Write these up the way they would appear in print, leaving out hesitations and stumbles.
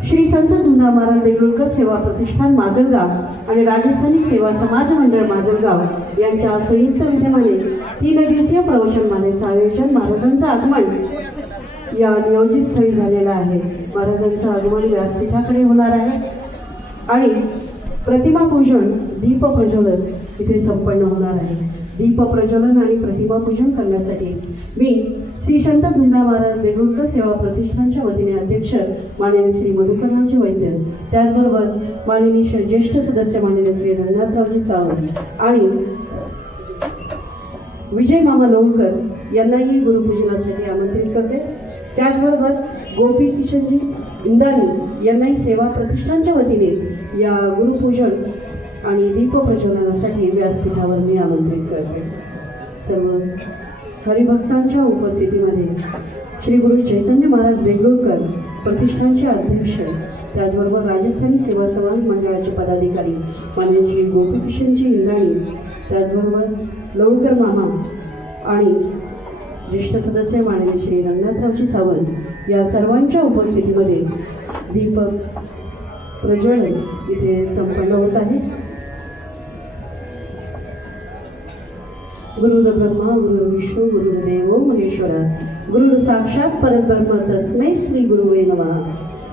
श्री संत धुंडा महाराज देगलूरकर सेवा प्रतिष्ठान माजलगाव आणि राजस्थानी सेवा समाज मंडळ माजलगाव यांच्या संयुक्त विद्यमाने 3 दिवसीय प्रवचनमालेचे आयोजन महाराजांचं आगमन या नियोजित स्थळी झालेलं आहे। महाराजांचं आगमन व्यासपीठाकडे होणार आहे आणि प्रतिमा पूजन दीप प्रज्वलन इथे संपन्न होणार आहे। दीप प्रज्वलन आणि प्रतिमा पूजन करण्यासाठी मी श्री संत धुंडा महाराज देगलूरकर सेवा प्रतिष्ठानच्या वतीने अध्यक्ष माननीय श्री मधुकररावजी वैद्य, त्याचबरोबर माननीय ज्येष्ठ सदस्य माननीय श्री रंगनाथरावजी सावंत आणि विजय मामा लोणकर यांनाही गुरुपूजनासाठी आमंत्रित करते। त्याचबरोबर गोपी किशनजी इंदानी यांनाही सेवा प्रतिष्ठानच्या वतीने या गुरुपूजन आणि दीप प्रज्वलनासाठी व्यासपीठावर मी आमंत्रित करते। सर्व हरिभक्तांच्या उपस्थितीमध्ये श्री गुरु चैतन्य महाराज देगलूरकर प्रतिष्ठानचे अध्यक्ष, त्याचबरोबर राजस्थानी सेवा समाज मंडळाचे पदाधिकारी माननीय श्री गोपी किशनजी इंदाणी, त्याचबरोबर लोणकर मामा आणि ज्येष्ठ सदस्य माननीय श्री रंगनाथरावजी सावंत या सर्वांच्या उपस्थितीमध्ये दीप प्रज्वलन इथे संपन्न होत आहे। गुरुर् ब्रह्मा गुरुर् विष्णू गुरुर्देव महेश्वरा गुरुर् साक्षात परब्रह्म तस्मै श्री गुरुवे नमः।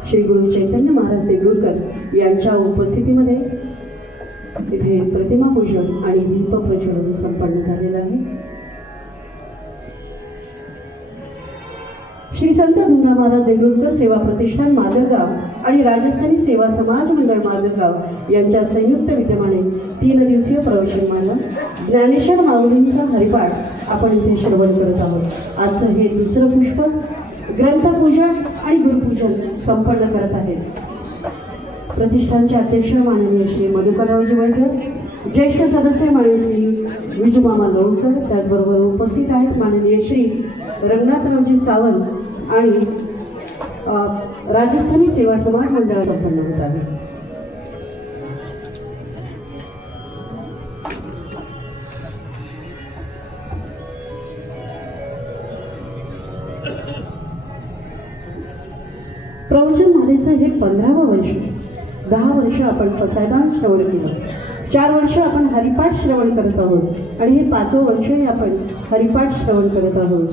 श्री गुरु चैतन्य महाराज देगलूरकर यांच्या उपस्थितीमध्ये इथे प्रतिमा पूजन आणि दीप प्रज्वलन संपन्न झालेलं आहे। श्री संत धुंडा महाराज देगलूरकर सेवा प्रतिष्ठान माजलगाव आणि राजस्थानी सेवा समाज मंडळ माजलगाव यांच्या संयुक्त विद्यमाने 3 दिवसीय प्रवचनमाला ज्ञानेश्वर माऊलींचा हरिपाठ आपण इथे श्रवण करत आहोत। आजचं हे दुसरं पुष्प ग्रंथपूजन आणि गुरुपूजन संपन्न करत आहेत। प्रतिष्ठानचे अध्यक्ष माननीय श्री मधुकररावजी वैद्य, ज्येष्ठ सदस्य माननीय श्री विजूमामा लोणकर, त्याचबरोबर उपस्थित आहेत माननीय श्री रंगनाथरावजी सावंत आणि राजस्थानी सेवा समाज मंडळ संपन्न होत आहे। प्रवचन मालेचं हे 15वं वर्ष। 10 वर्ष आपण पसायदान श्रवण केलं, 4 वर्ष आपण हरिपाठ श्रवण करत आहोत आणि हे 5वं वर्षही आपण हरिपाठ श्रवण करत आहोत।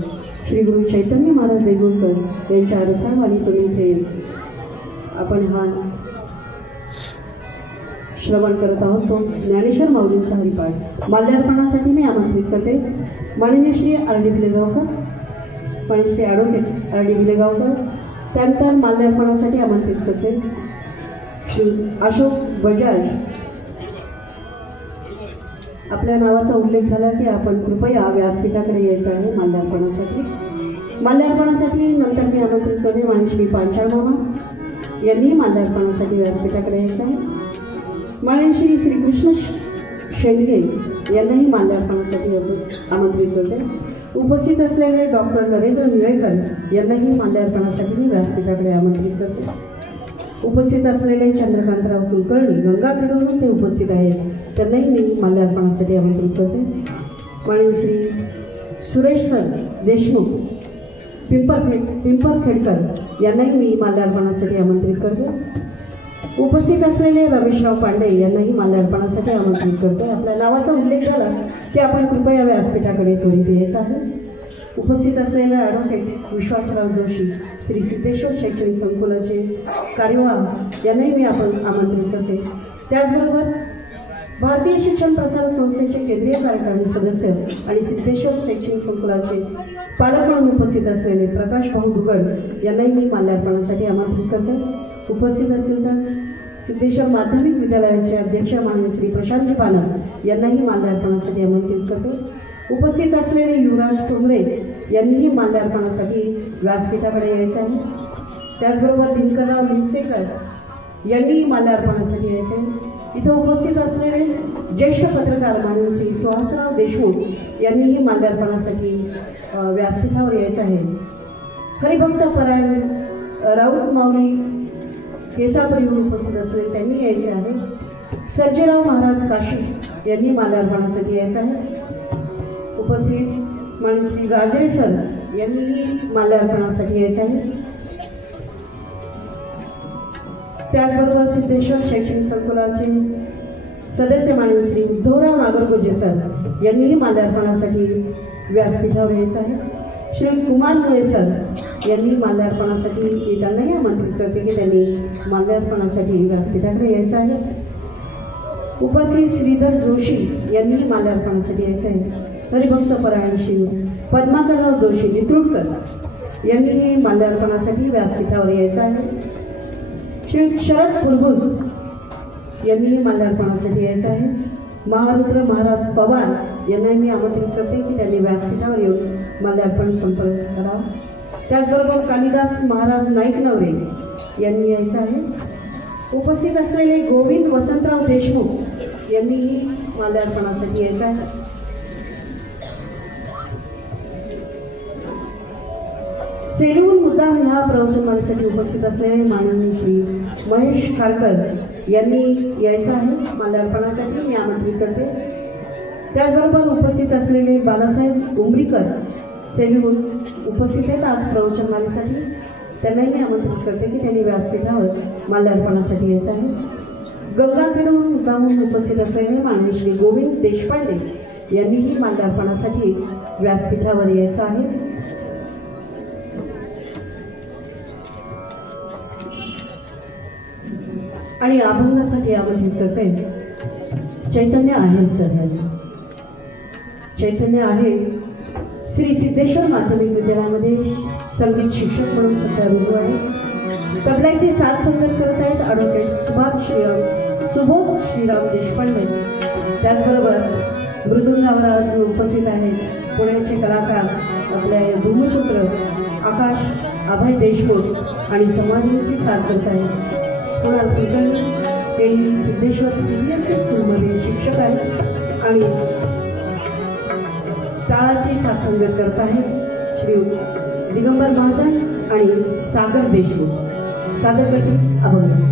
श्री गुरु चैतन्य महाराज देगलूरकर यांच्या रसावाणीतून इथे आपण हा श्रवण करत आहोत। तो ज्ञानेश्वर माऊलींचा हरिपाठ माल्यार्पणासाठी मी आमंत्रित करते माननीय श्री आर डी भिलेगावकर, माननीय श्री ॲडव्होकेट आर डी भिलेगावकर, त्यानंतर माल्यार्पणासाठी आमंत्रित करते श्री अशोक बजाज। आपल्या नावाचा उल्लेख झाला की आपण कृपया व्यासपीठाकडे यायचं आहे माल्यार्पणासाठी। माल्यार्पणासाठी नंतर मी आमंत्रित करते माननीय श्री पांचाळ मामा यांनी माल्यार्पणासाठी व्यासपीठाकडे यायचं आहे। माननीय श्री श्रीकृष्ण शेंडगे यांनाही माल्यार्पणासाठी आमंत्रित करते। उपस्थित असलेले डॉक्टर नरेंद्र निळेकर यांनाही माल्यार्पणासाठी मी व्यासपीठाकडे आमंत्रित करते। उपस्थित असलेले चंद्रकांतराव कुलकर्णी गंगाखेडवरून ते उपस्थित आहेत, त्यांनाही मी माल्यार्पणासाठी आमंत्रित करते। माननीय श्री सुरेश सर देशमुख पिंपरखेडकर यांनाही मी माल्यार्पणासाठी आमंत्रित करते। उपस्थित असलेले रमेशराव पांडे यांनाही माल्यार्पणासाठी आमंत्रित करते। आपल्या नावाचा उल्लेख झाला की आपण कृपया व्यासपीठाकडे त्वरित यायचं आहे। उपस्थित असलेले ॲडव्होकेट विश्वासराव जोशी श्री सिद्धेश्वर शैक्षणिक संकुलाचे कार्यवाह यांनाही मी आमंत्रित करते। त्याचबरोबर भारतीय शिक्षण प्रसारक संस्थेचे केंद्रीय कार्यकारिणी सदस्य आणि सिद्धेश्वर शैक्षणिक संकुलाचे पालक म्हणून उपस्थित असलेले प्रकाश भाऊ दुगड यांनाही मी माल्यार्पणासाठी आमंत्रित करते। उपस्थित असतील तर सिद्धेश्वर माध्यमिक विद्यालयाचे अध्यक्ष माननीय श्री प्रशांतजी पानक यांनाही माल्यार्पणासाठी आमंत्रित करते। उपस्थित असलेले युवराज ठोंबरे यांनीही माल्यार्पणासाठी व्यासपीठाकडे यायचं आहे। त्याचबरोबर दिनकरराव लिंगसेकर यांनीही माल्यार्पणासाठी यायचं आहे। इथे उपस्थित असलेले ज्येष्ठ पत्रकार माननीय श्री सुहासराव देशमुख यांनीही माल्यार्पणासाठी व्यासपीठावर यायचं आहे। हरिभक्त परायण राऊत माऊली केसापुरीहून उपस्थित असलेले त्यांनी यायचे आहे। सर्जेराव महाराज काशी यांनी माल्यार्पणासाठी यायचं आहे। उपस्थित माननीय श्री गाजरे सर यांनीही माल्यार्पणासाठी यायचं आहे। त्याचबरोबर सिद्धेश्वर शैक्षणिक संकुलाचे सदस्य माननीय श्री उद्धवराव नागरगोजे सर यांनीही माल्यार्पणासाठी व्यासपीठावर यायचं आहे. श्री कुमार मुळे सर यांनी माल्यार्पणासाठी येतानाही आमंत्रित करते की त्यांनी माल्यार्पणासाठी व्यासपीठाकडे यायचं आहे. उपस्थित श्रीधर जोशी यांनी माल्यार्पणासाठी यायचं आहे. हरिभक्त परायण श्री पद्माकरराव जोशी नितृडकर यांनीही माल्यार्पणासाठी व्यासपीठावर यायचं आहे. श्री शरद फुलभुज यांनीही माल्यार्पणासाठी यायचं आहे. महारुद्र महाराज पवार यांनाही मी आमंत्रित करते की त्यांनी व्यासपीठावर येऊन माल्यार्पण संपर्क करावा. त्याचबरोबर कालिदास महाराज नाईकनवरे यांनी यायचं आहे. उपस्थित असलेले गोविंद वसंतराव देशमुख यांनीही माल्यार्पणासाठी यायचं आहे. सेलूहून मुद्दाम ह्या प्रवचनमालेसाठी उपस्थित असलेले माननीय श्री महेश खारकर यांनी यायचं आहे. माल्यार्पणासाठी मी आमंत्रित करते. त्याचबरोबर उपस्थित असलेले बालासाहेब उमरीकर सेलूहून उपस्थित आहेत आज प्रवचनमालेसाठी. त्यांनाही मी आमंत्रित करते की त्यांनी व्यासपीठावर माल्यार्पणासाठी यायचं आहे. गंगाखेडहून मुद्दामहून उपस्थित असलेले माननीय श्री गोविंद देशपांडे यांनीही माल्यार्पणासाठी व्यासपीठावर यायचं आहे. आणि अभंगासाठी आमंत्रित करते चैतन्य आहे सर. चैतन्य आहे श्री सिद्धेश्वर माध्यमिक विद्यालयामध्ये संगीत शिक्षक म्हणून सध्या रुजू आहे. तबल्याची साथ संगत करत आहेत ॲडव्होकेट सुबोध श्रीराम देशपांडे. त्याचबरोबर मृदुंगावर आज उपस्थित आहेत पुण्याचे कलाकार आपले भूमिपुत्र आकाश अभय देशमुख आणि समाधीची साथ करत आहेत कुणाल कुलकर्णी. हे सिद्धेश्वर CBSE स्कूलमध्ये शिक्षक आहेत आणि टाळाची साथ संगत करत आहेत श्री दिगंबर महाजन आणि सागर देशमुख. सादर करते अभंग.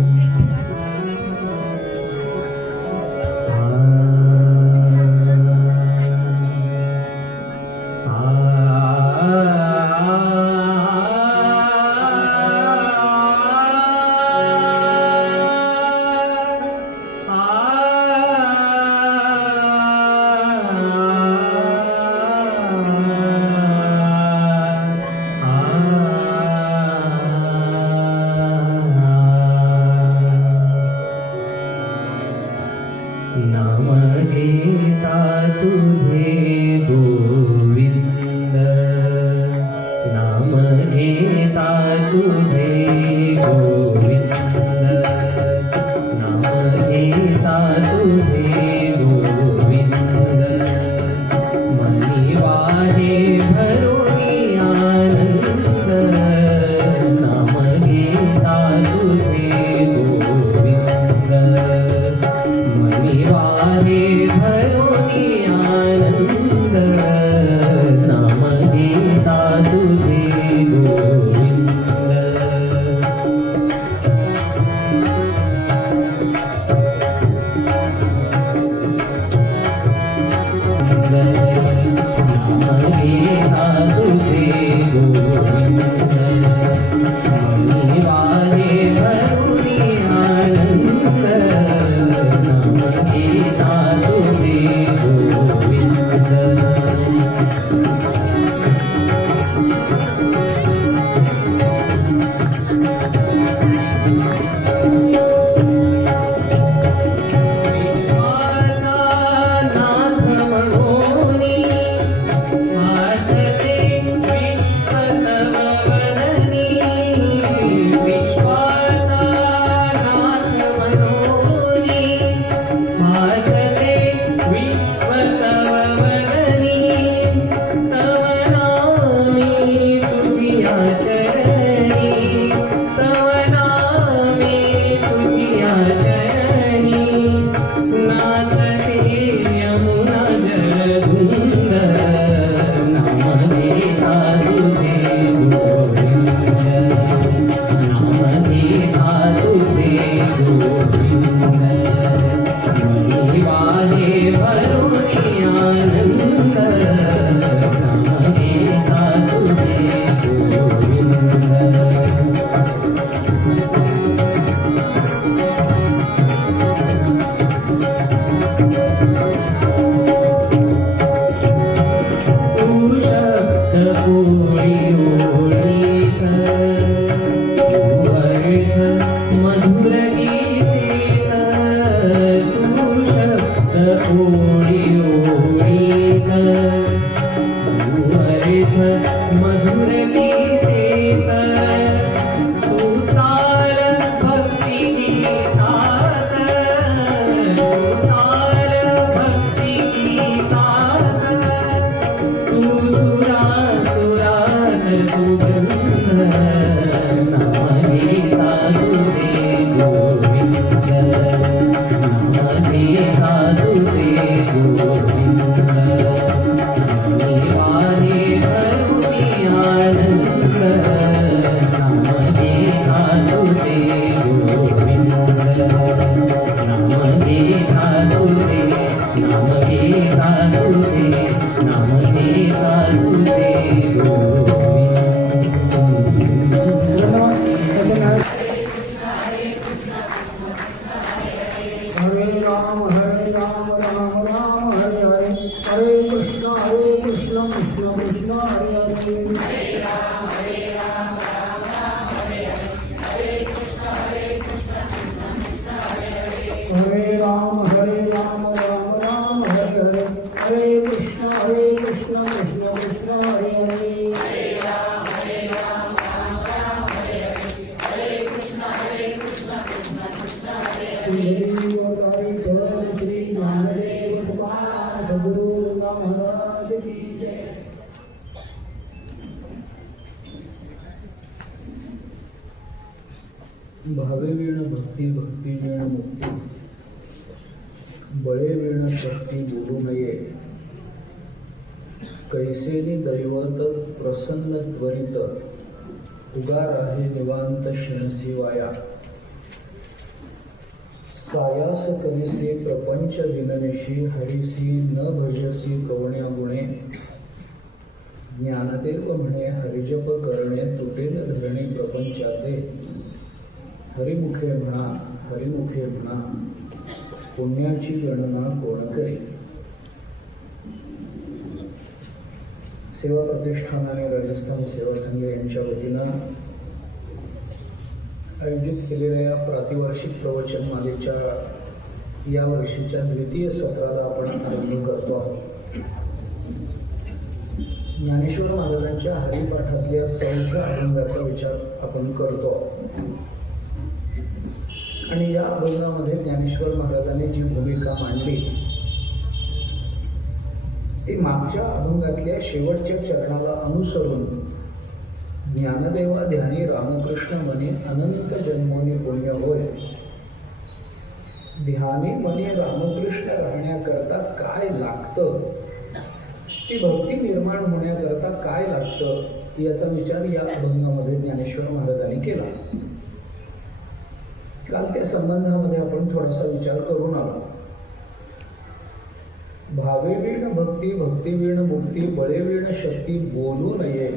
नाम घेता तुझे गोविंद, नाम घेता तुझे गोविंद, नाम घेता तुझे गोविंद, मनी वाहे भरोनी आनंद, नाम घेता तुझे गोविंद, मनी वाहे भरोनी आनंद, नाम घेता तुझे गोविंद. राम राम हरे हरे कृष्ण कृष्ण कृष्ण हरे हरे हरे राम राम राम हरे हरे हरे कृष्ण कृष्ण कृष्ण हरे हरे श्री ज्ञानदेव भगवान सद्गुरु महाराज की जय। भावे वीण भक्ती भक्ती वीण मुक्ती बळे वीण भक्ती बोलू नये कैसेनी दैवत प्रसन्न त्वरित उगार आहे निवांत क्षणसी वाया सायास करिसी प्रपंच दिननिशी हरिसी न भजसी कवण्या गुणे ज्ञानदेव म्हणे हरिजप करणे तुटेल धरणे प्रपंचाचे हरिमुखे म्हणा पुण्याची गणना कोण करी। सेवा प्रतिष्ठान आणि राजस्थान सेवा संघ यांच्या वतीनं आयोजित केलेल्या या प्रातिवार्षिक प्रवचन मालेच्या या वर्षीच्या द्वितीय सत्राला आपण आरंभ करतो आहोत। ज्ञानेश्वर महाराजांच्या हरिपाठातल्या 4थ्या अभंगाचा विचार आपण करतो आणि या अभंगामध्ये ज्ञानेश्वर महाराजांनी जी भूमिका मांडली ती मागच्या अभंगातल्या शेवटच्या चरणाला अनुसरून ज्ञानदेवा ध्यानी रामकृष्ण मने अनंत जन्मोनी पुण्य होय। ध्यानी मने रामकृष्ण राहण्याकरता काय लागतं, ती भक्ती निर्माण होण्याकरता काय लागतं याचा विचार या अभंगामध्ये ज्ञानेश्वर महाराजांनी केला। काल त्या संबंधामध्ये आपण थोडासा विचार करून आलो। भावे वीण भक्ती भक्ती वीण मुक्ती बळे वीण शक्ती बोलू नये,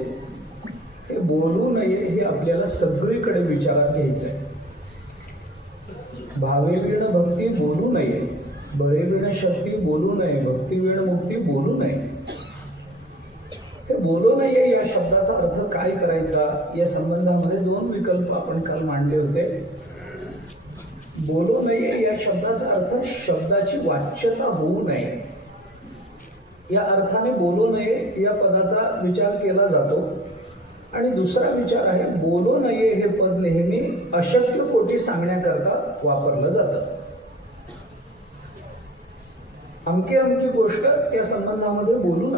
हे बोलू नये हे आपल्याला सगळीकडे विचारात घ्यायचं आहे। भावे वीण भक्ती बोलू नये, बळे वीण शक्ती बोलू नये, भक्ती वीण मुक्ती बोलू नये। हे बोलू नये या शब्दाचा अर्थ काय करायचा या संबंधामध्ये 2 विकल्प आपण काल मांडले होते। बोलू नये या शब्दाचा अर्थ शब्दाची वाच्यता होऊ नये या अर्थाने बोलू नये या पदाचा विचार केला जातो। आणि दुसरा विचार आहे बोलू नये हे पद नेहमी अशक्य कोटी सांगण्याकरता वापरलं जातं। अमकी अमकी गोष्ट त्या संबंधामध्ये बोलू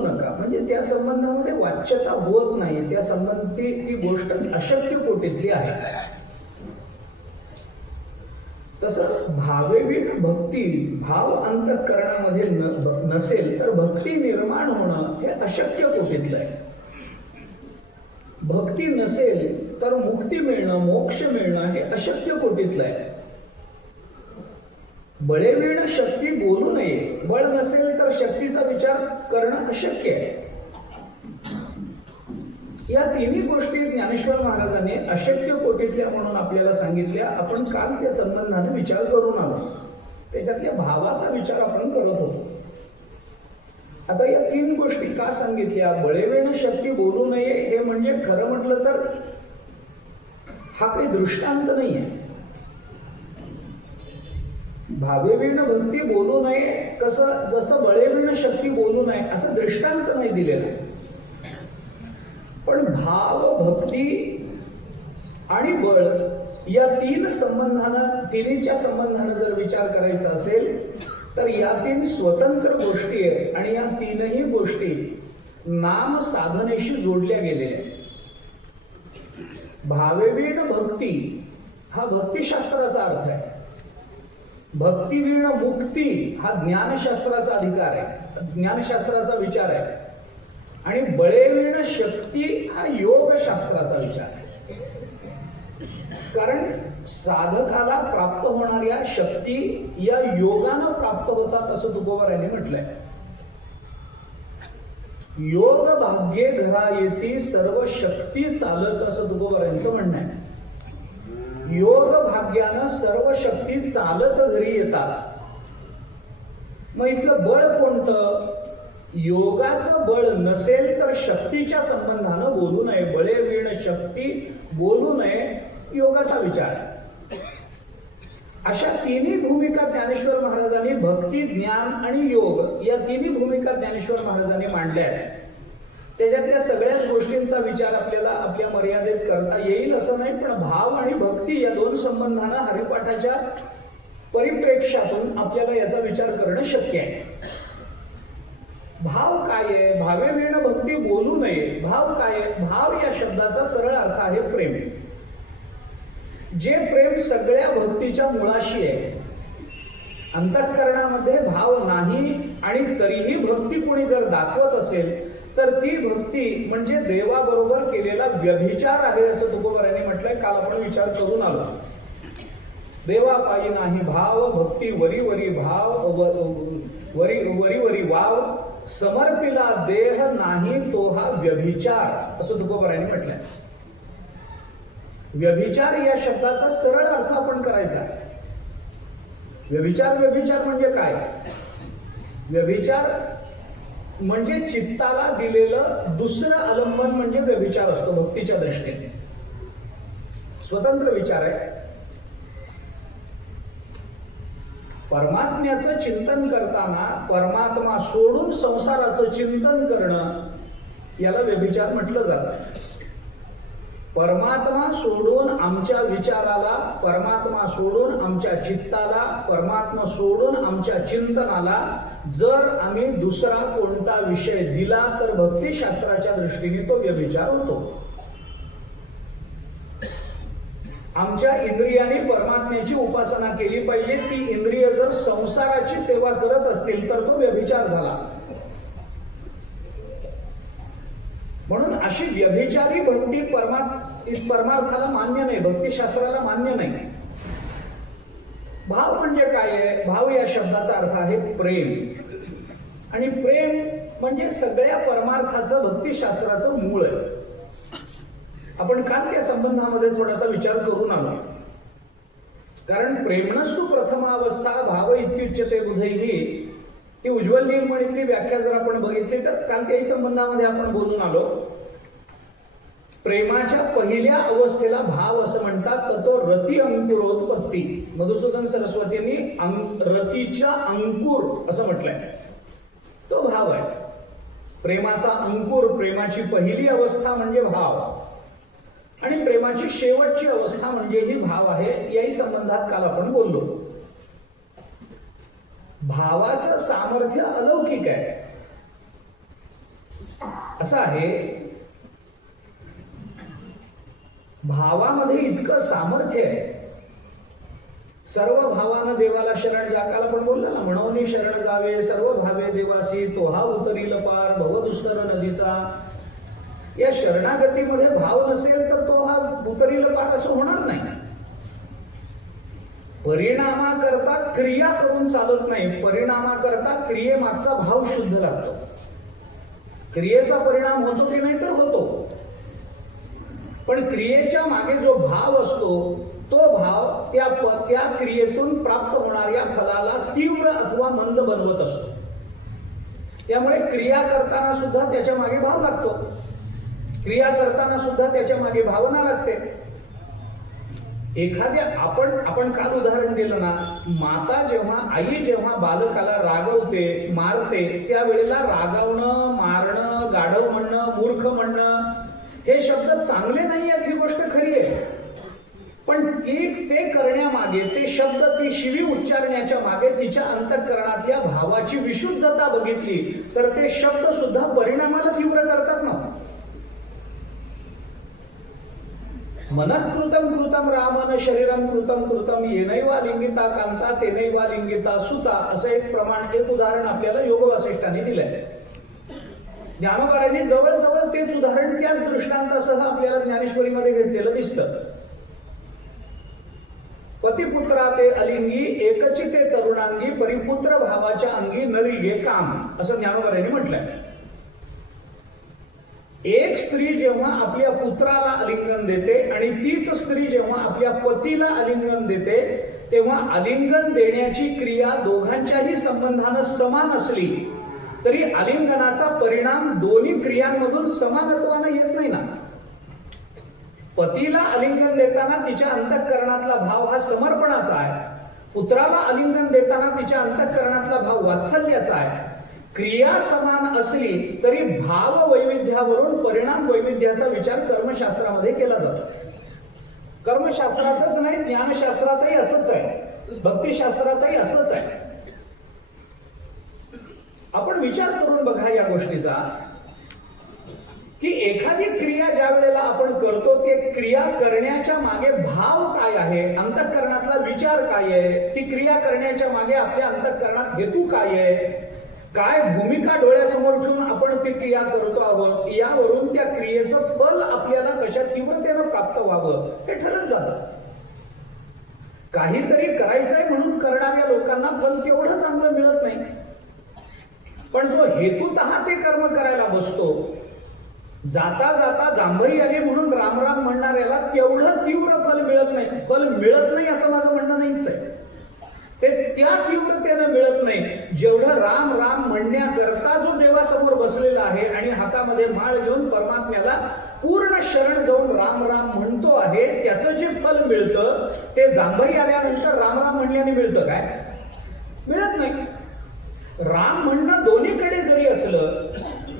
नका म्हणजे त्या संबंधामध्ये वाच्यता होत नाही, त्या संबंधी ती गोष्ट अशक्य कोटीतली आहे। तसं भावेवीण भक्ती भाव अंतःकरणामध्ये नसेल तर भक्ती निर्माण होणं हे अशक्य कोटीतलं आहे। भक्ती नसेल तर मुक्ती मिळणं मोक्ष मिळणं हे अशक्य कोटीतलं आहे। बळे वीण शक्ती बोलू नये, बळ नसेल तर शक्तीचा विचार करणं अशक्य आहे। या तिन्ही गोष्टी ज्ञानेश्वर महाराजांनी अशक्य कोटीतल्या म्हणून आपल्याला सांगितल्या। आपण काल त्या संबंधाने विचार करून आलो, त्याच्यातल्या भावाचा विचार आपण करत होतो। आता या 3 गोष्टी का सांगितल्या, बळेवीण शक्ती बोलू नये हे म्हणजे खरं म्हटलं तर हा काही दृष्टांत नाहीये। भावेवीण भक्ती बोलू नये कसं, जसं बळेवीण शक्ती बोलू नये असं दृष्टांत नाही दिलेला। पण भाव भक्ती आणि बळ या 3 संबंधानं तिन्हीच्या संबंधानं जर विचार करायचा असेल तर या 3 स्वतंत्र गोष्टी आहेत आणि या 3ही गोष्टी नाम साधनेशी जोडल्या गेलेल्या आहेत। भावेवीण भक्ती हा भक्तिशास्त्राचा अर्थ आहे, भक्तिवीण मुक्ती हा ज्ञानशास्त्राचा अधिकार आहे, ज्ञानशास्त्राचा विचार आहे आणि बळेवीण शक्ती हा योगशास्त्राचा विचार आहे। कारण साधकाला प्राप्त होणाऱ्या शक्ती या योगानं प्राप्त होतात असं तुकोबारायांनी म्हटलंय। योग भाग्ये घरा येती सर्व शक्ती चालत, असं तुकोबारांचं म्हणणं आहे. योग भाग्यानं सर्व शक्ती चालत घरी येतात. मग इथलं बळ कोणतं? योगाचं बळ नसेल तर शक्तीच्या संबंधानं बोलू नये. बळे विण शक्ती बोलू नये, योगाचा विचार. अशा तिन्ही भूमिका ज्ञानेश्वर महाराजांनी, भक्ती, ज्ञान आणि योग, या तिन्ही भूमिका ज्ञानेश्वर महाराजांनी मांडल्या आहेत. त्याच्यातल्या सगळ्याच गोष्टींचा विचार आपल्याला आपल्या मर्यादेत करता येईल असं नाही, पण भाव आणि भक्ती या दोन संबंधानं हरिपाठाच्या परिप्रेक्ष्यातून आपल्याला याचा विचार करणं शक्य आहे. भाव काय आहे? भावे विण भक्ती बोलू नये. भाव काय आहे? भाव या शब्दाचा सरळ अर्थ आहे प्रेम. जे प्रेम सगळ्या भक्तीच्या मुळाशी आहे. अंतःकरणामध्ये भाव नाही आणि तरीही भक्ती कोणी जर दाखवत असेल तर ती भक्ती म्हणजे देवाबरोबर केलेला व्यभिचार आहे, असं तुकोबारांनी म्हटलंय. काल आपण विचार करून आलो. देवापायी नाही भाव, भक्ती वरी वरी भाव, वरी वरी वरी वाव, समर्पिला देह नाही तो हा व्यभिचार, असं तुकोबारांनी म्हटलंय. व्यभिचार या शब्दाचा सरळ अर्थ आपण करायचा. व्यभिचार म्हणजे काय? व्यभिचार म्हणजे चित्ताला दिलेलं दुसरं आलंबन म्हणजे व्यभिचार असतो भक्तीच्या दृष्टीने. स्वतंत्र विचार आहे. परमात्म्याचं चिंतन करताना परमात्मा सोडून संसाराचं चिंतन करणं याला व्यभिचार म्हटलं जातं. परमात्मा सोडून आमच्या विचाराला, परमात्मा सोडून आमच्या चित्ताला, परमात्मा सोडून आमच्या चिंतनाला जर आम्ही दुसरा कोणता विषय दिला तर भक्तिशास्त्राच्या दृष्टीने तो व्यभिचार होतो. आमच्या इंद्रियाने परमात्म्याची उपासना केली पाहिजे. ती इंद्रिय जर संसाराची सेवा करत असतील तर तो व्यभिचार झाला. म्हणून अशी व्यभिचारी भक्ती परमार्थाला मान्य नाही, भक्तिशास्त्राला मान्य नाही. भाव म्हणजे काय आहे? भाव या शब्दाचा अर्थ आहे प्रेम. आणि प्रेम म्हणजे सगळ्या परमार्थाचं, भक्तिशास्त्राचं मूळ आहे. आपण काल त्या संबंधामध्ये थोडासा विचार करून आलो. कारण प्रेमणस्तु प्रथमावस्था भाव इत्युच्यते बुधैही, ही उज्ज्वल निर्मणीतली व्याख्या जर आपण बघितली तर काल त्याही संबंधामध्ये आपण बोलून आलो. प्रेमाच्या पहिल्या अवस्थेला भाव असं म्हणतात. तर तो रती अंकुरोत्पत्ती, मधुसूदन सरस्वतींनी रतीच्या अंकुर असं म्हटलंय. तो भाव आहे. प्रेमाचा अंकुर, प्रेमाची पहिली अवस्था म्हणजे भाव, आणि प्रेमाची शेवटची अवस्था म्हणजे ही भाव आहे. याही संबंधात काल आपण बोललो. भावाचं सामर्थ्य अलौकिक आहे. असं आहे, भावामध्ये इतकं सामर्थ्य आहे. सर्व भावानं देवाला शरण जा, काल आपण बोललो ना, म्हणून शरण जावे सर्व भावे देवासी, तो हा उतरील पार भवदुस्तर नदीचा. या शरणागतीमध्ये भाव नसेल तर तो हा उतरील पार असं होणार नाही. परिणामाकरता क्रिया करून चालत नाही. परिणामाकरता क्रियेमागचा भाव शुद्ध लागतो. क्रियेचा परिणाम होतो की नाही तर होतो, पण क्रियेच्या मागे जो भाव असतो तो भाव त्या क्रियेतून प्राप्त होणाऱ्या फलाला तीव्र अथवा मंद बनवत असतो. त्यामुळे क्रिया करताना सुद्धा त्याच्या मागे भाव लागतो. क्रिया करताना सुद्धा त्याच्या मागे भावना लागते. एखाद्या आपण काल उदाहरण दिलं ना, आई जेव्हा बालकाला रागवते, मारते, त्यावेळेला रागावणं, मारणं, गाढव म्हणणं, मूर्ख म्हणणं हे शब्द चांगले नाही आहेत, ही गोष्ट खरी आहे. पण ते करण्यामागे, ते शब्द, ती शिवी उच्चारण्याच्या मागे तिच्या अंतःकरणातल्या भावाची विशुद्धता बघितली तर ते शब्द सुद्धा परिणामाला तीव्र करतात ना. मनः कृतं कृतं रामन शरीरम कृतं कृतं येनैवा लिंगिता कांता तेनैवा लिंगिता सुता, असं एक प्रमाण, एक उदाहरण आपल्याला योग वासिष्ठांनी दिलंय. ज्ञानोबारांनी जवळजवळ तेच उदाहरण त्याच दृष्टांतासह आपल्याला ज्ञानेश्वरीमध्ये घेतलेलं दिसतं. पतिपुत्रा ते अलिंगी एकची ते तरुणांगी परिपुत्र भावाच्या अंगी नरी घे काम, असं ज्ञानोबारांनी म्हटलंय. एक स्त्री जेव्हा आपल्या पुत्राला आलिंगन देते आणि तीच स्त्री जेव्हा आपल्या पतीला आलिंगन देते, तेव्हा आलिंगन देण्याची क्रिया दोघांच्याही संबंधानं समान असली तरी आलिंगनाचा परिणाम दोन्ही क्रियांमधून समानत्वानं येत नाही ना. पतीला आलिंगन देताना तिच्या अंतःकरणातला भाव हा समर्पणाचा आहे, पुत्राला आलिंगन देताना तिच्या अंतःकरणातला भाव वात्सल्याचा आहे. क्रिया समान असली तरी भाव वैविध्यावरून परिणाम वैविध्याचा विचार कर्मशास्त्रामध्ये केला जातो. कर्मशास्त्रातच नाही, ज्ञानशास्त्रातही असंच आहे, भक्तिशास्त्रातही असंच आहे. आपण विचार करून बघा या गोष्टीचा की एखादी क्रिया ज्या वेळेला आपण करतो ते क्रिया करण्याच्या मागे भाव काय आहे, अंतःकरणातला विचार काय आहे, ती क्रिया करण्याच्या मागे आपल्या अंतःकरणात हेतू काय आहे, काय भूमिका डोळ्यासमोर ठेवून आपण ती क्रिया करतो आहोत, यावरून त्या क्रियेचं फल आपल्याला कशा तीव्रतेनं प्राप्त व्हावं हे ठरत जातं. काहीतरी करायचंय म्हणून करणाऱ्या लोकांना फल तेवढं चांगलं मिळत नाही, पण जो हेतूतः ते कर्म करायला बसतो, जाता जाता जांभई आली म्हणून राम राम म्हणणाऱ्याला तेवढं तीव्र फल मिळत नाही. फल मिळत नाही असं माझं म्हणणं नाहीच आहे, ते त्या तीव्रतेनं मिळत नाही जेवढं राम राम म्हणण्याकरता जो देवासमोर बसलेला आहे आणि हातामध्ये माळ घेऊन परमात्म्याला पूर्ण शरण जाऊन राम राम म्हणतो आहे, त्याचं जे फल मिळतं ते जांभई आल्यानंतर राम राम म्हणल्याने मिळतं काय? मिळत नाही. राम म्हणणं दोन्हीकडे जरी असलं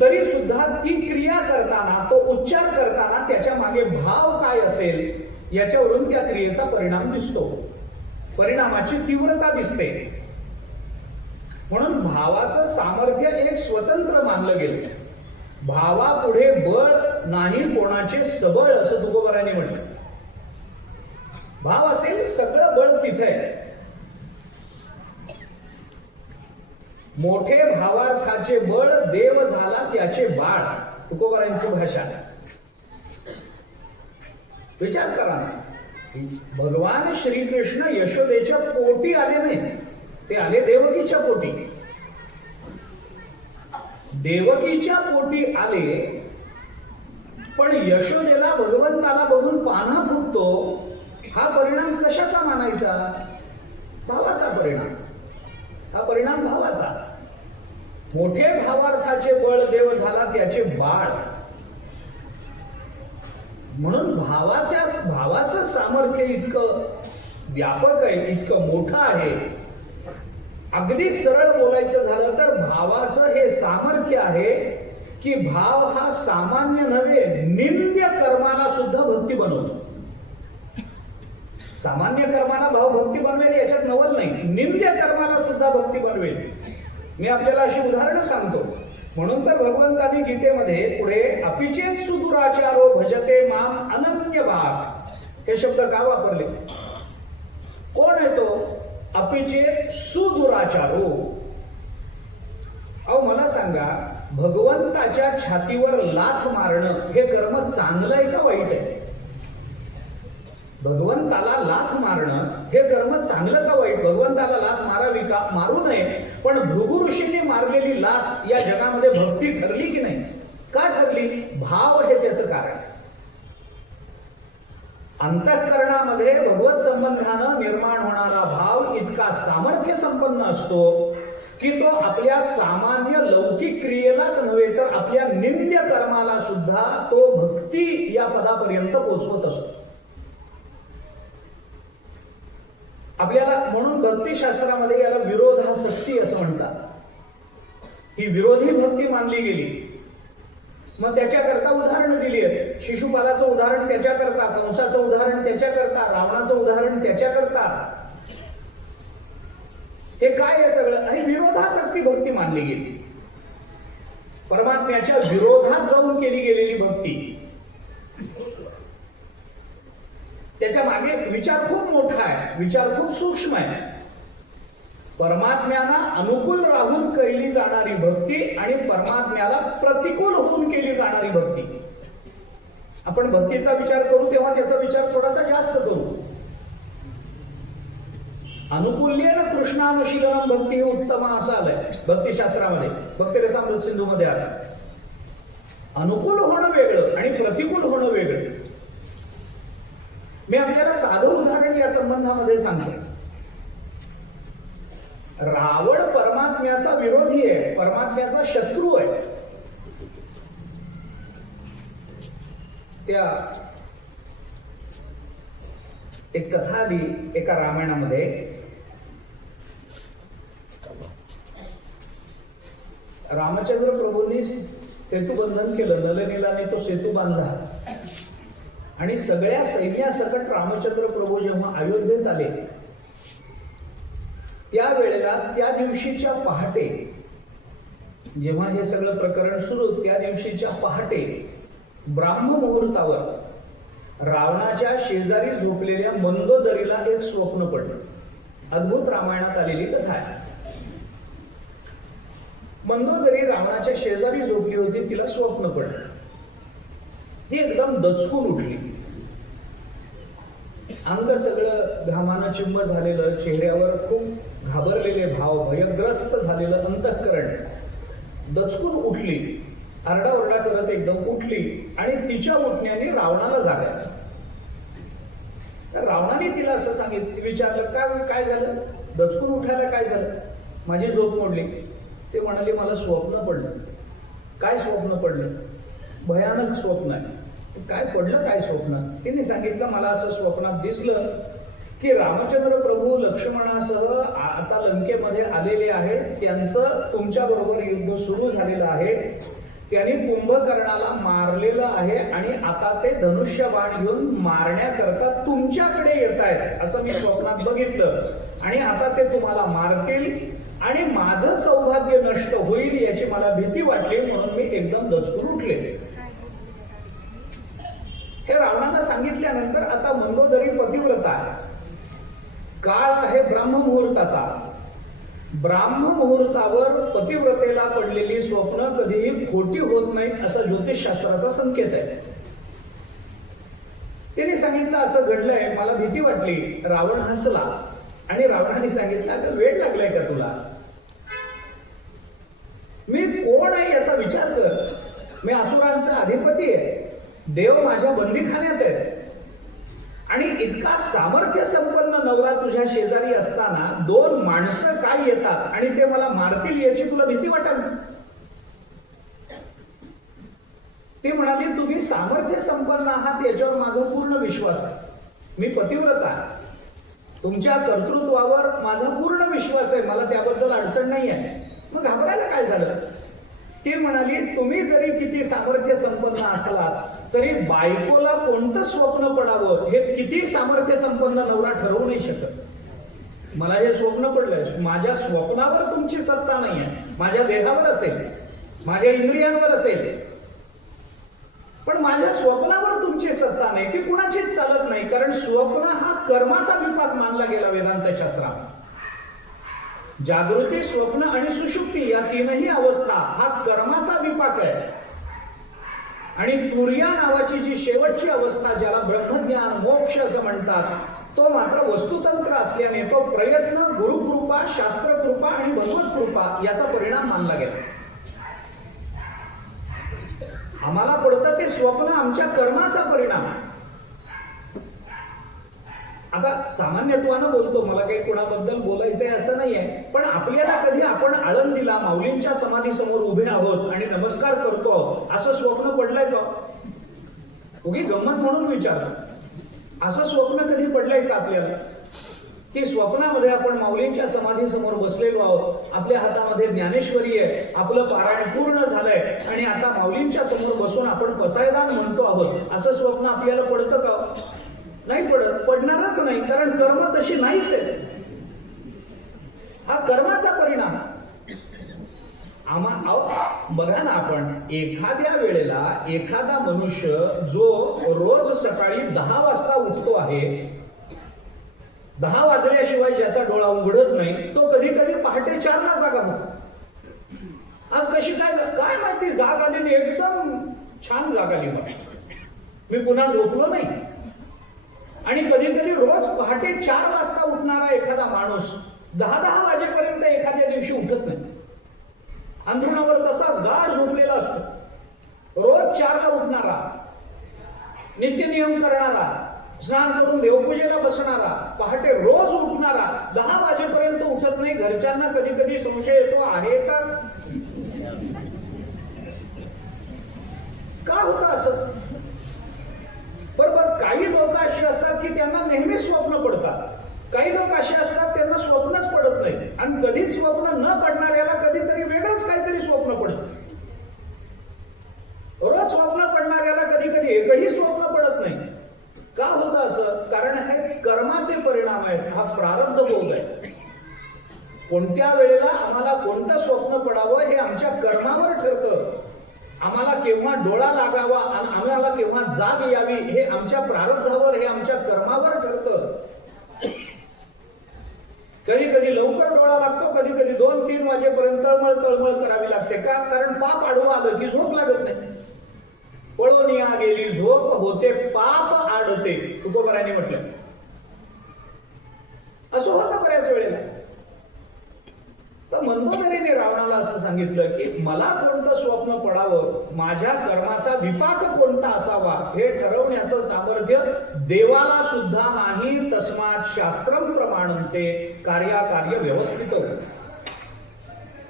तरी सुद्धा ती क्रिया करताना, तो उच्चार करताना त्याच्या मागे भाव काय असेल याच्यावरून त्या क्रियेचा परिणाम दिसतो, परिणामाची तीव्रता दिसते. म्हणून भावाचं सामर्थ्य एक स्वतंत्र मानलं गेलं. भावापुढे बळ नाही कोणाचे सबळ असं तुकोबारांनी म्हटलं. भाव असेल सगळं बळ तिथे आहे. मोठे भावार्थाचे बळ देव झाला त्याचे बाळ, तुकोबारांची भाषा. विचार करा, भगवान श्रीकृष्ण यशोदेच्या पोटी आले नाही, ते आले देवकीच्या पोटी. देवकीच्या पोटी आले, पण यशोदेला भगवंताला बघून पान्हा फुटतो, हा परिणाम कशाचा मानायचा? भावाचा परिणाम. हा परिणाम भावाचा. मोठे भावार्थाचे बळ देव झाला त्याचे बाळ. म्हणून भावाचं सामर्थ्य इतकं व्यापक आहे, इतकं मोठं आहे. अगदी सरळ बोलायचं झालं तर भावाचं हे सामर्थ्य आहे की भाव हा सामान्य नव्हे, निंद्य कर्माला सुद्धा भक्ती बनवतो. सामान्य कर्माला भाव भक्ती बनवेल याच्यात नवल नाही, निंद्य कर्माला सुद्धा भक्ती बनवेल. मी आपल्याला अशी उदाहरणं सांगतो. म्हणून तर भगवंतांनी गीतेमध्ये पुढे अपिचेत सुदुराचारो भजते माम अनन्य भाग हे शब्द का वापरले? कोण आहे तो अपिचेत सुदुराचारो? अहो मला सांगा, भगवंताच्या छातीवर लाथ मारणं हे कर्म चांगलं आहे का वाईट आहे? भगवंताला लाथ मारणं हे कर्म चांगलं का वाईट? भगवंताला लाथ मारावी का? मारू नये. पण भृगु ऋषींनी मारलेली लाथ या जगामध्ये भक्ती ठरली की नाही? का ठरली? भाव हे त्याचं कारण. अंतःकरणामध्ये भगवत संबंधानं निर्माण होणारा भाव इतका सामर्थ्य संपन्न असतो की तो आपल्या सामान्य लौकिक क्रियेलाच नव्हे तर आपल्या निंद्य कर्माला सुद्धा तो भक्ती या पदापर्यंत पोहोचवत असतो. आपल्याला म्हणून भक्तिशास्त्रामध्ये याला विरोधासक्ती असं म्हणतात. ही विरोधी भक्ती मानली गेली. मग त्याच्याकरता उदाहरणं दिली आहेत. शिशुपालाचं उदाहरण त्याच्याकरता, कंसाचं उदाहरण त्याच्याकरता, रावणाचं उदाहरण त्याच्याकरता. हे काय आहे सगळं? आणि विरोधासक्ती भक्ती मानली गेली. परमात्म्याच्या विरोधात जाऊन केली गेलेली भक्ती. त्याच्या मागे विचार खूप मोठा आहे, विचार खूप सूक्ष्म आहे. परमात्म्याला अनुकूल राहून केली जाणारी भक्ती आणि परमात्म्याला प्रतिकूल होऊन केली जाणारी भक्ती. आपण भक्तीचा विचार करू तेव्हा त्याचा विचार थोडासा जास्त करू. अनुकूल्येन कृष्णानुशीलनम भक्ती उत्तम असं आलंय भक्तिशास्त्रामध्ये, भक्तिरसामृत सिंधू मध्ये आलं. अनुकूल होणं वेगळं आणि प्रतिकूल होणं वेगळं. मी आपल्याला साधं उदाहरण या संबंधामध्ये सांगतो. रावण परमात्म्याचा विरोधी आहे, परमात्म्याचा शत्रू आहे. त्या एक कथा आली एका रामायणामध्ये. रामचंद्र प्रभूंनी सेतुबंधन केलं, नलनीलाने तो सेतू बांधला आणि सगळ्या सैन्यासकट रामचंद्र प्रभू जेव्हा अयोध्येत आले त्यावेळेला त्या दिवशीच्या पहाटे, जेव्हा हे सगळं प्रकरण सुरू, त्या दिवशीच्या पहाटे ब्राह्म मुहूर्तावर रावणाच्या शेजारी झोपलेल्या मंदोदरीला एक स्वप्न पडलं. अद्भुत रामायणात आलेली कथा आहे. मंदोदरी रावणाच्या शेजारी झोपली होती, तिला स्वप्न पडलं. ती एकदम दचकून उठली. अंग सगळं घामानं चिंब झालेलं, चेहऱ्यावर खूप घाबरलेले भाव, भयग्रस्त झालेलं अंतःकरण. दचकून उठली, आरडाओरडा करत एकदम उठली आणि तिच्या उठण्याने रावणाला जाग आली. तर रावणाने तिला असं सांगितलं, विचारलं, काय झालं, दचकून उठायला काय झालं, माझी झोप मोडली. ते म्हणाले, मला स्वप्न पडलं. काय स्वप्न पडलं? भयानक स्वप्न आहे. काय पडलं, काय स्वप्न? तिने सांगितलं, मला असं स्वप्नात दिसलं की रामचंद्र प्रभू लक्ष्मणासह आता लंकेमध्ये आलेले आहेत, त्यांचं तुमच्या बरोबर युद्ध सुरू झालेलं आहे, त्यांनी कुंभकर्णाला मारलेलं आहे आणि आता ते धनुष्यबाण घेऊन मारण्याकरता तुमच्याकडे येत आहेत असं मी स्वप्नात बघितलं आणि आता ते तुम्हाला मारतील आणि माझं सौभाग्य नष्ट होईल याची मला भीती वाटली, म्हणून मी एकदम दचकून उठले. हे रावणाला सांगितल्यानंतर आता मंदोदरी पतिव्रता आहे. काळ आहे ब्राह्ममुहूर्ताचा. ब्राह्ममुहूर्तावर पतिव्रतेला पडलेली स्वप्न कधीही खोटी होत नाहीत असा ज्योतिषशास्त्राचा संकेत आहे. तिने सांगितलं, असं घडलंय, मला भीती वाटली. रावण हसला आणि रावणाने सांगितलं, अगं वेळ लागलाय का तुला? मी कोण आहे याचा विचार कर. मी असुरांचा अधिपती आहे, देव माझ्या बंदीखान्यात आहे आणि इतका सामर्थ्य संपन्न नवरा तुझ्या शेजारी असताना दोन माणसं काय येतात आणि ते मला मारतील याची तुला भीती वाटेल? ते म्हणाले, तुम्ही सामर्थ्य संपन्न आहात याच्यावर माझा पूर्ण विश्वास आहे. मी पतिव्रता आहे, तुमच्या कर्तृत्वावर माझा पूर्ण विश्वास आहे, मला त्याबद्दल अडचण नाही आहे. मग घाबरायला काय झालं? ते म्हणाली, तुम्ही जरी किती सामर्थ्य संपन्न असलात तरी बायकोला कोणतं स्वप्न पडावं हे किती सामर्थ्य संपन्न नवरा ठरवू नाही शकत. मला हे स्वप्न पडलंय, माझ्या स्वप्नावर तुमची सत्ता नाही आहे, माझ्या देहावर असेल, माझ्या इंद्रियांवर असेल, पण माझ्या स्वप्नावर तुमची सत्ता नाही, ती कुणाचीच चालत नाही. कारण स्वप्न हा कर्माचा विपाक मानला गेला वेदांत शास्त्रात. जागृती, स्वप्न आणि सुषुप्ती या तीनही अवस्था हा कर्माचा विपाक आहे. आणि तुर्या नावाची जी शेवटची अवस्था, ज्याला ब्रह्मज्ञान मोक्ष असं म्हणतात, तो मात्र वस्तुतंत्र असल्याने तो प्रयत्न, गुरुकृपा, शास्त्रकृपा आणि भगवत कृपा याचा परिणाम मानला गेला. आम्हाला पडतं ते स्वप्न आमच्या कर्माचा परिणाम आहे. आता सामान्यत्वानं बोलतो, मला काही कोणाबद्दल बोलायचंय असं नाहीये, पण आपल्याला कधी आपण आळंदीला माऊलींच्या समाधीसमोर उभे आहोत आणि नमस्कार करतो आहोत असं स्वप्न पडलंय का? उगी गंमत म्हणून विचारतो, असं स्वप्न कधी पडलंय का आपल्याला की स्वप्नामध्ये आपण माऊलींच्या समाधीसमोर बसलेलो आहोत, आपल्या हातामध्ये ज्ञानेश्वरी आहे, आपलं पारायण पूर्ण झालंय आणि आता माऊलींच्या समोर बसून आपण पसायदान म्हणतो आहोत, असं स्वप्न आपल्याला पडतं का? नाही पडत, पडणारच नाही, कारण कर्म तशी नाहीच आहे. हा कर्माचा परिणाम. बघा ना, आपण एखाद्या वेळेला एखादा मनुष्य जो रोज सकाळी 10 वाजता उठतो आहे, 10 वाजल्याशिवाय ज्याचा डोळा उघडत नाही, तो कधी कधी पहाटे 4ला जागा होतो. आज कशी काय माहिती जाग आली, एकदम छान जाग आली, मी पुन्हा झोपलो नाही. आणि कधी कधी रोज पहाटे 4 वाजता उठणारा एखादा माणूस 10 वाजेपर्यंत एखाद्या दिवशी उठत नाही, अंथरुणावर तसाच गाढ झोपलेला असतो. रोज 4ला उठणारा, नित्यनियम करणारा, स्नान करून देवपूजेला बसणारा, पहाटे रोज उठणारा, 10 वाजेपर्यंत उठत नाही. घरच्यांना कधी कधी संशय येतो, आहे का होतं असं? बरोबर. काही लोक अशी असतात की त्यांना नेहमी स्वप्न पडतात, काही लोक असे असतात त्यांना स्वप्नच पडत नाही, आणि कधीच स्वप्न न पडणाऱ्याला कधीतरी वेगळंच काहीतरी स्वप्न पडतं. रोज स्वप्न पडणाऱ्याला कधी कधी एकही स्वप्न पडत नाही. का होतं असं? कारण हे कर्माचे परिणाम आहेत, हा प्रारब्ध भोग आहे. कोणत्या वेळेला आम्हाला कोणतं स्वप्न पडावं हे आमच्या कर्मावर ठरतं. आम्हाला केव्हा डोळा लागावा आणि आम्हाला केव्हा जाग यावी हे आमच्या प्रारब्धावर, हे आमच्या कर्मावर ठरतं. कधी कधी लवकर डोळा लागतो, कधी कधी 2-3 वाजेपर्यंत तळमळ करावी लागते. का? कारण पाप आडवं आलं की झोप लागत नाही. पळून या गेली झोप होते पाप आडते, तुकोबारायांनी म्हटलं. असं होतं बऱ्याच वेळेला. तर मंदोदरीने रावणाला असं सांगितलं की मला कोणतं स्वप्न पडावं, माझ्या कर्माचा विपाक कोणता असावा हे ठरवण्याचं सामर्थ्य देवाला सुद्धा नाही. तस्मात् शास्त्रम प्रमाणन्ते कार्याकार्य व्यवस्थित.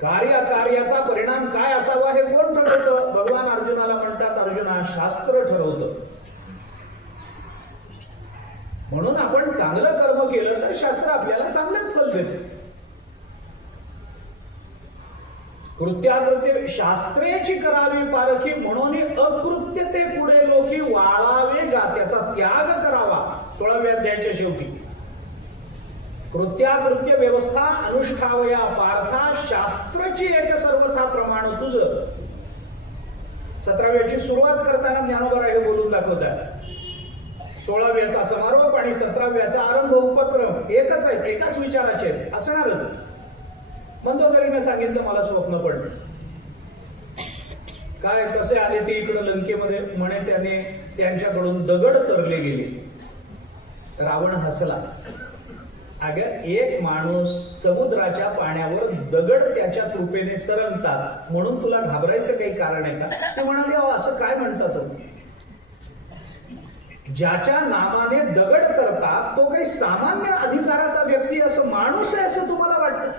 कार्याचा परिणाम काय असावा हे कोण ठरवतं? भगवान अर्जुनाला म्हणतात, अर्जुना शास्त्र ठरवतं. म्हणून आपण चांगलं कर्म केलं तर शास्त्र आपल्याला चांगलंच फल देते. कृत्याकृत्य शास्त्रेची करावी पारखी, म्हणून अकृत्य ते पुढे लोकी वाळावे गा, त्याचा त्याग करावा. 16व्या अध्यायाच्या शेवटी कृत्याकृत्य व्यवस्था अनुष्ठावया पार्था, शास्त्रची एक सर्वथा प्रमाण तुझं. 17व्याची सुरुवात करताना ज्ञानोबा हे बोलून दाखवतात. 16व्याचा समारोप आणि 17व्याचा आरंभ उपक्रम एकच आहे, एकाच विचाराचे असणारच. मंदोदरीने सांगितलं मला स्वप्न पडलं. काय कसे आले ते इकडं लंकेमध्ये? म्हणे त्याने त्यांच्याकडून दगड तरले गेले. रावण हसला. अगं एक माणूस समुद्राच्या पाण्यावर दगड त्याच्या कृपेने तरंगतात म्हणून तुला घाबरायचं काही कारण आहे का? ते म्हणाले अहो असं काय म्हणता तुम्ही? ज्याच्या नावाने दगड तरतात तो काही सामान्य अधिकाराचा व्यक्ती, असं माणूस आहे असं तुम्हाला वाटतं?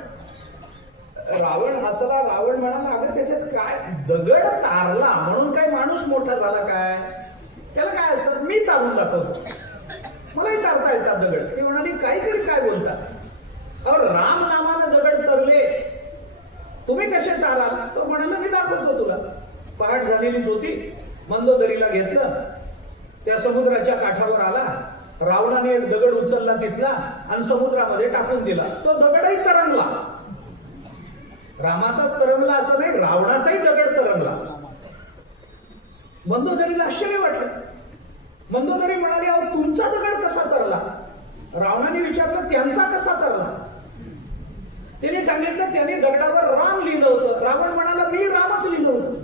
रावण हसला. रावण म्हणाला अगं त्याच्यात काय, दगड तारला म्हणून काय माणूस मोठा झाला काय? त्याला काय असतं, मी तारून दाखवतो, मलाही तारता येतात दगड. ते म्हणाले काहीतरी काय बोलतात? अहो राम नामानं दगड तरले, तुम्ही कसे ताराल? तो म्हणाला मी दाखवतो तुला. पहाट झालेलीच होती. मंदोदरीला घेतलं, त्या समुद्राच्या काठावर आला. रावणाने एक दगड उचलला तिथला आणि समुद्रामध्ये टाकून दिला. तो दगडही तरंगला. रामाचाच तरंगला असं नाही, रावणाचाही दगड तरंगला. मंदोदरीला आश्चर्य वाटलं. मंदोदरी म्हणाली अहो तुमचा दगड कसा तरला? रावणाने विचारलं त्यांचा कसा तरला? त्याने सांगितलं त्याने दगडावर राम लिहिलं होतं. रावण म्हणाला मी रामच लिहिलं होतं,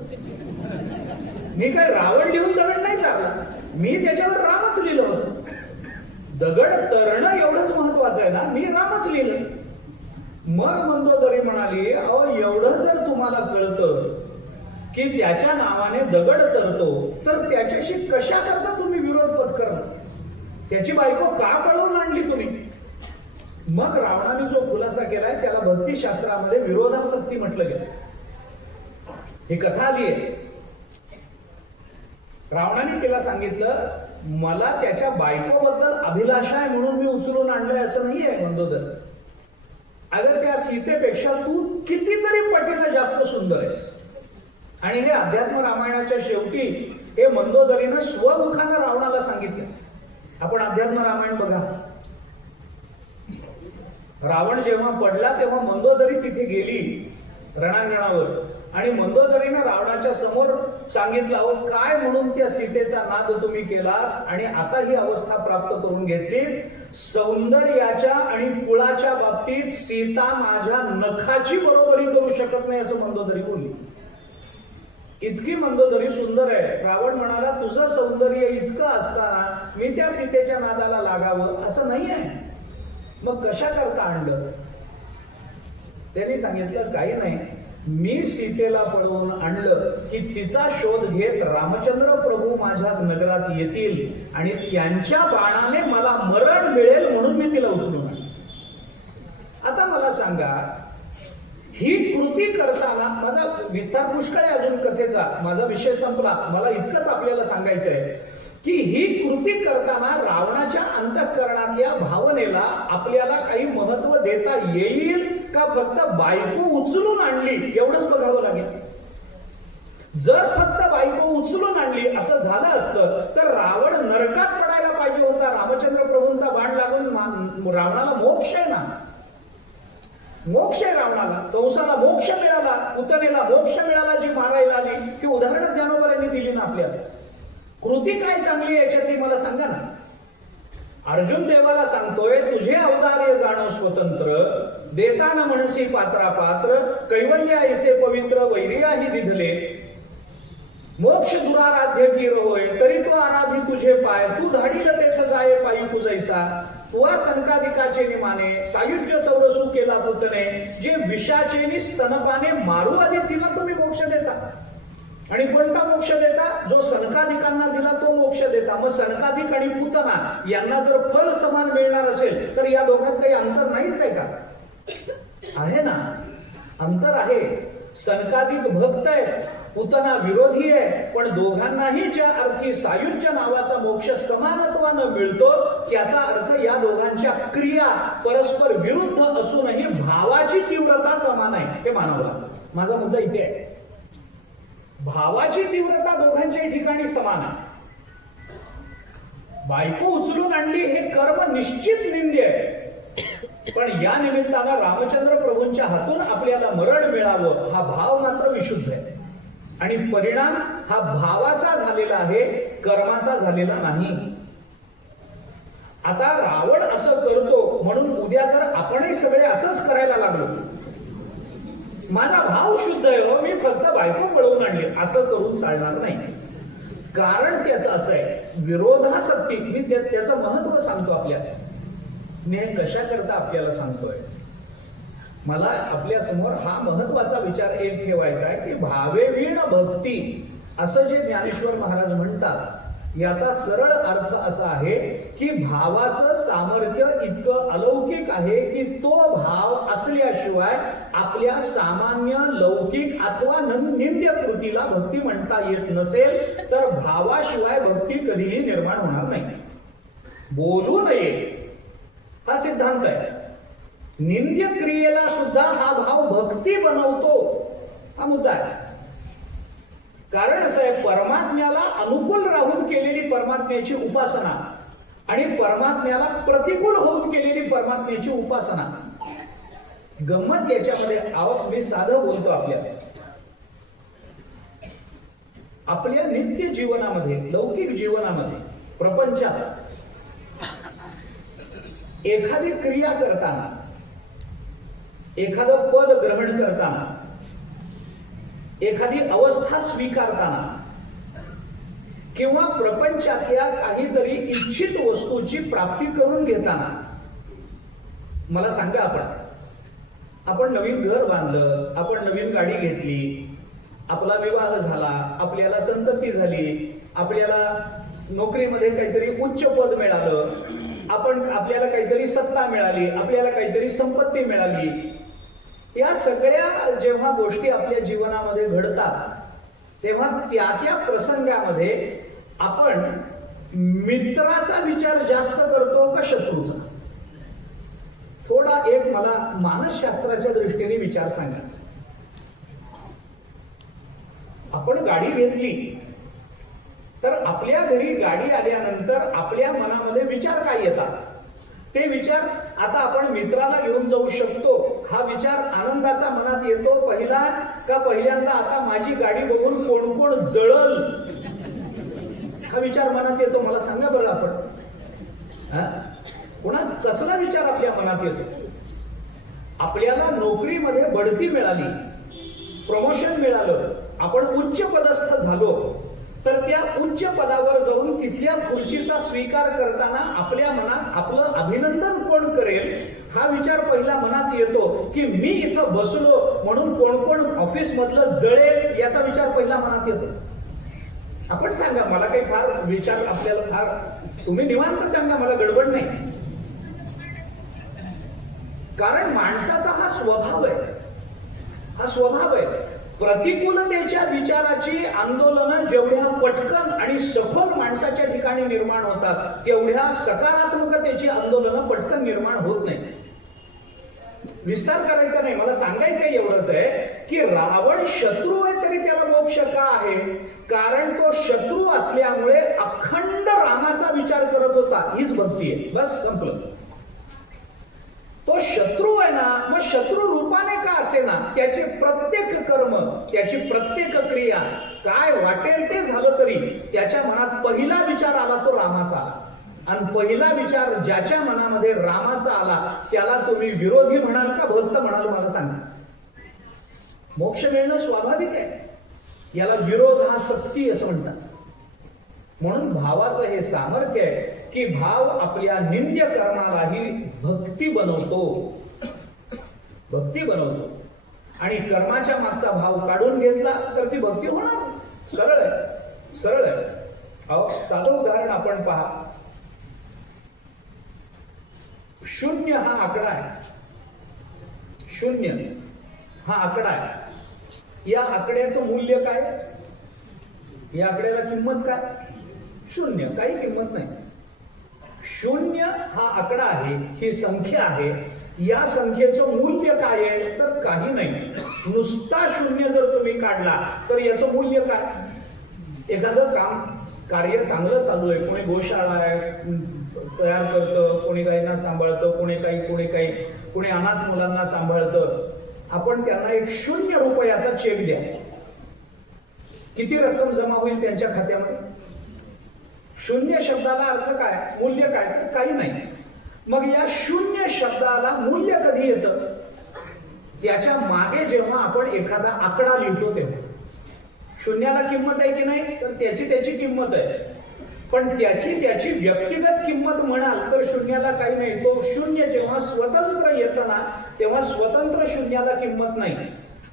मी काय रावण लिहून दगड नाही तारला, मी त्याच्यावर रामच लिहिलं होतं. दगड तरणं एवढंच महत्वाचं आहे ना, मी रामच लिहिलं. मग मंदोदरी म्हणाली अहो एवढं जर तुम्हाला कळतं की त्याच्या नावाने दगड तरतो तर त्याच्याशी कशा करता तुम्ही विरोध पत्करला? त्याची बायको का पळवून आणली तुम्ही? मग रावणाने जो खुलासा केलाय त्याला भक्तिशास्त्रामध्ये विरोधासक्ती म्हटलं गेलं. ही कथा आली आहे. रावणाने तिला सांगितलं मला त्याच्या बायकोबद्दल अभिलाषा आहे म्हणून मी उचलून आणलंय असं नाही आहे मंदोदर. अगर त्या सीतेपेक्षा तू कितीतरी पटीने जास्त सुंदर आहेस. आणि हे अध्यात्म रामायणाच्या शेवटी हे मंदोदरीनं स्वमुखानं रावणाला सांगितलं. आपण अध्यात्म रामायण बघा. रावण जेव्हा पडला तेव्हा मंदोदरी तिथे गेली रणांगणावर आणि मंदोदरीनं रावणाच्या समोर सांगितलं अहो काय म्हणून त्या सीतेचा नाद तुम्ही केला आणि आता ही अवस्था प्राप्त करून घेतली. सौंदर्याच्या आणि कुळाच्या बाबतीत सीता माझ्या नखाची बरोबरी करू शकत नाही असं मंदोदरी बोलली. इतकी मंदोदरी सुंदर आहे. रावण म्हणाला तुझं सौंदर्य इतकं असताना मी त्या सीतेच्या नादाला लागावं असं नाही आहे, मग कशा करता आणलं? त्यांनी सांगितलं काही नाही, मी सीतेला पळवून आणलं की तिचा शोध घेत रामचंद्र प्रभू माझ्या नगरात येतील आणि त्यांच्या बाणाने मला मरण मिळेल म्हणून मी तिला उचलून आणलं. आता मला सांगा, ही कृती करताना माझा विस्तार पुष्कळ आहे अजून कथेचा, माझा विषय संपला. मला इतकंच आपल्याला सांगायचं आहे की ही कृती करताना रावणाच्या अंतःकरणातल्या भावनेला आपल्याला काही महत्व देता येईल का फक्त बायको उचलून आणली एवढंच बघावं लागेल. जर फक्त बायको उचलून आणली असं झालं असतं तर रावण नरकात पडायला पाहिजे होता. रामचंद्र प्रभूंचा बाण लागून रावणाला मोक्ष आहे ना, मोक्ष आहे रावणाला. कंसाला मोक्ष मिळाला, पुतनेला मोक्ष मिळाला जी मारायला आली. ती उदाहरण ज्ञानोबांनी दिली ना आपल्याला. कृती काय चांगली याच्यात ती मला सांगा ना. अर्जुन देवाला सांगतोय, तुझे अवतार्य जाणव स्वतंत्र, देताना म्हणसी पात्रा पात्र, कैवल्य ऐसे पवित्र वैरियाही दिधले, मोक्ष दुराराध्य कीर होय, तरी तो आराधी तुझे पाय, तू धाडील तेथ जाये पायी पूजैसा, तुवा संकादिकाचे निमाने, सायुज्य सौरसू केला पुतने, जे विषाचे स्तनपाने मारू आली तिला तुम्ही मोक्ष देता. आणि कोणता मोक्ष देता? जो सनकाधिकांना दिला तो मोक्ष देता. मग सनकाधिक आणि पुतना यांना जर फल समान मिळणार असेल तर या दोघात काही अंतर नाहीच आहे का? आहे ना, अंतर आहे. सनकाधिक भक्त आहे, पुतना विरोधी आहे, पण दोघांनाही ज्या अर्थी सायुज्य नावाचा मोक्ष समानत्वानं मिळतो त्याचा अर्थ या दोघांच्या क्रिया परस्पर विरुद्ध असूनही भावाची तीव्रता समान आहे हे मानावं लागतं. माझा मुद्दा इथे आहे. भावाची तीव्रता दोघांच्याही ठिकाणी समान आहे. बायको उचलून आणली हे कर्म निश्चित निंद्य आहे, पण या निमित्तानं रामचंद्र प्रभूंच्या हातून आपल्याला मरण मिळावं हा भाव मात्र विशुद्ध आहे. आणि परिणाम हा भावाचा झालेला आहे, कर्माचा झालेला नाही. आता रावण असं करतो म्हणून उद्या जर आपणही सगळे असंच करायला लागलो, माझा भाव शुद्ध आहे हो, मी फक्त बायको पळवून आणली, असं करून चालणार नाही. कारण त्याचं असं आहे, विरोधासक्ती. मी त्याचं महत्व सांगतो आपल्याला. मी हे कशा करता आपल्याला सांगतोय, मला आपल्या समोर हा महत्वाचा विचार एक ठेवायचा आहे की भावे वीण भक्ती असं जे ज्ञानेश्वर महाराज म्हणतात याचा सरळ अर्थ असा आहे की भावाचं सामर्थ्य इतकं अलौकिक आहे की तो भाव असल्याशिवाय आपल्या सामान्य लौकिक अथवा निंद्य कृतीला भक्ती म्हणता येत नसेल तर भावाशिवाय भक्ती कधीही निर्माण होणार नाही. बोलू नये हा सिद्धांत आहे. निंद्य क्रियेला सुद्धा हा भाव भक्ती बनवतो हा मुद्दा आहे. कारण असं आहे, परमात्म्याला अनुकूल राहून केलेली परमात्म्याची उपासना आणि परमात्म्याला प्रतिकूल होऊन केलेली परमात्म्याची उपासना. गंमत याच्यामध्ये आवाज मी साधं बोलतो. आपल्या नित्य जीवनामध्ये, लौकिक जीवनामध्ये, प्रपंचात एखादी क्रिया करताना, एखादं पद ग्रहण करताना, एखादी अवस्था स्वीकारताना किंवा प्रपंचातल्या काहीतरी इच्छित वस्तूची प्राप्ती करून घेताना, मला सांगा, आपण नवीन घर बांधलं, आपण नवीन गाडी घेतली, आपला विवाह झाला, आपल्याला संतती झाली, आपल्याला नोकरीमध्ये काहीतरी उच्च पद मिळालं, आपल्याला काहीतरी सत्ता मिळाली, आपल्याला काहीतरी संपत्ती मिळाली. या सगळ्या जेव्हा गोष्टी आपल्या जीवनामध्ये घडतात तेव्हा त्या प्रसंगामध्ये आपण मित्राचा विचार जास्त करतो का शत्रूचा? थोडा एक मला मानसशास्त्राच्या दृष्टीने विचार सांगा. आपण गाडी घेतली तर आपल्या घरी गाडी आल्यानंतर आपल्या मनामध्ये विचार काय येतात? ते विचार आता आपण मित्राला घेऊन जाऊ शकतो हा विचार आनंदाचा मनात येतो पहिला, का पहिल्यांदा आता माझी गाडी बघून कोण कोण जळल हा विचार मनात येतो? मला सांगा बरं. आपण कोणाच कसला विचार आपल्या मनात येतो? आपल्याला नोकरीमध्ये बढती मिळाली, प्रमोशन मिळालं, आपण उच्च पदस्थ झालो, तर त्या उच्च पदावर जाऊन तिथल्या खुर्चीचा स्वीकार करताना आपल्या मनात आपलं अभिनंदन कोण करेल हा विचार पहिला मनात येतो, की मी इथं बसलो म्हणून कोण कोण ऑफिस मधलं जळेल याचा विचार पहिला मनात येतो. आपण सांगा, मला काही फार विचार आपल्याला फार, तुम्ही निवांत सांगा, मला गडबड नाही. कारण माणसाचा हा स्वभाव आहे, हा स्वभाव आहे. प्रतिकूलतेच्या विचाराची आंदोलनं जेवढ्या पटकन आणि सखोल माणसाच्या ठिकाणी निर्माण होतात, तेवढ्या सकारात्मकतेची आंदोलनं पटकन निर्माण होत नाही. विस्तार करायचा नाही, मला सांगायचं एवढंच आहे की रावण शत्रू आहे तरी त्याला मोक्ष का आहे? कारण तो शत्रू असल्यामुळे अखंड रामाचा विचार करत होता. हीच भक्ती आहे, बस संपलं. तो शत्रू आहे ना, मग शत्रू रूपाने का असे ना, त्याचे प्रत्येक कर्म, त्याची प्रत्येक क्रिया काय वाटेल ते झालं तरी त्याच्या मनात पहिला विचार आला तो रामाचा आला. आणि पहिला विचार ज्याच्या मनामध्ये रामाचा आला त्याला तुम्ही विरोधी म्हणाल का भक्त म्हणाल मला सांगा? मोक्ष मिळणं स्वाभाविक आहे, याला विरोधासक्ती असं म्हणतात. म्हणून भावाचं हे सामर्थ्य आहे की भाव आपल्या निंद्य कर्मालाही भक्ती बनवतो, भक्ती बनवतो. आणि कर्माच्या मागचा भाव काढून घेतला तर ती भक्ती होणार. सरळ आहे, सरळ आहे. अहो, साधं उदाहरण आपण पहा. शून्य हा आकडा आहे, शून्य हा आकडा आहे. या आकड्याचं मूल्य काय? या आकड्याला किंमत काय? शून्य, काही किंमत नाही. शून्य हा आकडा आहे, ही संख्या आहे. या संख्येचं मूल्य काय आहे? तर काही नाही. नुसता शून्य जर तुम्ही काढला तर याचं मूल्य काय? एखादं कार्य चांगलं चालू आहे, कोणी गोशाळा आहे तयार करतं, कोणी गायींना सांभाळतं, कोणी अनाथ मुलांना सांभाळतं. आपण त्यांना एक 0 रुपयाचा चेक द्या, किती रक्कम जमा होईल त्यांच्या खात्यामध्ये? 0 शब्दाला अर्थ काय, मूल्य काय? काही नाही. मग या 0 शब्दाला मूल्य कधी येतं? त्याच्या मागे जेव्हा आपण एखादा आकडा लिहितो तेव्हा. शून्याला किंमत आहे की नाही? तर त्याची किंमत आहे. पण त्याची व्यक्तिगत किंमत म्हणाल तर शून्याला काही नाही. तो 0 जेव्हा स्वतंत्र येतं ना तेव्हा स्वतंत्र शून्याला किंमत नाही.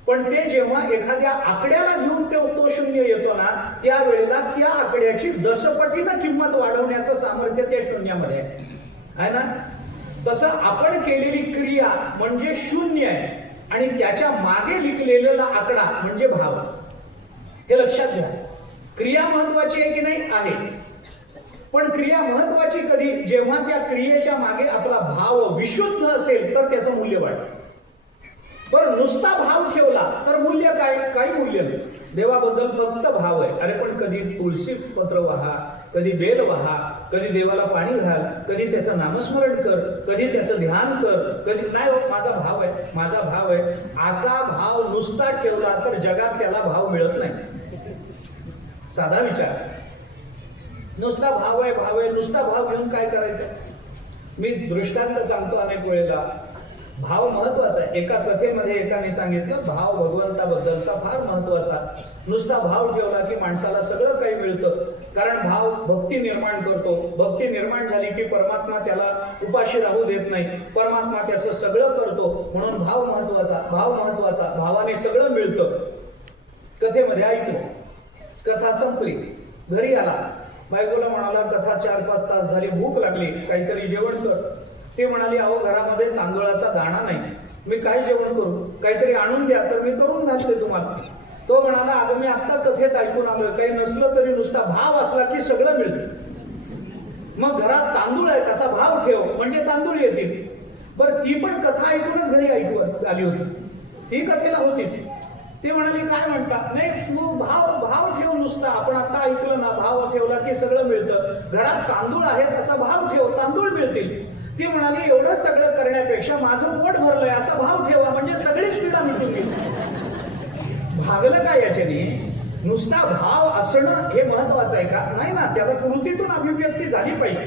पण ते जेव्हा एखाद्या आकड्याला घेऊन तो 0 येतो ना त्यावेळेला त्या आकड्याची दशपटीनं किंमत वाढवण्याचं सामर्थ्य त्या शून्यामध्ये आहे ना. तसं आपण केलेली क्रिया म्हणजे 0 आहे आणि त्याच्या मागे लिहिलेला आकडा म्हणजे भाव. हे लक्षात घ्या. क्रिया महत्वाची आहे की नाही? आहे. पण क्रिया महत्वाची कधी? जेव्हा त्या क्रियेच्या मागे आपला भाव विशुद्ध असेल तर त्याचं मूल्य वाढतं. बरं, नुसता भाव ठेवला तर मूल्य काय? काही मूल्य नाही. देवाबद्दल फक्त भाव आहे. अरे पण कधी तुळशी पत्र वाहा, कधी बेल वाहा, कधी देवाला पाणी घाल, कधी त्याचं नामस्मरण कर, कधी त्याचं ध्यान कर, कधी नाही होत माझा भाव आहे, माझा भाव आहे. असा भाव नुसता ठेवला तर जगात त्याला भाव मिळत नाही. साधा विचार. नुसता भाव आहे, भाव आहे, नुसता भाव घेऊन काय करायचं? मी दृष्टांत सांगतो अनेक वेळेला. भाव महत्वाचा आहे. एका कथेमध्ये एकाने सांगितलं भाव भगवंताबद्दलचा फार महत्वाचा. नुसता भाव ठेवला की माणसाला सगळं काही मिळतं. कारण भाव भक्ती निर्माण करतो. भक्ती निर्माण झाली की परमात्मा त्याला उपाशी राहू देत नाही. परमात्मा त्याचं सगळं करतो. म्हणून भाव महत्वाचा, भाव महत्वाचा. भावाने सगळं मिळतं. कथेमध्ये ऐकलं, कथा संपली, घरी आला, बायकोला म्हणाला कथा 4-5 तास झाली, भूक लागली, काहीतरी जेवण कर. ती म्हणाली अहो घरामध्ये तांदूळाचा दाणा नाही, मी काय जेवण करू? काहीतरी आणून द्या तर मी करून घालते तुम्हाला. तो म्हणाला अगं मी आत्ता कथेत ऐकून आलोय, काही नसलं तरी नुसता भाव असला की सगळं मिळतं. मग घरात तांदूळ आहे कसा भाव ठेव म्हणजे तांदूळ येतील. बरं, ती पण कथा ऐकूनच घरी ऐकू आली होती, ती कथेला होतीच. ती म्हणाली काय म्हणता? नाही भाव ठेव नुसता. आपण आता ऐकलं ना, भाव ठेवला की सगळं मिळतं. घरात तांदूळ आहेत असा भाव ठेव, तांदूळ मिळतील. ती म्हणाली एवढं सगळं करण्यापेक्षा माझं पोट भरलंय असा भाव ठेवा म्हणजे सगळीच पीडा मिटून गेली. भागलं काय याच्याने? नुसता भाव असणं हे महत्वाचं आहे का? नाही ना. त्याला कृतीतून अभिव्यक्ती झाली पाहिजे.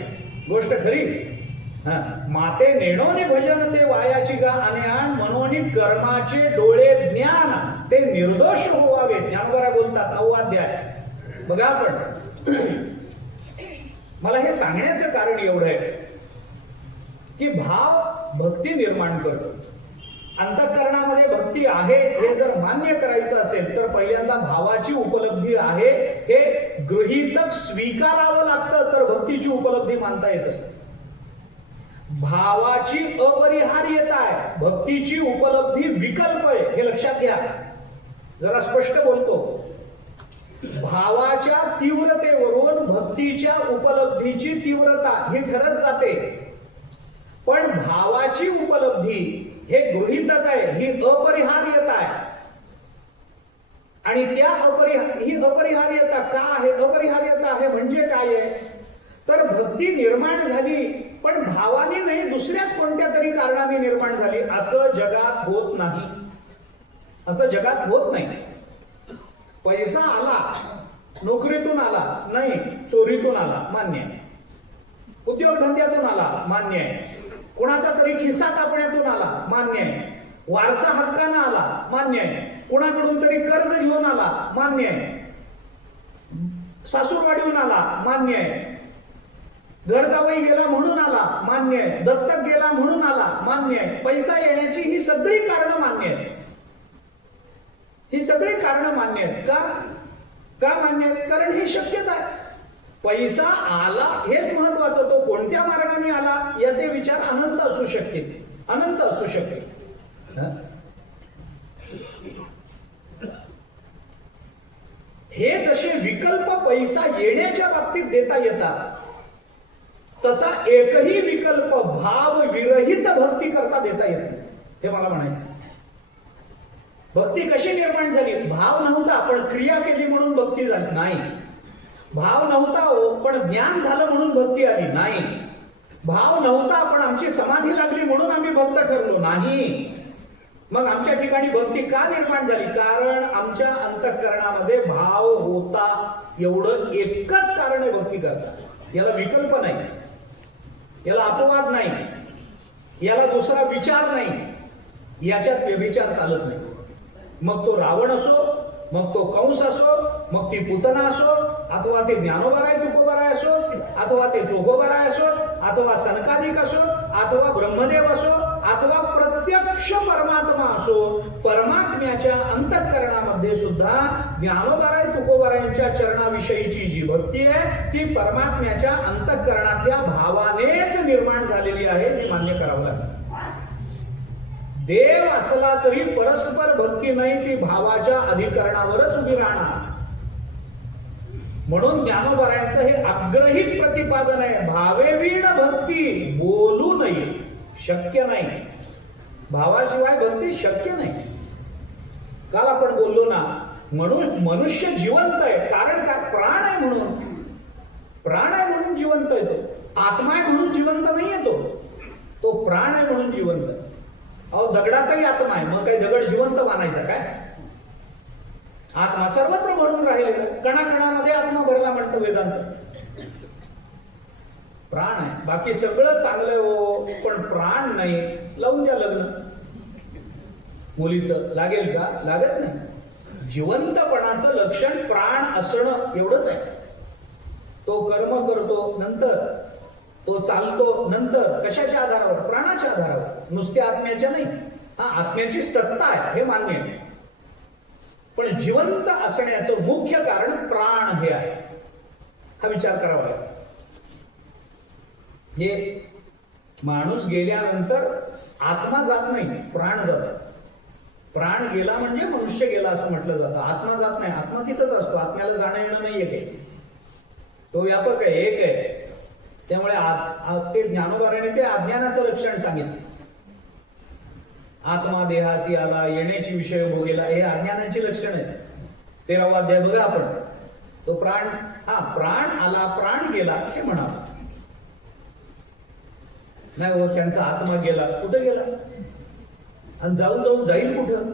गोष्ट खरी. माते नेणोनी भजन ते वायाची गा अज्ञान मनोनी कर्माचे डोळे ज्ञान ते निर्दोष होवावे. ज्ञानवरा बोलतात 9वा अध्याय. बघा आपण मला हे सांगण्याचं कारण एवढं आहे की भाव भक्ती निर्माण करतो. अंतःकरणामध्ये भक्ती आहे हे जर मान्य करायचं असेल तर पहिल्यांदा भावाची उपलब्धी आहे हे गृहीतक स्वीकारावं लागतं, तर भक्तीची उपलब्धी मानता येत असते. भावाची अपरिहार्यता आहे, भक्तीची उपलब्धी विकल्प आहे, हे लक्षात घ्या. जरा स्पष्ट बोलतो. भावाच्या तीव्रतेवरून भक्तीच्या उपलब्धीची तीव्रता ही ठरत जाते, पण भावाची उपलब्धी हे गृहीतक आहे, ही अपरिहार्यता आहे. आणि त्या ही अपरिहार्यता का आहे? अपरिहार्यता आहे म्हणजे काय आहे? तर भक्ती निर्माण झाली पण भावाने नाही, दुसऱ्याच कोणत्या तरी कारणाने निर्माण झाली, असं जगात होत नाही. असं जगात होत नाही. पैसा आला, नोकरीतून आला नाही, चोरीतून आला, मान्य आहे. उद्योगधंद्यातून आला, मान्य आहे. कोणाचा तरी खिस्सा कापण्यातून आला, मान्य आहे. वारसा हक्कानं आला, मान्य आहे. कोणाकडून तरी कर्ज घेऊन आला, मान्य आहे. सासूरवाडीहून आला, मान्य आहे. घर जावई गेला म्हणून आला, मान्य आहे. दत्तक गेला म्हणून आला, मान्य आहे. पैसा येण्याची ही सगळी कारणं मान्य आहेत. ही सगळी कारणं मान्य आहेत. का मान्य आहेत? कारण ही शक्यता आहे. पैसा आला हेच महत्वाचं, तो कोणत्या मार्गाने आला याचे विचार अनंत असू शकतील, अनंत असू शकतील. हे जसे विकल्प पैसा येण्याच्या बाबतीत देता येतात, तसा एकही विकल्प भाव विरहित भक्ती करता देता येत नाही. हे मला म्हणायचं. भक्ती कशी निर्माण झाली? भाव नव्हता पण क्रिया केली म्हणून भक्ती झाली नाही. भाव नव्हता पण ज्ञान झालं म्हणून भक्ती आली नाही. भाव नव्हता पण आमची समाधी लागली म्हणून आम्ही भक्त ठरलो नाही. मग आमच्या ठिकाणी भक्ती का निर्माण झाली? कारण आमच्या अंतःकरणामध्ये भाव होता. एवढं एकच कारण आहे भक्ती करता. याला विकल्प नाही, याला अपवाद नाही, याला दुसरा विचार नाही, याच्यात व्यभिचार चालत नाही. मग तो रावण असो, मग तो कंस असो, मग ती पुतना असो, अथवा ते ज्ञानोबराय तुकोबराय असो, अथवा ते चोखोबराय असो, अथवा सनकादिक असो, अथवा ब्रह्मदेव असो, अथवा प्रत्यक्ष परमात्मा असो, परमात्म्याच्या अंतःकरणामध्ये सुद्धा ज्ञानोबराय तुकोबरायांच्या चरणाविषयीची जी भक्ती आहे ती परमात्म्याच्या अंतःकरणातल्या भावानेच निर्माण झालेली आहे, हे मान्य करावं लागेल. देव असला तरी परस्पर भक्ती नाही, ती भावाच्या अधिकरणावरच उभी राहणार. म्हणून ज्ञानोबरायांचं हे आग्रहित प्रतिपादन आहे, भावेवीण भक्ती बोलू नये, शक्य नाही. भावाशिवाय भक्ती शक्य नाही. काल आपण बोललो ना, म्हणून मनुष्य जिवंत आहे. कारण का? प्राण आहे म्हणून. प्राण आहे म्हणून जिवंत आहे तो. आत्मा आहे म्हणून जिवंत नाही आहे तो प्राण आहे म्हणून जिवंत आहे. अहो, दगडातही आत्मा आहे, मग काही दगड जिवंत मानायचा काय? आत्मा सर्वत्र भरून राहिलेला, कणाकणामध्ये आत्मा भरला म्हणतं वेदांत. प्राण आहे, बाकी सगळं चांगलं हो, पण प्राण नाही. लावून द्या लग्न. मुलीचं लागेल का? लागत नाही. जिवंतपणाचं लक्षण प्राण असणं एवढंच आहे. तो कर्म करतो नंतर, तो चालतो नंतर. कशाच्या आधारावर? प्राणाच्या आधारावर, नुसत्या आत्म्याच्या नाही. हा, आत्म्याची सत्ता आहे हे मान्य आहे, पण जिवंत असण्याचं मुख्य कारण प्राण हे आहे. हा विचार करावा लागेल. हे माणूस गेल्यानंतर आत्मा जात नाही, प्राण जातो. प्राण गेला म्हणजे मनुष्य गेला असं म्हटलं जातं. आत्मा जात नाही, आत्मा तिथंच असतो. आत्म्याला जाणं येणं नाहीये काही, तो व्यापक आहे, एक आहे. त्यामुळे ते ज्ञानोबाराने ते अज्ञानाचं लक्षण सांगितलं. आत्मा देहासी आला, येण्याची विषय भोगेला, हे अज्ञानाची लक्षण आहे. 13वा अध्याय बघा आपण. तो प्राण, हा प्राण आला, प्राण गेला हे म्हणावं नाही. हो, त्यांचा आत्मा गेला. कुठं गेला? आणि जाऊन जाईल कुठं?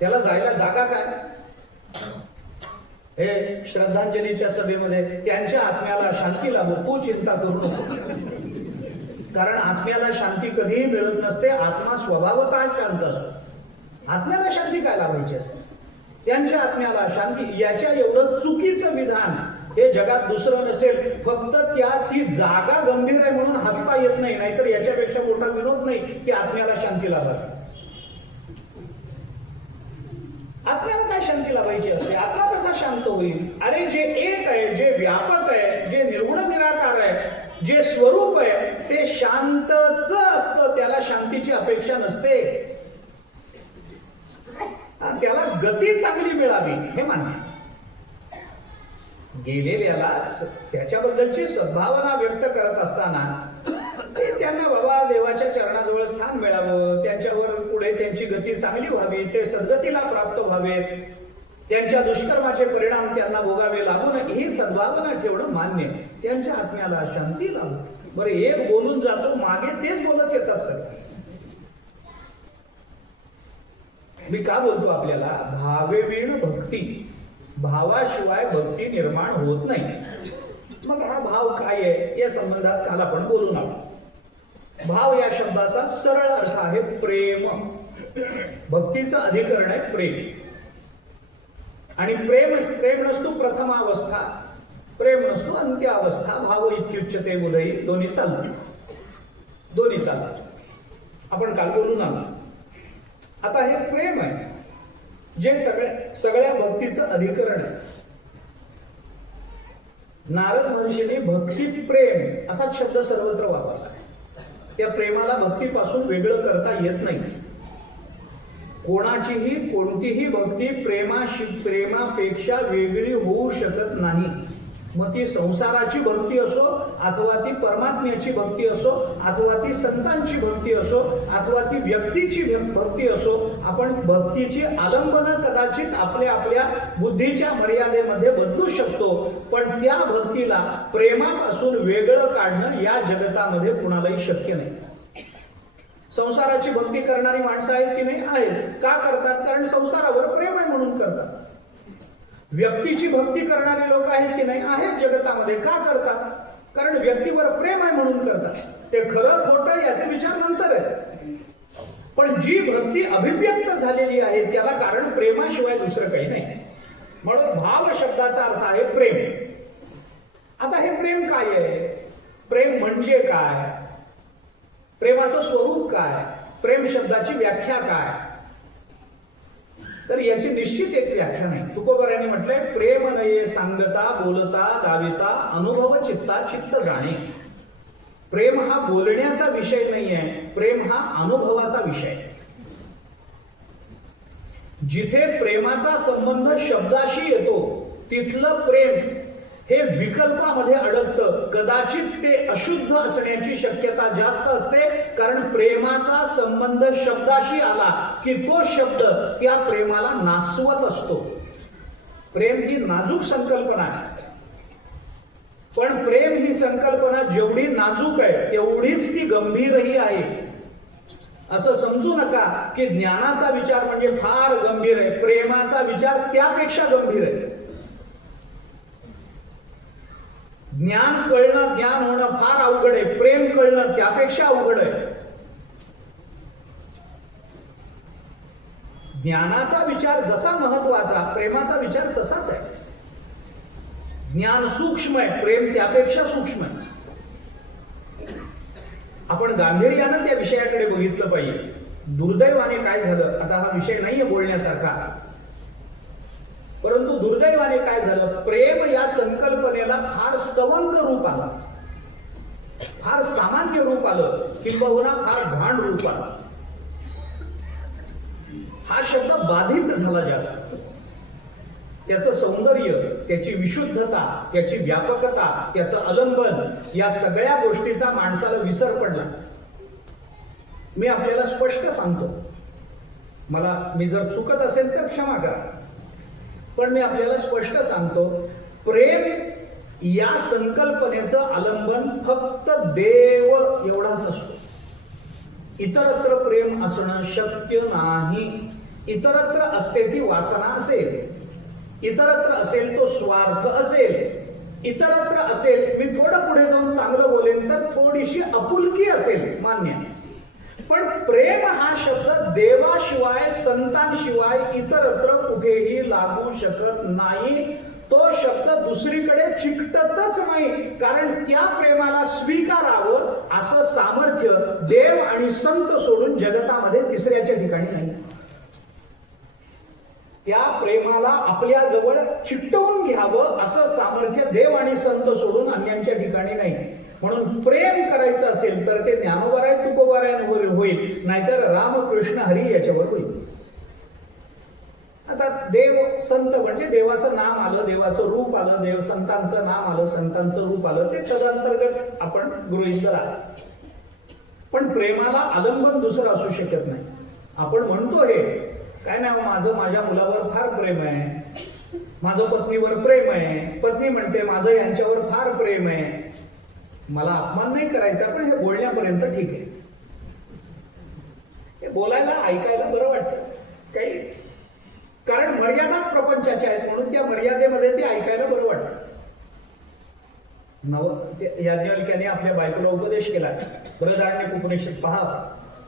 त्याला जायला जागा काय? हे श्रद्धांजलीच्या सभेमध्ये त्यांच्या आत्म्याला शांती लाभो, तू चिंता करू नको. कारण आत्म्याला शांती कधीही मिळत नसते. आत्मा स्वभावतः शांत असतो. आत्म्याला शांती काय लाभायची असते? त्यांच्या आत्म्याला शांती. याच्या एवढं चुकीचं विधान हे जगात दुसरं नसेल. फक्त त्याची जागा गंभीर आहे म्हणून हसता येत नाही, नाहीतर याच्यापेक्षा मोठा विनोद नाही की आत्म्याला शांती लाभावी. आत्म्याला काय शांती लाभायची असते? आत्मा कसा शांत होईल? अरे जे एक आहे, जे व्यापक आहे, जे निर्गुण निराकार आहे, जे स्वरूप आहे ते शांतच असतं. त्याला शांतीची अपेक्षा नसते. त्याला गती चांगली मिळावी हे मान्य. गेलेल्याला त्याच्याबद्दलची सद्भावना व्यक्त करत असताना त्यांना बाबा देवाच्या चरणाजवळ स्थान मिळावं, त्यांच्यावर पुढे त्यांची गती चांगली व्हावी, ते सद्गतीला प्राप्त व्हावेत, त्यांच्या दुष्कर्माचे परिणाम त्यांना भोगावे लागू नये ही सद्भावना ठेवणं मान्य. त्यांच्या आत्म्याला शांती लावू. बरं, एक बोलून जातो, मागे तेच बोलत येतात सर. मी का बोलतो आपल्याला? भावेवीण भक्ती, भावाशिवाय भक्ती निर्माण होत नाही. मग हा भाव काय आहे या संबंधात काल आपण बोलून आलो. भाव या शब्दाचा सरळ अर्थ आहे प्रेम. भक्तीचं अधिकरण आहे प्रेम. आणि प्रेम नसतो प्रथमावस्था, प्रेम नसतो अंत्यावस्था. भाव इत्युच्यते उदयी, दोन्ही चालतात. आपण काल बोलून आलो. आता हे प्रेम आहे जे सगळ्या भक्तीचं अधिकरण आहे. नारद महर्षींनी भक्ती प्रेम असाच शब्द सर्वत्र वापरला. त्या प्रेमाला भक्तीपासून वेगळं करता येत नाही. कोणतीही भक्ती प्रेमापेक्षा वेगळी होऊ शकत नाही. मग ती संसाराची भक्ती असो, अथवा ती परमात्म्याची भक्ती असो, अथवा ती संतांची भक्ती असो, अथवा ती व्यक्तीची भक्ती असो. आपण भक्तीची आलंबनं कदाचित आपल्या बुद्धीच्या मर्यादेमध्ये बदलू शकतो, पण त्या भक्तीला प्रेमापासून वेगळं काढणं या जगतामध्ये कुणालाही शक्य नाही. संसाराची भक्ती करणारी माणसं आहेत की नाही? आहेत. का करतात? कारण संसारावर प्रेम आहे म्हणून करतात. व्यक्तीची भक्ती करणारे लोक आहेत की नाही? आहेत जगतामध्ये. का करतात? कारण व्यक्तीवर प्रेम आहे म्हणून करतात. ते खरं खोटं याचे विचार नंतर आहे. पण जी भक्ती अभिव्यक्त झालेली आहे त्याला कारण प्रेमाशिवाय दुसरं काही नाही. म्हणून भाव शब्दाचा अर्थ आहे प्रेम. आता हे प्रेम काय आहे? प्रेम म्हणजे काय? प्रेमाचं स्वरूप काय? प्रेम शब्दाची व्याख्या काय? तर याची निश्चित एक व्याख्या नाही. तुकोबरायांनी म्हटलंय, प्रेम नये सांगता बोलता दाविता अनुभव चित्ता चित्त जाणे. प्रेम हा बोलण्याचा विषय नाहीये, प्रेम हा अनुभवाचा विषय. जिथे प्रेमाचा संबंध शब्दाशी येतो तिथलं प्रेम हे विकल्पामध्ये अडकतं. कदाचित ते अशुद्ध असण्याची शक्यता जास्त असते, कारण प्रेमाचा संबंध शब्दाशी आला की तो शब्द त्या प्रेमाला नासवत असतो. प्रेम ही नाजूक संकल्पना आहे, पण प्रेम ही संकल्पना जेवढी नाजूक आहे तेवढीच ती गंभीरही आहे. असं समजू नका की ज्ञानाचा विचार म्हणजे फार गंभीर आहे, प्रेमाचा विचार त्यापेक्षा गंभीर आहे. ज्ञान कळणं, ज्ञान होणं फार अवघड आहे, प्रेम कळणं त्यापेक्षा अवघड आहे. ज्ञानाचा विचार जसा महत्वाचा, प्रेमाचा विचार तसाच आहे. ज्ञान सूक्ष्म आहे, प्रेम त्यापेक्षा सूक्ष्म आहे. आपण गांभीर्यानं त्या विषयाकडे बघितलं पाहिजे. दुर्दैवाने काय झालं, आता हा विषय नाहीये बोलण्यासारखा, परंतु दुर्दैवाने काय झालं, प्रेम या संकल्पनेला फार सवंग रूप आलं, फार सामान्य रूप आलं, किंबहुना फार घाण रूप आलं. हा शब्द बाधित झाला जास्त. त्याचं सौंदर्य, त्याची विशुद्धता, त्याची व्यापकता, त्याचं आलंबन या सगळ्या गोष्टीचा माणसाला विसर पडला. मी आपल्याला स्पष्ट सांगतो, मी जर चुकत असेल तर क्षमा करा, पण मी आपल्याला स्पष्ट सांगतो, प्रेम या संकल्पनेचं आलंबन फक्त देव एवढाच असतो. इतरत्र प्रेम असणं शक्य नाही. इतरत्र असते ती वासना असेल, इतरत्र असेल तो स्वार्थ असेल, इतरत्र असेल, मी थोडं पुढे जाऊन चांगलं बोलेन तर थोडीशी आपुलकी असेल, मान्य. पण प्रेम हा शब्द देवाशिवाय संतांशिवाय इतरत्र कुठेही लागू शकत नाही. तो शब्द दुसरीकडे चिकटतच नाही, कारण त्या प्रेमाला स्वीकारावं असं सामर्थ्य देव आणि संत सोडून जगतामध्ये तिसऱ्याच्या ठिकाणी नाही. त्या प्रेमाला आपल्या जवळ चिकटवून घ्यावं असं सामर्थ्य देव आणि संत सोडून अन्यांच्या ठिकाणी नाही. म्हणून प्रेम करायचं असेल तर ते ज्ञानोबराय तुकोबरायांवर होईल, नाहीतर रामकृष्ण हरी याच्यावर होईल. आता देव संत म्हणजे देवाचं नाम आलं, देवाचं रूप आलं, देव संतांचं नाम आलं, संतांचं रूप आलं, ते तदंतर्गत आपण गृहीत धरा. पण प्रेमाला आलंबन दुसरं असू शकत नाही. आपण म्हणतो हे काय नाही, माझं माझ्या मुलावर फार प्रेम आहे, माझं पत्नीवर प्रेम आहे, पत्नी म्हणते माझं यांच्यावर फार प्रेम आहे. मला अपमान नाही करायचा, पण हे बोलण्यापर्यंत ठीक आहे. हे बोलायला ऐकायला बरं वाटतं काही, कारण मर्यादाच प्रपंचाच्या आहेत, म्हणून त्या मर्यादेमध्ये ते ऐकायला बरं वाटतं. याज्ञवल्क्याने आपल्या बायकोला उपदेश केला, बृहदारण्यक उपनिषद पहा.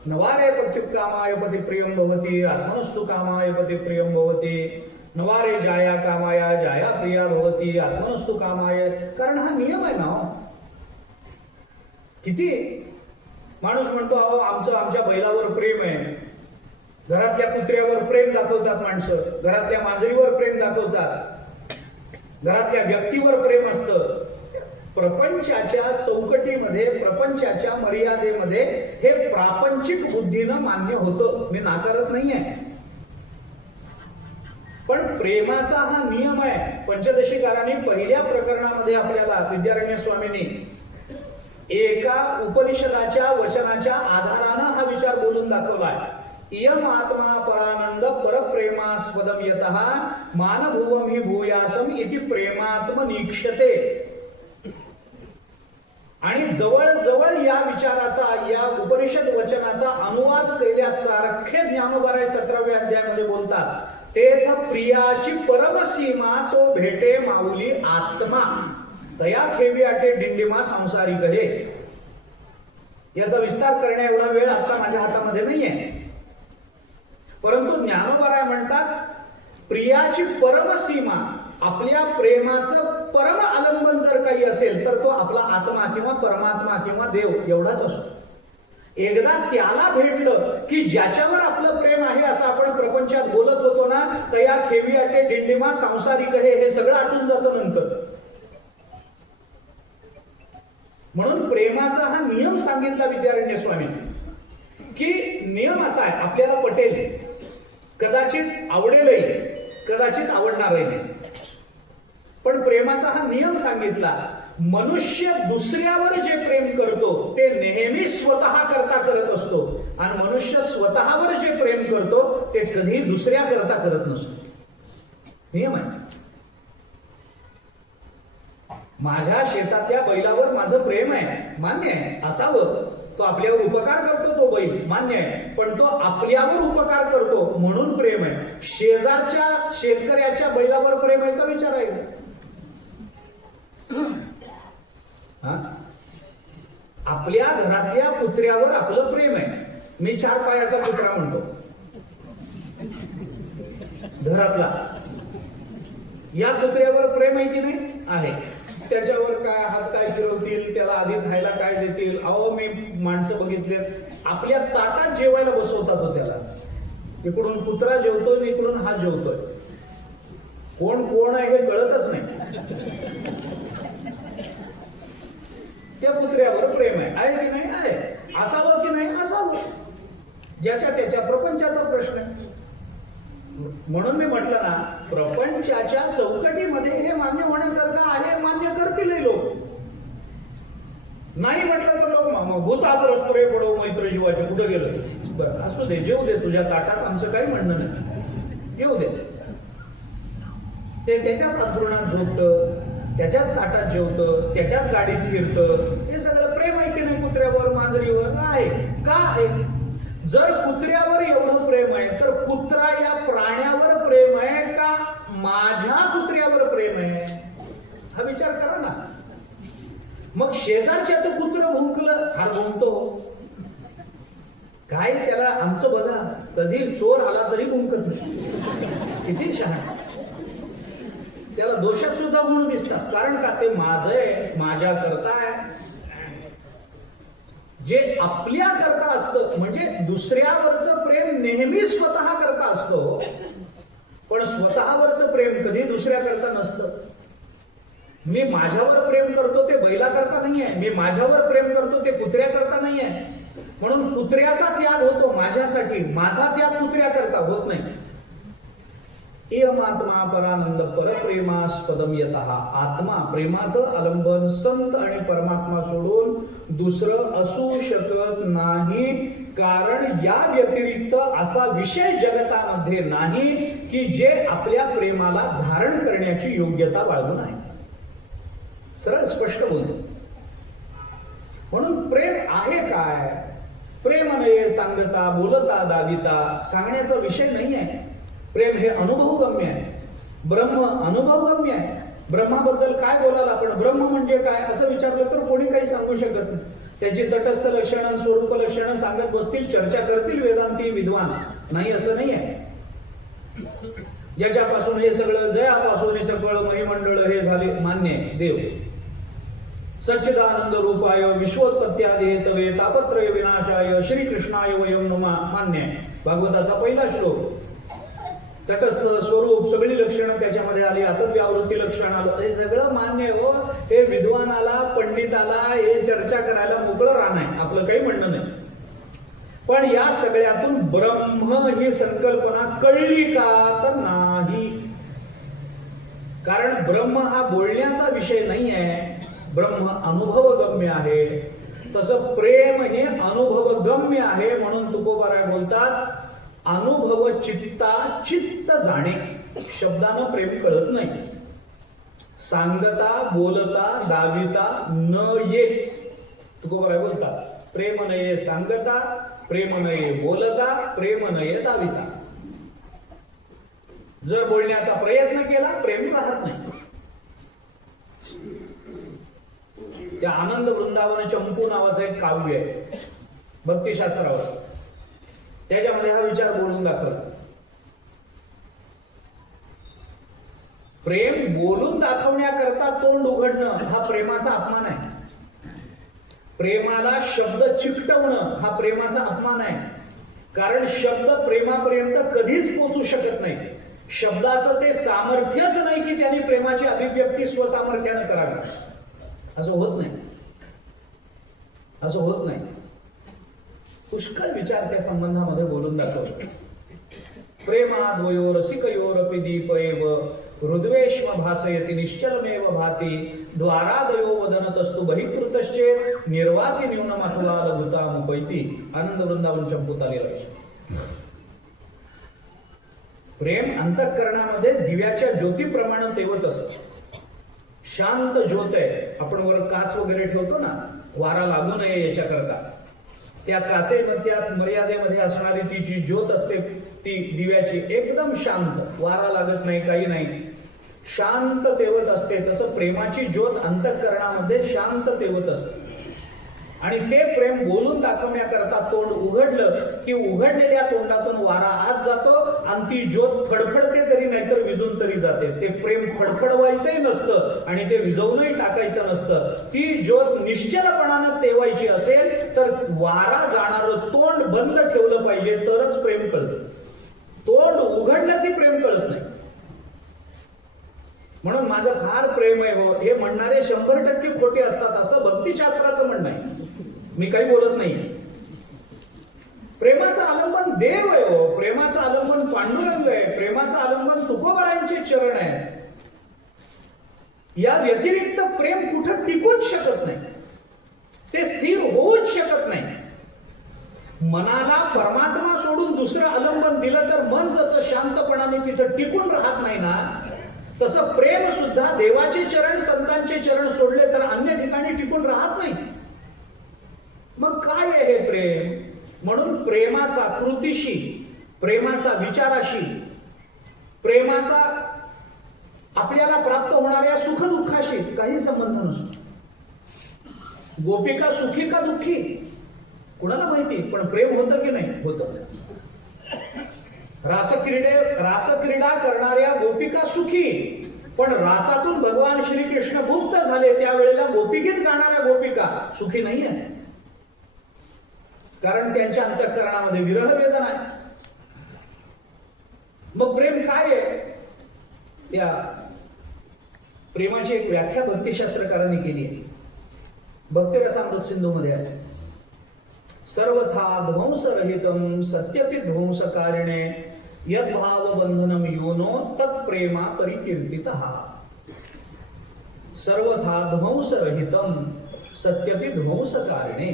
नवारे पत्युकामाय पती प्रियम भवती, आत्मनस्तु कामाय पती प्रियम भवती, नवारे जाया कामाया जाया प्रिया भवती, आत्मनस्तु कामाय. कारण हा नियम आहे ना. किती माणूस म्हणतो अहो आमचं आमच्या बैलावर प्रेम आहे, घरातल्या कुत्र्यावर प्रेम दाखवतात माणसं, घरातल्या मांजरीवर प्रेम दाखवतात, घरातल्या व्यक्तीवर प्रेम असतं. प्रपंचाच्या चौकटीमध्ये, प्रपंचाच्या मर्यादेमध्ये हे प्रापंचिक बुद्धीनं मान्य होतं, मी नाकारत नाहीये. पण प्रेमाचा हा नियम आहे. पंचदशीकारांनी पहिल्या प्रकरणामध्ये आपल्याला विद्यारण्य स्वामींनी एका उपनिषदाच्या वचनाच्या आधारानं हा विचार बोलून दाखवलाय. इयम आत्मा परानंद परप्रेमास्पदम यतः मानभुवम हि भूयासम इति प्रेमात्मनीक्षते. आणि जवळ या विचाराचा, या उपनिषद वचनाचा अनुवाद केल्यासारखे ज्ञानोबराय 17व्या अध्यायामध्ये बोलतात. तेथ प्रियाची परमसीमा तो भेटे माऊली आत्मा, तया खेवी आटे डिंडिमा संसारिक हे. याचा विस्तार करण्या एवढा वेळ आता माझ्या हातामध्ये नाहीये, परंतु ज्ञानोबराय म्हणतात प्रियाची परमसीमा, आपल्या प्रेमाचं परम आलंबन जर काही असेल तर तो आपला आत्मा किंवा परमात्मा किंवा देव एवढाच असतो. एकदा त्याला भेटलं की ज्याच्यावर आपलं प्रेम आहे असं आपण प्रपंचात बोलत होतो ना, तया खेवी आटे डिंडिमा संसारिक हे सगळं आटून जातं नंतर. म्हणून प्रेमाचा हा नियम सांगितला विद्यारण्य स्वामी, की नियम असा आहे, आपल्याला पटेल, कदाचित आवडेलही, कदाचित आवडणारही नाही, पण प्रेमाचा हा नियम सांगितला. मनुष्य दुसऱ्यावर जे प्रेम करतो ते नेहमी स्वतः करता करत असतो, आणि मनुष्य स्वतःवर जे प्रेम करतो ते कधी दुसऱ्या करता करत नसतो. नियम आहे. माझ्या शेतातल्या बैलावर माझं प्रेम आहे, मान्य आहे, असावं. तो आपल्यावर उपकार करतो, तो बैल मान्य आहे, पण तो आपल्यावर उपकार करतो म्हणून प्रेम आहे. शेजारच्या शेतकऱ्याच्या बैलावर प्रेम आहे का विचारायचं? आपल्या घरातल्या कुत्र्यावर आपलं प्रेम आहे. मी 4 पायाचा कुत्रा म्हणतो घरातला. या कुत्र्यावर प्रेम आहे की नाही? आहे. त्याच्यावर काय हात काय फिरवतील, त्याला आधी खायला काय देतील. अहो मी माणसं बघितले आपल्या ताटात जेवायला बसवतात त्याला. इकडून कुत्रा जेवतोय, इकडून हा जेवतोय. कोण कोण आहे हे कळतच नाही. त्या कुत्र्यावर प्रेम आहे की नाही? आहे. असावं की नाही? असावं. ज्याच्या त्याच्या प्रपंचाचा प्रश्न आहे. म्हणून मी म्हटलं ना, प्रपंचाच्या चौकटीमध्ये हे मान्य होण्यासारखं आहे, मान्य करतीलही लोक. नाही म्हटलं तर लोक भूता परस्परे पडो मैत्र जीवाचे, कुठं गेलं? बरं असू दे, जेवू दे तुझ्या ताटात, आमचं काही म्हणणं नाही, येऊ दे. ते त्याच्याच अंथरुणात झोपतं, त्याच्याच ताटात जेवतं, त्याच्याच गाडीत फिरतं. हे सगळं प्रेम आहे की नाही कुत्र्यावर, मांजरीवर? आहे. का आहे? जर कुत्र्यावर एवढं प्रेम आहे तर कुत्रा या प्राण्यावर प्रेम आहे का माझ्या कुत्र्यावर प्रेम आहे? हा विचार करा ना. मग शेजारच्याच कुत्र भुंकलं, हा भुंकतो का काय त्याला आमचं बघा, कधी चोर आला तरी कुंकत नाही. किती शहाणा. त्याला दोषात सुद्धा गुण दिसतात. कारण का ते माझं आहे, माझ्या करता आहे. जे आपल्या करता असतं, म्हणजे दुसऱ्यावरचं प्रेम नेहमी स्वतः करता असतो, पण स्वतःवरचं प्रेम कधी दुसऱ्या करता नसतं. मी माझ्यावर प्रेम करतो ते बैला करता नाहीये, मी माझ्यावर प्रेम करतो ते कुत्र्या करता नाहीये. म्हणून कुत्र्याचा त्याग होतो माझ्यासाठी, माझा त्याग कुत्र्या करता होत नाही. इयमात्मा परानंद परप्रेमास्पदम यतः. आत्मा प्रेमाचं आलंबन संत आणि परमात्मा सोडून दुसरं असू शकत नाही. कारण या व्यतिरिक्त असा विषय जगतामध्ये नाही की जे आपल्या प्रेमाला धारण करण्याची योग्यता बाळगून आहे. सरळ स्पष्ट बोलतो. म्हणून प्रेम आहे काय? प्रेम नये सांगता बोलता दाविता. सांगण्याचा विषय नाही आहे. प्रेम हे अनुभवगम्य आहे. ब्रह्म अनुभवगम्य आहे. ब्रह्माबद्दल काय बोलाल आपण? ब्रह्म म्हणजे काय असं विचारलं तर कोणी काही सांगू शकत नाही. त्याची तटस्थ लक्षणं, स्वरूप लक्षणं सांगत बसतील, चर्चा करतील वेदांती विद्वान. नाही, असं नाही आहे. ज्याच्यापासून हे सगळं, जयापासून हे सगळं महिमंडळ हे झाले, मान्य आहे देव. सच्चिदानंद रूपाय विश्वोत्पत्त्यादि हेतवे तापत्रय विनाशाय श्रीकृष्णाय वयं नमः, मान्य आहे. भागवताचा पहिला श्लोक. तटस्थ स्वरूप सगळी लक्षणं त्याच्यामध्ये आली, आतद्व्यावृत्ती लक्षण आलं, हे सगळं मान्य हो. हे विद्वानाला, पंडिताला हे चर्चा करायला मोकळं राहण आहे, आपलं काही म्हणणं नाही. पण या सगळ्यातून ब्रह्म ही संकल्पना कळली का? तर नाही. कारण ब्रह्म हा बोलण्याचा विषय नाही आहे, ब्रह्म अनुभवगम्य आहे. तसं प्रेम हे अनुभवगम्य आहे. म्हणून तुकोबाराय बोलतात, अनुभव चित्ता चित्त जाणे. शब्दानं प्रेम कळत नाही. सांगता बोलता दाविता न ये. तुकोबाराय बोलतात, प्रेम नये सांगता, प्रेम नये बोलता, प्रेम नये दाविता. जर बोलण्याचा प्रयत्न केला, प्रेम राहत नाही. त्या आनंद वृंदावन चंपू नावाचं एक काव्य आहे भक्तिशास्त्रावर. त्याच्यामध्ये हा विचार बोलून दाखवला. प्रेम बोलून दाखवण्याकरता तोंड उघडणं हा प्रेमाचा अपमान आहे. प्रेमाला शब्द चिकटवणं हा प्रेमाचा अपमान आहे. कारण शब्द प्रेमापर्यंत कधीच पोहोचू शकत नाही. शब्दाचं ते सामर्थ्यच नाही की त्यांनी प्रेमाची अभिव्यक्ती स्वसामर्थ्यानं करावी. असं होत नाही. असं होत नाही. पुष्कळ विचार त्या संबंधामध्ये बोलून दाखवतो. प्रेमाद्वयो रसिकयोरपि दीपएव हृद्वेश्म भासयति निश्चलमेव भाति द्वारादयो वदनतस्तु बहिकृतश्चेत निर्वाति न्यूनम अथवा लघुतामुपैति. आनंद वृंदावन चंपूत आलेला आहे. प्रेम अंतःकरणामध्ये दिव्याच्या ज्योतीप्रमाणे तेवत असतं. शांत ज्योत आहे. आपण वर काच वगैरे ठेवतो ना, वारा लागू नये याच्याकरता. त्या काचेमध्ये मर्यादेमध्ये असणारी ती जी ज्योत असते ती दिव्याची एकदम शांत, वारा लागत नाही, काही नाही, शांत तेवत असते. तसं प्रेमाची ज्योत अंतःकरणामध्ये शांत तेवत असते. आणि ते प्रेम बोलून दाखवण्याकरता तोंड उघडलं की उघडलेल्या तोंडातून वारा आत जातो आणि ती ज्योत फडफडते तरी नाहीतर विजून तरी जाते. ते प्रेम फडफडवायचंही नसतं आणि ते विजवूनही टाकायचं नसतं. ती ज्योत निश्चलपणानं तेवायची असेल तर वारा जाणारं तोंड बंद ठेवलं पाहिजे, तरच प्रेम कळतं. तोंड उघडलं की प्रेम कळत नाही. म्हणून माझं फार प्रेम आहे हो हे म्हणणारे 100% खोटे असतात असं भक्तिशास्त्राचं म्हणणं आहे. मी काही बोलत नाही. प्रेमाचं आलंबन देव आहे हो. प्रेमाचं आलंबन पांडुरंग आहे. प्रेमाचं आलंबन तुकोबारायांचे चरण आहे. या व्यतिरिक्त प्रेम कुठं टिकूच शकत नाही. ते स्थिर होऊच शकत नाही. मनाला परमात्मा सोडून दुसरं आलंबन दिलं तर मन जसं शांतपणाने तिथं टिकून राहत नाही ना, तसं प्रेम सुद्धा देवाचे चरण संतांचे चरण सोडले तर अन्य ठिकाणी टिकून राहत नाही. मग काय आहे हे प्रेम? म्हणून प्रेमाचा कृतीशी, प्रेमाचा विचाराशी, प्रेमाचा आपल्याला प्राप्त होणाऱ्या सुखदुःखाशी काही संबंध नसतो. गोपिका सुखी का दुःखी कुणाला माहिती, पण प्रेम होतं की नाही? होतं. रासक्रीडा करणाऱ्या गोपिका सुखी, पण रासातून भगवान श्रीकृष्ण गुप्त झाले त्यावेळेला गोपिकीत गाणाऱ्या गोपिका सुखी नाही आहे, कारण त्यांच्या अंतःकरणामध्ये विरह वेदना आहे. मग प्रेम काय आहे? त्या प्रेमाची एक व्याख्या भक्तिशास्त्रकारांनी केली आहे. भक्तिरसामृत सिंधू मध्ये आहे, सर्वथा ध्वंसरहितम सत्यपि ध्वंसकारिणे यद्भाव बंधनम योनो तत्प्रेमा परिकीर्तितः. सर्वथा ध्वंसरहितम सत्यपि ध्वंसकारिणे,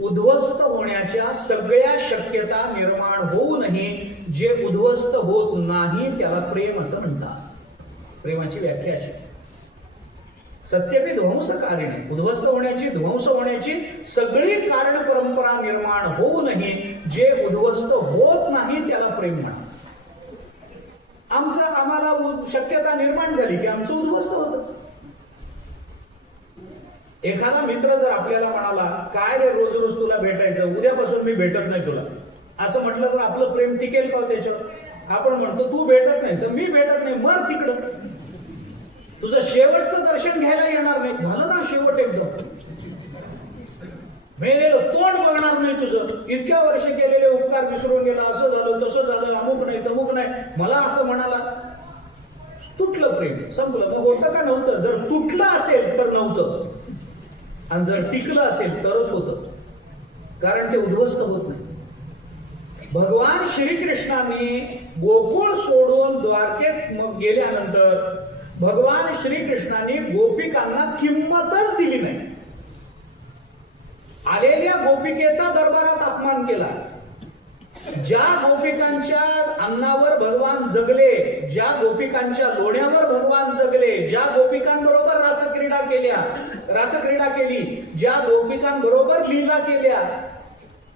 उद्ध्वस्त होण्याच्या सगळ्या शक्यता निर्माण होऊनही जे उद्ध्वस्त होत नाही त्याला प्रेम असं म्हणतात. प्रेमाची व्याख्या अशी, सत्यपि ध्वंसकारिणे, उद्ध्वस्त होण्याची, ध्वंस होण्याची सगळी कारण परंपरा निर्माण होऊनही जे उद्ध्वस्त होत नाही त्याला प्रेम म्हणतात. आम्हाला शक्यता निर्माण झाली की आमचं उद्ध्वस्त होतं. एखादा मित्र जर आपल्याला म्हणाला, काय रे रोज रोज तुला भेटायचं, उद्यापासून मी भेटत नाही तुला, असं म्हटलं तर आपलं प्रेम टिकेल का त्याच्यावर? आपण म्हणतो तू भेटत नाही तर मी भेटत नाही, मर तिकडं, तुझं शेवटचं दर्शन घ्यायला येणार नाही. झालं ना शेवट एकदम, मेलेलं तोंड बघणार नाही तुझं, इतक्या वर्ष केलेले उपकार विसरून गेला, असं झालं तसं झालं, अमुक नाही तमुक नाही, मला असं म्हणाला. तुटलं प्रेम, संपलं. मग होतं का नव्हतं? जर तुटलं असेल तर नव्हतं, आणि जर टिकलं असेल तरच होतं, कारण ते उद्ध्वस्त होत नाही. भगवान श्रीकृष्णांनी गोकुळ सोडून द्वारकेत गेल्यानंतर भगवान श्रीकृष्णांनी गोपिकांना किंमतच दिली नाही. आलेल्या गोपिकेचा दरबारात अपमान केला. ज्या गोपिकांच्या अन्नावर भगवान जगले, ज्या गोपिकांच्या लोण्यावर भगवान जगले, ज्या गोपिकांबरोबर रासक्रीडा केली, ज्या गोपिकांबरोबर लीला केल्या,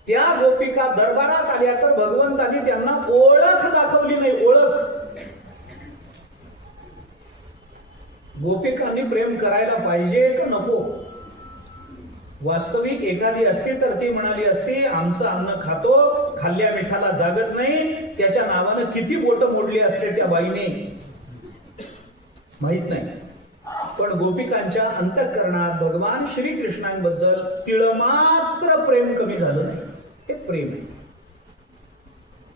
त्या गोपिका दरबारात आल्या तर भगवंतांनी त्यांना ओळख दाखवली नाही. ओळख. गोपिकांनी प्रेम करायला पाहिजे का नको? वास्तविक एखादी असती तर ती म्हणाली असती, आमचं अन्न खातो, खाल्ल्या मिठाला जागत नाही, त्याच्या नावानं किती बोट मोडली असते त्या बाईने, माहित नाही. पण गोपिकांच्या अंतःकरणात भगवान श्रीकृष्णांबद्दल तिळमात्र प्रेम कमी झालं नाही. हे प्रेम आहे.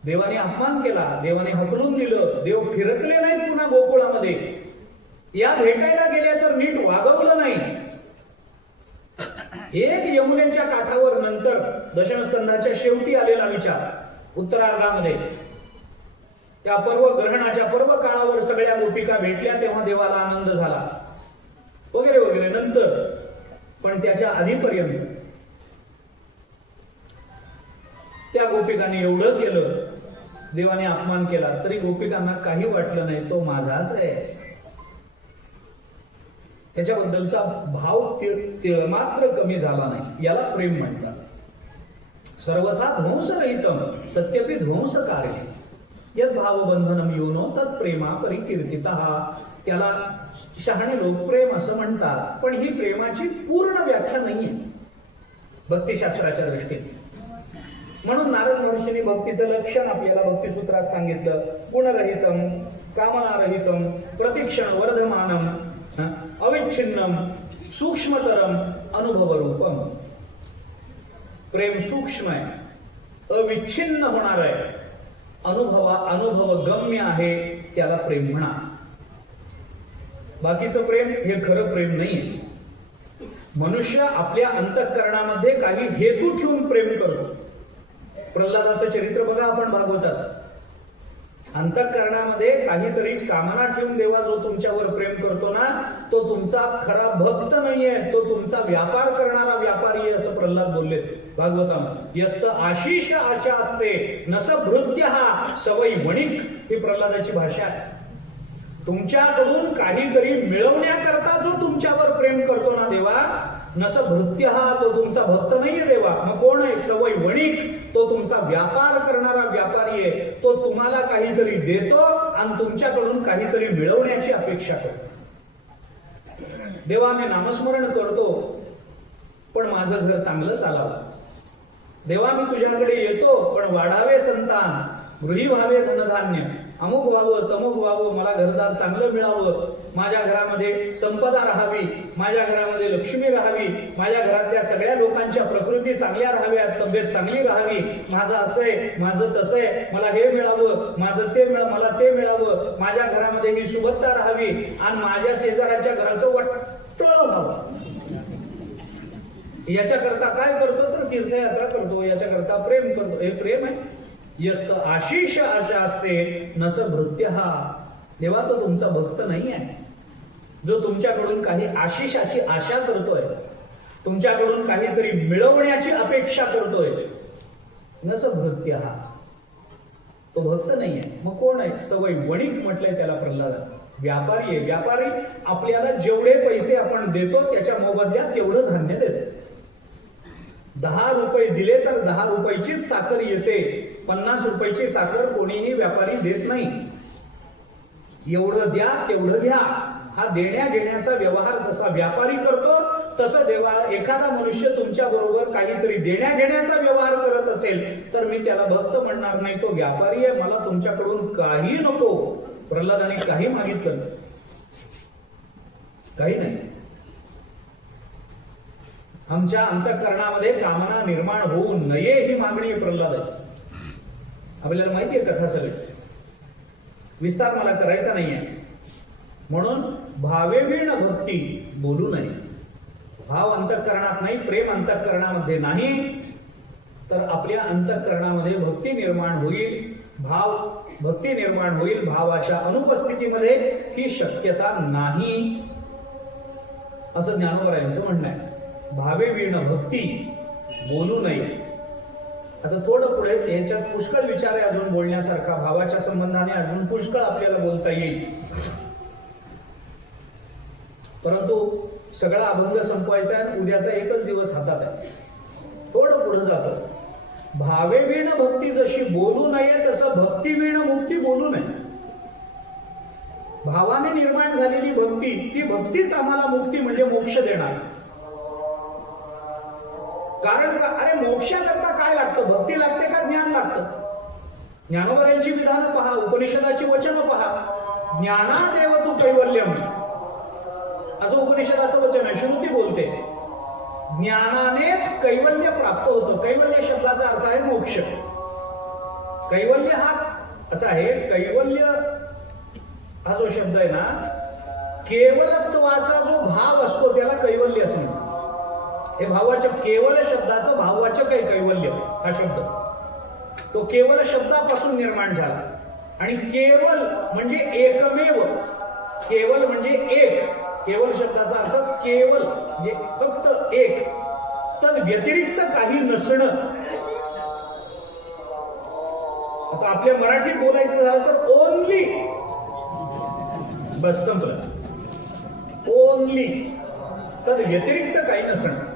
देवाने अपमान केला, देवाने हकलून दिलं, देव फिरकले नाहीत पुन्हा गोकुळामध्ये, या भेटायला गेल्या तर नीट वागवलं नाही. एक यमुनेच्या काठावर नंतर दशमस्कंदाच्या शेवटी आलेला विचार उत्तरार्धामध्ये, त्या पर्व ग्रहणाच्या पर्व काळावर सगळ्या गोपिका भेटल्या तेव्हा देवाला आनंद झाला वगैरे वगैरे. नंतर पण त्याच्या आधीपर्यंत त्या गोपिकांनी एवढं केलं, देवाने अपमान केला, तरी गोपिकांना काही वाटलं नाही, तो माझाच आहे. त्याच्याबद्दलचा भाव तिळमात्र कमी झाला नाही. याला प्रेम म्हणतात. सर्वथा ध्वंसरहितम सत्यपि ध्वंसकारिणे यद्भाव बंधनम योनो तत्प्रेमा परिकीर्तितः. त्याला शहाणे लोक प्रेम असं म्हणतात, पण ही प्रेमाची पूर्ण व्याख्या नाहीये भक्तिशास्त्राच्या दृष्टीने. म्हणून नारद महर्षींनी भक्तीचं लक्षण आपल्याला भक्तिसूत्रात सांगितलं. गुणरहितम कामनारहितम प्रतिक्षण वर्धमानम अविच्छिन्नम सूक्ष्मतरम अनुभवरूपम. प्रेम सूक्ष्म आहे, अविच्छिन्न होणार आहे, अनुभव गम्य आहे, त्याला प्रेम म्हणा. बाकीचं प्रेम हे खरं प्रेम नाहीये. मनुष्य आपल्या अंतःकरणामध्ये काही हेतू ठेवून प्रेम करतो. प्रल्हादाचं चरित्र बघा आपण भागवतात. अंतःकरणामध्ये काहीतरी कामना ठेवून देवा जो तुमच्यावर प्रेम करतो ना, तो तुमचा खरा भक्त नाहीये, तो तुमचा व्यापार करणारा व्यापारी आहे, असं प्रल्हाद बोलले भागवतामध्ये. यस्त आशिष आशा असते नस भृत्य हा सवय वणिक, ही प्रल्हादाची भाषा आहे. तुमच्याकडून काहीतरी मिळवण्याकरता जो तुमच्यावर प्रेम करतो ना देवा, नस भृत्य हा, तो तुमचा भक्त नाहीये देवा. मग कोण आहे? सवय वणिक, तो तुमचा व्यापार करणारा व्यापारी आहे. तो तुम्हाला काहीतरी देतो आणि तुमच्याकडून काहीतरी मिळवण्याची अपेक्षा करतो. देवा मी नामस्मरण करतो पण माझं घर चांगलं चालावं, देवा मी तुझ्याकडे येतो, पण वाढावे संतान, गृही व्हावे धनधान्य, अमुक व्हावं तमुक व्हावं, मला घरदार चांगलं मिळावं, माझ्या घरामध्ये संपदा राहावी, माझ्या घरामध्ये लक्ष्मी राहावी, माझ्या घरातल्या सगळ्या लोकांच्या प्रकृती चांगल्या राहाव्यात, तब्येत चांगली राहावी, माझं असं आहे, माझं तसं आहे, मला हे मिळावं, माझं ते मला ते मिळावं, माझ्या घरामध्ये ही सुबत्ता राहावी आणि माझ्या शेजाऱ्याच्या घराचं वाटोळं व्हावं. याच्याकरता काय करतो तर तीर्थयात्रा करतो, याच्याकरता प्रेम करतो. हे प्रेम आहे. यस्त आशिष आशा असते नस भृत्य हा. देवा तो तुमचा भक्त नाही आहे, जो तुमच्याकडून काही आशिषाची आशा करतोय, तुमच्याकडून काहीतरी मिळवण्याची अपेक्षा करतोय. नस भृत्य हा, तो भक्त नाही आहे. मग कोण आहे? सवय वणिक म्हटलंय त्याला प्रल्हाद. व्यापारी आहे. व्यापारी आपल्याला जेवढे पैसे आपण देतो त्याच्या मोबदल्यात तेवढं धान्य देतो. 10 रुपये दिले तर 10 रुपयाचीच साखर येते. 50 रुपयाची साखर कोणीही व्यापारी देत नाही. एवढं द्या तेवढं घ्या, हा देण्या घेण्याचा व्यवहार जसा व्यापारी करतो तसं देवा एखादा मनुष्य तुमच्या बरोबर काहीतरी देण्या घेण्याचा व्यवहार करत असेल तर मी त्याला भक्त म्हणणार नाही, तो व्यापारी आहे. मला तुमच्याकडून काही नको. प्रल्हादाने काही मागितलं काही नाही. आमच्या अंतःकरणामध्ये कामना निर्माण होऊ नये ही मागणी प्रल्हाद आहे. आपल्याला माहिती आहे कथा सगळी, विस्तार मला करायचा नाहीये. म्हणून भावेवीण भक्ती बोलू नये. भाव अंतःकरणात नाही, प्रेम अंतःकरणामध्ये नाही, तर आपल्या अंतःकरणामध्ये भक्ती निर्माण होईल. भक्ती निर्माण होईल. भावाच्या अनुपस्थितीमध्ये ही शक्यता नाही, असं ज्ञानोबरायांचं म्हणणं आहे. भावेवीण भक्ती बोलू नये. आता थोडं पुढे याच्यात पुष्कळ विचार आहे अजून बोलण्यासारखा. भावाच्या संबंधाने अजून पुष्कळ आपल्याला बोलता येईल, परंतु सगळा अभंग संपवायचा आहे. उद्याचा एकच दिवस हातात आहे. थोडं पुढे जातं. भावेवीण भक्ती जशी बोलू नये तसं भक्तीवीण मुक्ती बोलू नये. भावाने निर्माण झालेली भक्ती, ती भक्तीच आम्हाला मुक्ती म्हणजे मोक्ष देणार. कारण का? अरे मोक्षाकरता काय लागतं? भक्ती लागते का ज्ञान लागतं? ज्ञानोबरायांची विधानं पहा, उपनिषदाची वचनं पहा. ज्ञानादेव तू कैवल्यम असं उपनिषदाचं वचन आहे. श्रुती बोलते ज्ञानानेच कैवल्य प्राप्त होतं. कैवल्य शब्दाचा अर्थ आहे मोक्ष. कैवल्य हा असा आहे, कैवल्य हा जो शब्द आहे ना, केवलत्वाचा जो भाव असतो त्याला कैवल्य असं म्हणतात. हे भाववाचक, केवल शब्दाचं भाववाचक आहे कैवल्य हा शब्द. तो केवल शब्दापासून निर्माण झाला. आणि केवल म्हणजे एकमेव. केवल म्हणजे एक. केवल शब्दाचा अर्थ केवल म्हणजे फक्त एक, तद व्यतिरिक्त काही नसणं. आता आपल्या मराठीत बोलायचं झालं तर ओनली, बस संपलं. ओनली, तद व्यतिरिक्त काही नसणं.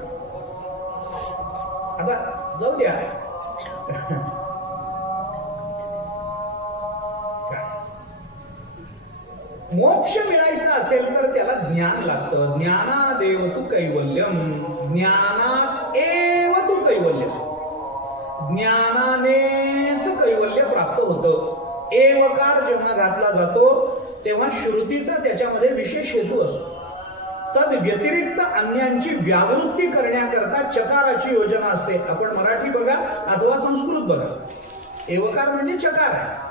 आता जाऊ द्या. मोक्ष मिळायचं असेल तर त्याला ज्ञान लागतं. ज्ञानादेव तू कैवल्यम, ज्ञानात एव तू कैवल्यम. ज्ञानानेच कैवल्य प्राप्त होतं. एवकार जेव्हा घातला जातो तेव्हा श्रुतीचा त्याच्यामध्ये विशेष हेतू असतो. तद व्यतिरिक्त अन्यांची व्यावृत्ती करण्याकरता चकाराची योजना असते. आपण मराठी बघा अथवा संस्कृत बघा, एवकार म्हणजे चकार आहे.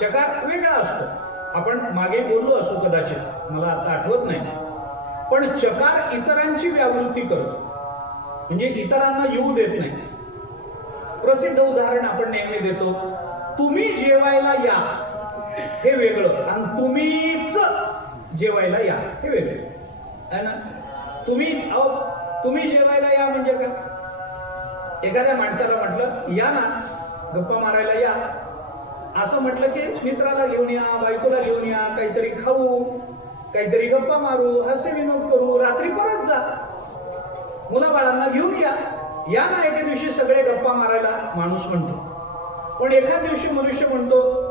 चकार वेगळा असतो. आपण मागे बोललो असो कदाचित, मला आता आठवत नाही. पण चकार इतरांची व्यावृत्ती करतो, म्हणजे इतरांना येऊ देत नाही. प्रसिद्ध उदाहरण आपण नेहमी देतो, तुम्ही जेवायला या हे वेगळं आणि तुम्हीच जेवायला या हे वेगळं आहे ना. तुम्ही जेवायला या म्हणजे काय? एखाद्या माणसाला म्हटलं या ना गप्पा मारायला या, असं म्हटलं की मित्राला घेऊन या, बायकोला घेऊन या, काहीतरी खाऊ, काहीतरी गप्पा मारू, हास्य विनोद करू, रात्री परत जा, मुलाबाळांना घेऊन या. या ना एके दिवशी सगळे गप्पा मारायला माणूस म्हणतो. पण एखाद दिवशी मनुष्य म्हणतो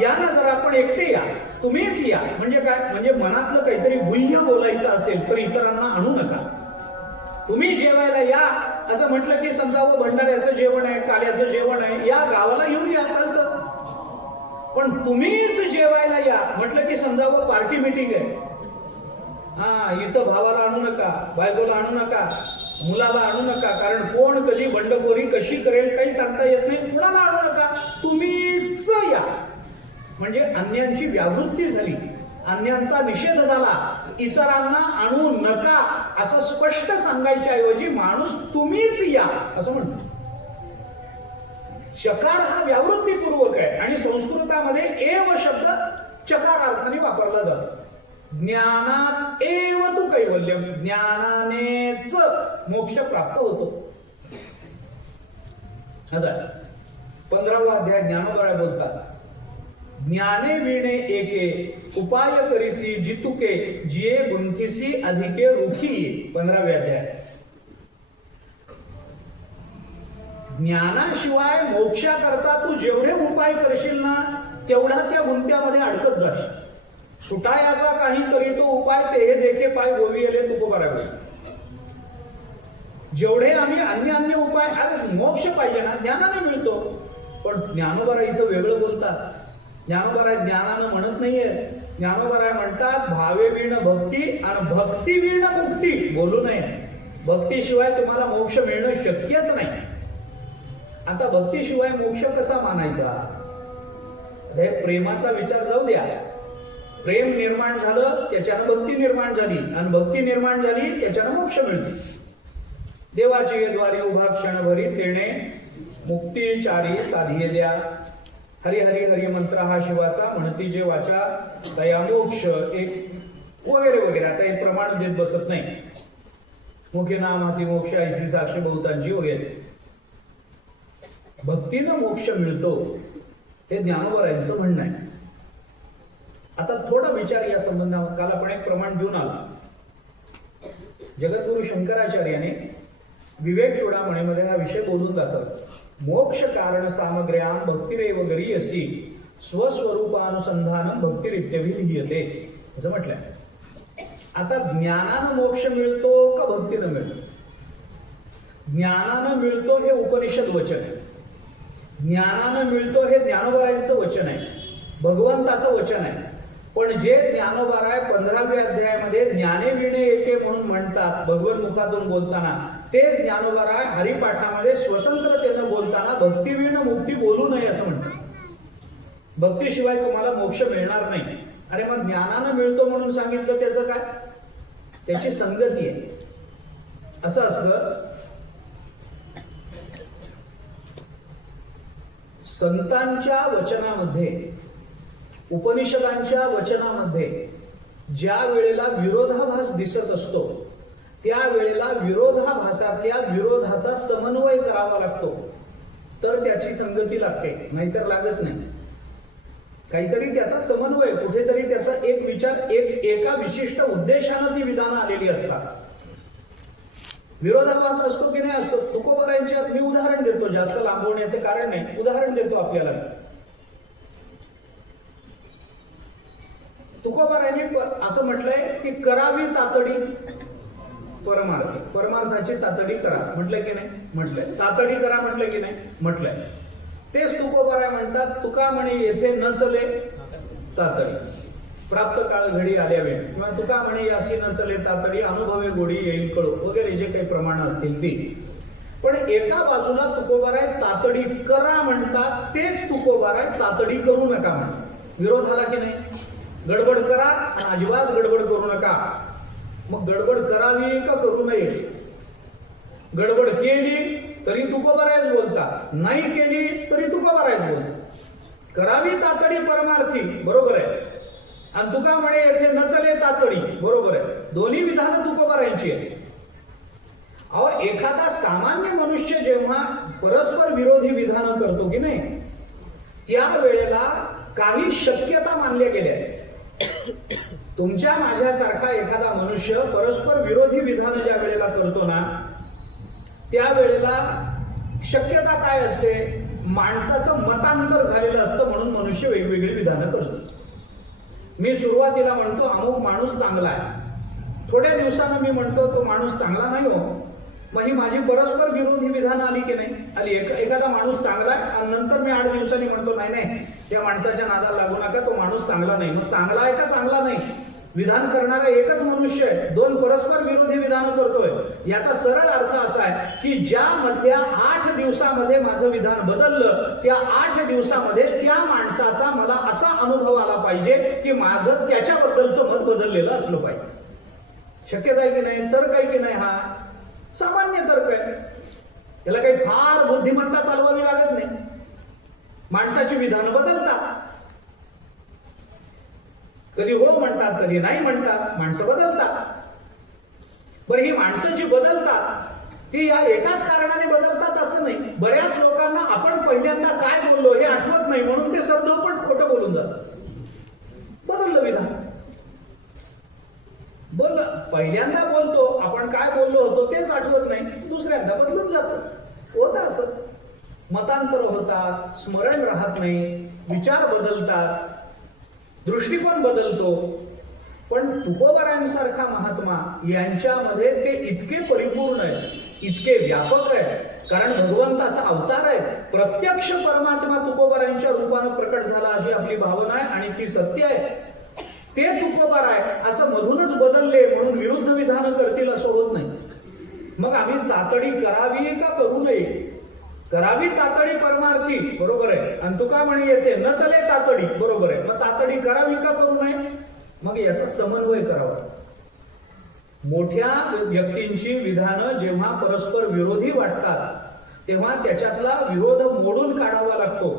या ना जरा आपण एकटे या, तुम्हीच या. म्हणजे काय? म्हणजे मनातलं काहीतरी गुह्य बोलायचं असेल तर इतरांना आणू नका. तुम्ही जेवायला या असं म्हटलं की समजा भंडाऱ्याचं जेवण आहे, काल्याचं जेवण आहे, या गावाला येऊन या चालतं. पण तुम्हीच जेवायला या म्हटलं की समजा पार्टी मिटिंग आहे, हा इथं भावाला आणू नका, बायकोला आणू नका, मुलाला आणू नका, कारण कोण कधी बंडखोरी कशी करेल काही सांगता येत नाही, कुणाला आणू नका, तुम्हीच या. म्हणजे अन्यांची व्यावृत्ती झाली, अन्यांचा निषेध झाला. इतरांना आणू नका असं स्पष्ट सांगायच्या ऐवजी माणूस तुम्हीच या असं म्हणतो. चकार हा व्यावृत्तीपूर्वक आहे आणि संस्कृतामध्ये एव शब्द चकार अर्थाने वापरला जातो. ज्ञानात एव तू कैवल्यम, ज्ञानानेच मोक्ष प्राप्त होतो. 15वा अध्याय ज्ञानोबा बोलतात, ज्ञाने विणे एके उपाय करीसी जितुके जिये गुंथिसी अधिके रुखी. 15वे अध्याय. ज्ञानाशिवाय मोक्षाकरता तू जेवढे उपाय करशील ना तेवढा त्या गुंत्यामध्ये अडकत जाशील. सुटायाचा काहीतरी तो उपाय ते हे देखे पाय गोविले तुकोबारावे. जेवढे आम्ही अन्य उपाय, अरे मोक्ष पाहिजे ना ज्ञानाने मिळतो. पण ज्ञानोबा इथं वेगळं बोलतात. ज्ञानोबा ज्ञानानं म्हणत नाहीये, ज्ञानोबा म्हणतात भावे विण भक्ती आणि भक्ती विण मुक्ती. बोलू नये, भक्तीशिवाय तुम्हाला मोक्ष मिळणं शक्यच नाही. आता भक्तीशिवाय मोक्ष कसा मानायचा? प्रेमाचा विचार जाऊ द्या. प्रेम निर्माण झालं त्याच्यानं भक्ती निर्माण झाली आणि भक्ती निर्माण झाली त्याच्यानं मोक्ष मिळतो. देवाचे द्वारे उभा क्षणभरी तेणे मुक्ती चारी साधिये द्या. हरी हरी हरी मंत्र हा शिवाचा म्हणती जे वाचा दया मोक्ष एक वगैरे वगैरे. आता एक प्रमाण देत बसत नाही. मुखे नाम हाती मोक्ष ऐसी साक्षी बहुतांची वगैरे. भक्तीनं मोक्ष मिळतो हे ज्ञानोबा म्हणणं आहे. आता थोडा विचार या संबंधात. काल आपण एक प्रमाण घेऊन आलो. जगद्गुरु शंकराचार्याने विवेक चूडामणीमध्ये हा विषय बोलून जातात. मोक्ष कारण सामग्र्याम भक्तिरेव गरीयसी स्वस्वरूपानुसंधान भक्तिरित्यभिधीयते असं म्हटलंय. आता ज्ञानानं मोक्ष मिळतो का भक्तीनं मिळतो? ज्ञानानं मिळतो हे उपनिषद वचन आहे. ज्ञानानं मिळतो हे ज्ञानोबारायांचं वचन आहे, भगवंताचं वचन आहे. पण जे ज्ञानोबाराय 15व्या अध्यायामध्ये ज्ञाने विणे एके म्हणून म्हणतात भगवत मुखातून बोलताना, तेच ज्ञानोबाराय हरिपाठामध्ये स्वतंत्रतेनं बोलताना भक्ती विण मुक्ती बोलू नये असं म्हणतात. भक्तीशिवाय तुम्हाला मोक्ष मिळणार नाही. अरे मग ज्ञानानं मिळतो म्हणून सांगितलं त्याचं काय? त्याची संगती आहे. असं असतं संतांच्या वचनामध्ये, उपनिषदांच्या वचनामध्ये ज्या वेळेला विरोधाभास दिसत असतो त्यावेळेला विरोधाभासातल्या विरोधाचा समन्वय करावा लागतो, तर त्याची संगती लागते, नाहीतर लागत नाही. काहीतरी त्याचा समन्वय, कुठेतरी त्याचा एक विचार, एका विशिष्ट उद्देशानं ती विधानं आलेली असतात. विरोधाभास असतो की नाही असतो? तुकोबारायांच्या मी उदाहरण देतो, जास्त लांबवण्याचे कारण नाही, उदाहरण देतो आपल्याला. तुकोबारायांनी असं म्हटलंय की करावी तातडी परमार्थ, परमार्थाची तातडी करा म्हटलंय की नाही? म्हटलंय. तातडी करा म्हटलंय की नाही? म्हटलंय. तेच तुकोबाराय म्हणतात, तुका म्हणे येथे न चले तातडी, प्राप्त काळ घडी आल्या वेळ, किंवा तुका म्हणे यासी न चले तातडी, अनुभवे गोडी येईल कळू, वगैरे जे काही प्रमाण असतील ती. पण एका बाजूला तुकोबाराय तातडी करा म्हणतात, तेच तुकोबाराय तातडी करू नका म्हणतात. विरोध आला की नाही? गडबड करा आणि अजिबात गडबड करू नका. मग गडबड करावी का करू नये? गडबड केली तरी तुकोबारायच बोलतात, नाही केली तरी तुकोबारायच बोलतात. करावी तातडी परमार्थी, बरोबर आहे, आणि तुका म्हणे येथे न चले तातडी, बरोबर आहे. दोन्ही विधानं तुकोबारायांची आहेत. अहो, एखादा सामान्य मनुष्य जेव्हा परस्पर विरोधी विधानं करतो की नाही, त्या वेळेला काही शक्यता मानल्या गेल्या आहेत. तुमच्या माझ्यासारखा एखादा मनुष्य परस्पर विरोधी विधानं ज्या वेळेला करतो ना, त्यावेळेला शक्यता काय असते? माणसाचं मतांतर झालेलं असतं, म्हणून मनुष्य वेगवेगळी विधानं करतो. मी सुरुवातीला म्हणतो अमुक माणूस चांगला आहे, थोड्या दिवसानं मी म्हणतो तो माणूस चांगला नाही हो, मग ही माझी परस्पर विरोधी विधान आली की नाही आली. एखादा माणूस चांगला आहे आणि नंतर मी 8 दिवसांनी म्हणतो नाही नाही त्या माणसाच्या नादाला लागू नका, तो माणूस चांगला नाही. मग चांगला आहे का चांगला नाही? विधान करणारा एकच मनुष्य आहे, 2 परस्पर विरोधी विधान करतोय. याचा सरळ अर्थ असा आहे की ज्या मधल्या 8 दिवसामध्ये माझं विधान बदललं, त्या 8 दिवसामध्ये त्या माणसाचा मला असा अनुभव आला पाहिजे की माझं त्याच्याबद्दलचं मत बदललेलं असलं पाहिजे. शक्यता आहे की नाही? तर्क आहे की नाही? हा सामान्य तर्क आहे. त्याला काही फार बुद्धिमत्ता चालवावी लागत नाही. माणसाची विधानं बदलतात, कधी हो म्हणतात कधी नाही म्हणतात, माणसं बदलतात. बरं, ही माणसं जी बदलतात ती या एकाच कारणाने बदलतात असं नाही. बऱ्याच लोकांना आपण पहिल्यांदा काय बोललो हे आठवत नाही म्हणून ते सर्वपट खोटं बोलून जातात. बदललं विधान, पहिल्यांदा बोलतो आपण काय बोललो होतो तेच आठवत नाही, दुसऱ्यांदा बदलून जातो. होतं असं. मतांतर होतात, स्मरण राहत नाही, विचार बदलतात, दृष्टिकोन बदलतो. पण तुकोबारायांसारखा महात्मा यांच्यामध्ये ते इतके परिपूर्ण आहे, इतके व्यापक आहे, कारण भगवंताचा अवतार आहे. प्रत्यक्ष परमात्मा तुकोबारायांच्या रूपानं प्रकट झाला अशी आपली भावना आहे आणि ती सत्य आहे. ते तुकोबार आहे असं मधूनच बदलले म्हणून विरुद्ध विधानं करतील असं होत नाही. मग आम्ही तातडी करावी का करू नये? करावी तातडी परमार्थी, बरोबर आहे. आणि तुका म्हणे येते न चले तातडी, बरोबर आहे. मग तातडी करावी का करू नये? मग याचा समन्वय करावा. मोठ्या व्यक्तींची विधानं जेव्हा परस्पर विरोधी वाटतात तेव्हा त्याच्यातला विरोध मोडून काढावा लागतो.